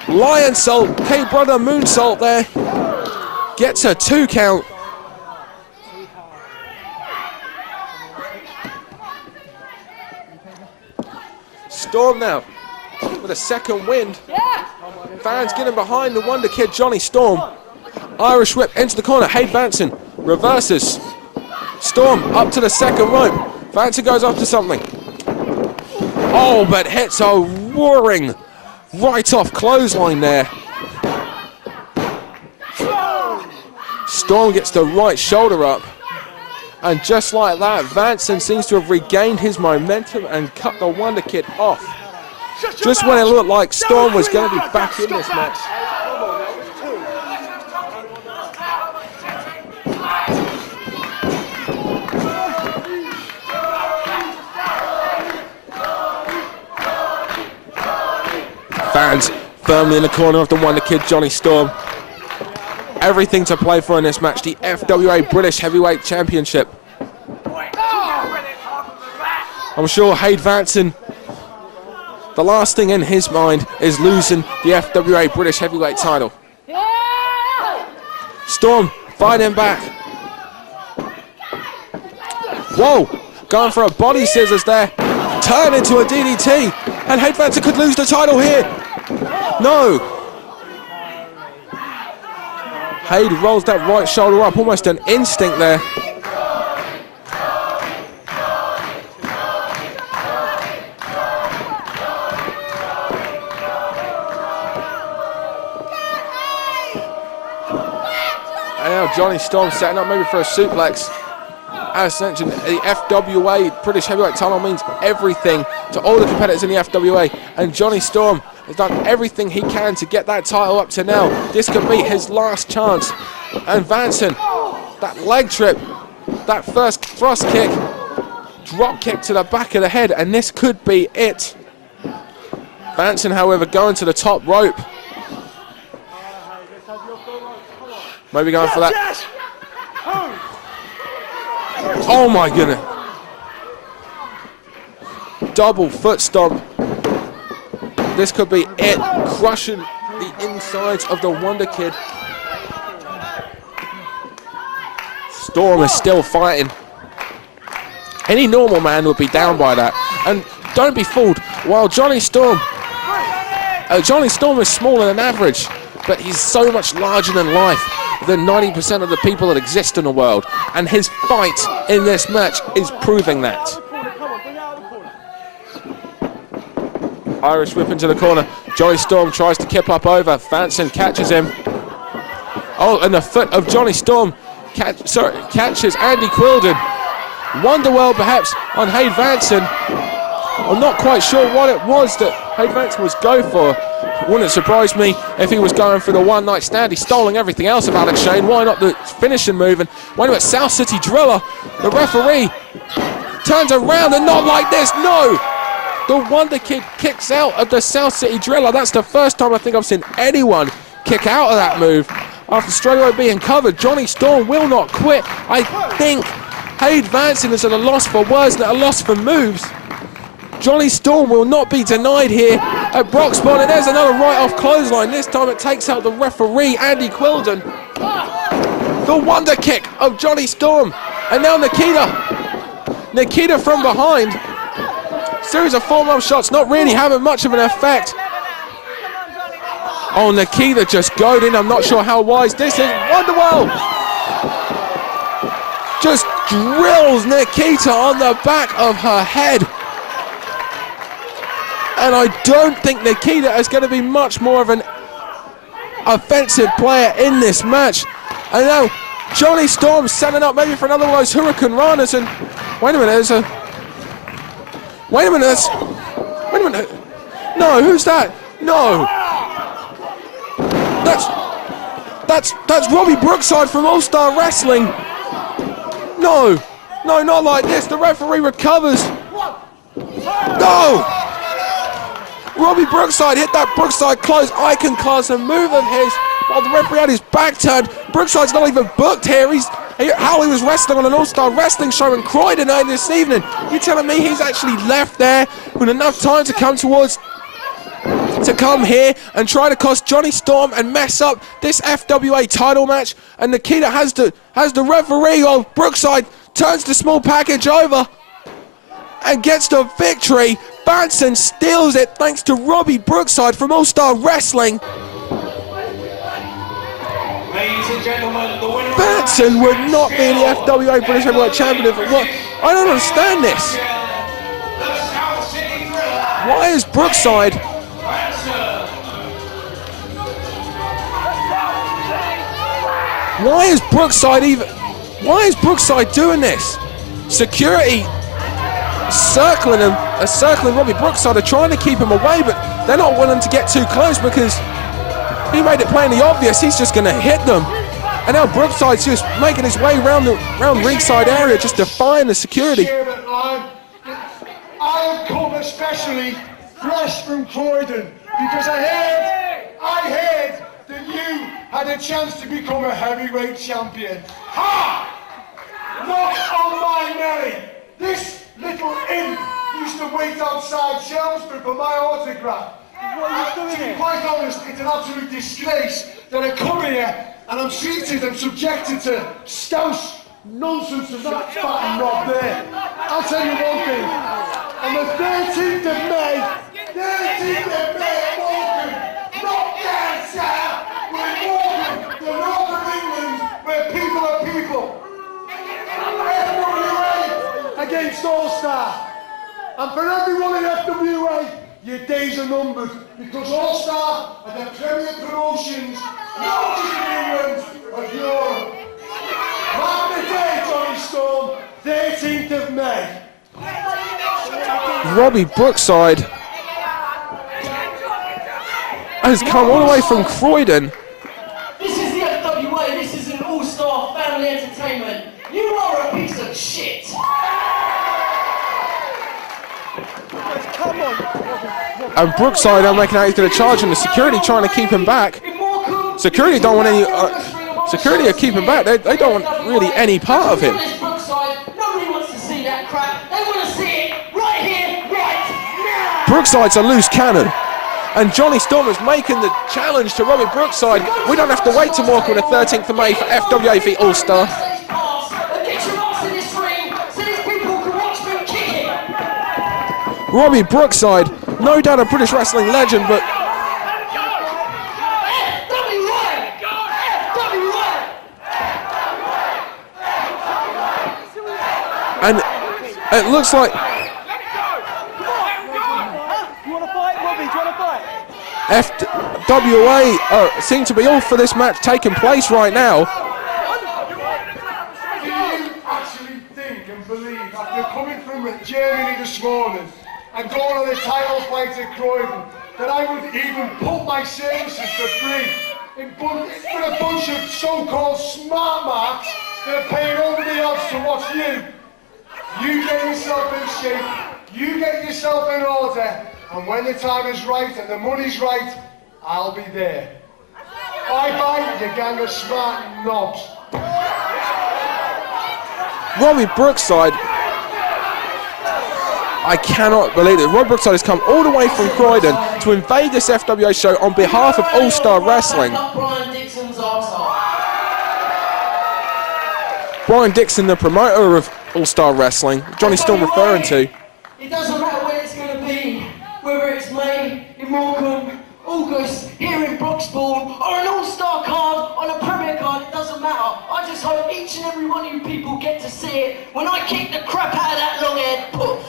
Lion Salt, K-Brother Moonsault there. Gets a 2 count. Storm now with a second wind. Fans getting behind the Wonder Kid, Jonny Storm. Irish whip into the corner. Hade Vansen reverses. Storm up to the second rope. Vansen goes after something. Oh, but hits a roaring right off clothesline there. Storm gets the right shoulder up. And just like that, Vansen seems to have regained his momentum and cut the Wonder Kid off. Just when it looked like Storm was going to be back in this match. Fans firmly in the corner of the Wonder Kid, Jonny Storm. Everything to play for in this match, the FWA British Heavyweight Championship. I'm sure Hade Vansen, the last thing in his mind is losing the FWA British Heavyweight Title. Storm fighting back. Whoa, going for a body scissors there. Turn into a DDT, and Hade Vansen could lose the title here. No. Hade rolls that right shoulder up, almost an instinct there. And now Jonny Storm setting up maybe for a suplex. As mentioned, the FWA British Heavyweight Title means everything to all the competitors in the FWA, and Jonny Storm has done everything he can to get that title up to now. This could be his last chance. And Vansen, that leg trip, that first thrust kick, drop kick to the back of the head, and this could be it. Vansen, however, going to the top rope. Maybe going for that. Oh my goodness. Double foot stomp. This could be it, crushing the insides of the Wonder Kid. Storm is still fighting. Any normal man would be down by that. And don't be fooled, while Jonny Storm is smaller than average, but he's so much larger than life than 90% of the people that exist in the world. And his fight in this match is proving that. Irish whip into the corner. Jonny Storm tries to kip up over. Vansen catches him. Oh, and the foot of Jonny Storm catches Andy Quilden. Wonderwell perhaps on Hade Vansen. I'm not quite sure what it was that Hade Vansen was going for. Wouldn't surprise me if he was going for the one night stand. He's stolen everything else of Alex Shane. Why not the finishing move? And wait a minute, South City Driller. The referee turns around and not like this. No! The Wonder Kid kicks out of the South City Driller. That's the first time I think I've seen anyone kick out of that move. After straight away being covered, Jonny Storm will not quit. I think Hade Vansen is at a loss for words and at a loss for moves. Jonny Storm will not be denied here at Broxbourne, and there's another right-off clothesline. This time it takes out the referee, Andy Quilden. The wonder kick of Jonny Storm, and now Nikita from behind. Series of forearm shots not really having much of an effect. Oh, Nikita just goading. I'm not sure how wise this is. Wonderwell just drills Nikita on the back of her head. And I don't think Nikita is going to be much more of an offensive player in this match. And now Jonny Storm setting up maybe for another one of those Hurricane Ranas. And wait a minute, wait a minute. No, who's that? No. That's Robbie Brookside from All Star Wrestling. No, not like this. The referee recovers. No. Robbie Brookside hit that Brookside close iconoclasm move of his while the referee had his back turned. Brookside's not even booked here. How he was wrestling on an All-Star Wrestling show in Croydon this evening. You're telling me he's actually left there with enough time to come here and try to cost Jonny Storm and mess up this FWA title match? And Nikita has the referee of Brookside, turns the small package over and gets the victory. Vansen steals it thanks to Robbie Brookside from All-Star Wrestling. Ladies and gentlemen, the winner. Vansen would not be the FWA British Heavyweight Champion if it was. I don't understand this. Why is Brookside? Why is Brookside even? Why is Brookside doing this? Security circling him, circling Robbie Brookside, are trying to keep him away, but they're not willing to get too close because he made it plainly obvious he's just going to hit them. And now Brookside's just making his way round ringside area, just defying the security. I have come especially fresh from Croydon because I heard that you had a chance to become a heavyweight champion. Ha! Not on my merit. This little imp used to wait outside Chelmsford for my autograph. To be quite honest, it's an absolute disgrace that I come here and I'm treated and subjected to stouse nonsense of that fat knob there. I'll tell you one thing. On the 13th of May, Morgan, not down south, we're Morgan, the north of England, where people are people. FWA against All Star. And for everyone in FWA, your days are numbered, because All Star are the premier promotions, not just in England, but Europe. Mark the day, Jonny Storm, 13th of May. Robbie Brookside has come all the way from Croydon. This is the FWA, this is an all-star family entertainment. You are a piece of shit. Come on. And Brookside are making out he's going to charge him. The security trying to keep him back. Security don't want any. Security are keeping back. They don't want really any part of him. Nobody wants to see that crap. They want to see it right here, right now. Brookside's a loose cannon. And Jonny Storm is making the challenge to Robbie Brookside. We don't have to wait till Morecambe on the 13th of May for FWA v All Star. Robbie Brookside, no doubt a British wrestling legend, but and it looks like FWA seem to be all for this match taking place right now. Do you actually think and believe, after coming from Germany this morning and going on a title fight at Croydon, that I would even put my services for free with a bunch of so-called smart marks that are paying over the odds to watch you? You get yourself in shape, you get yourself in order, and when the time is right and the money's right, I'll be there. Bye-bye, you gang of smart knobs. Robbie Brookside, I cannot believe it. Robbie Brookside has come all the way from Croydon to invade this FWA show on behalf of All Star Wrestling. Brian Dixon, the promoter of All Star Wrestling, Jonny Storm referring to. It doesn't matter when it's going to be, whether it's May in Morecambe, August here in Broxbourne, or an All-Star card on a Premier card, it doesn't matter. I just hope each and every one of you people get to see it when I kick the crap out of that long-haired poof.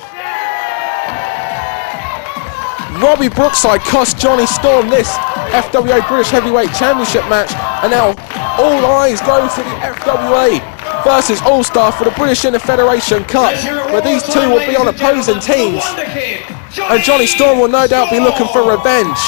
Robbie Brookside cost Jonny Storm this FWA British Heavyweight Championship match, and now all eyes go to the FWA versus All Star for the British Inter-Federation Cup, where these two will be on opposing teams. And Jonny Storm will no doubt be looking for revenge.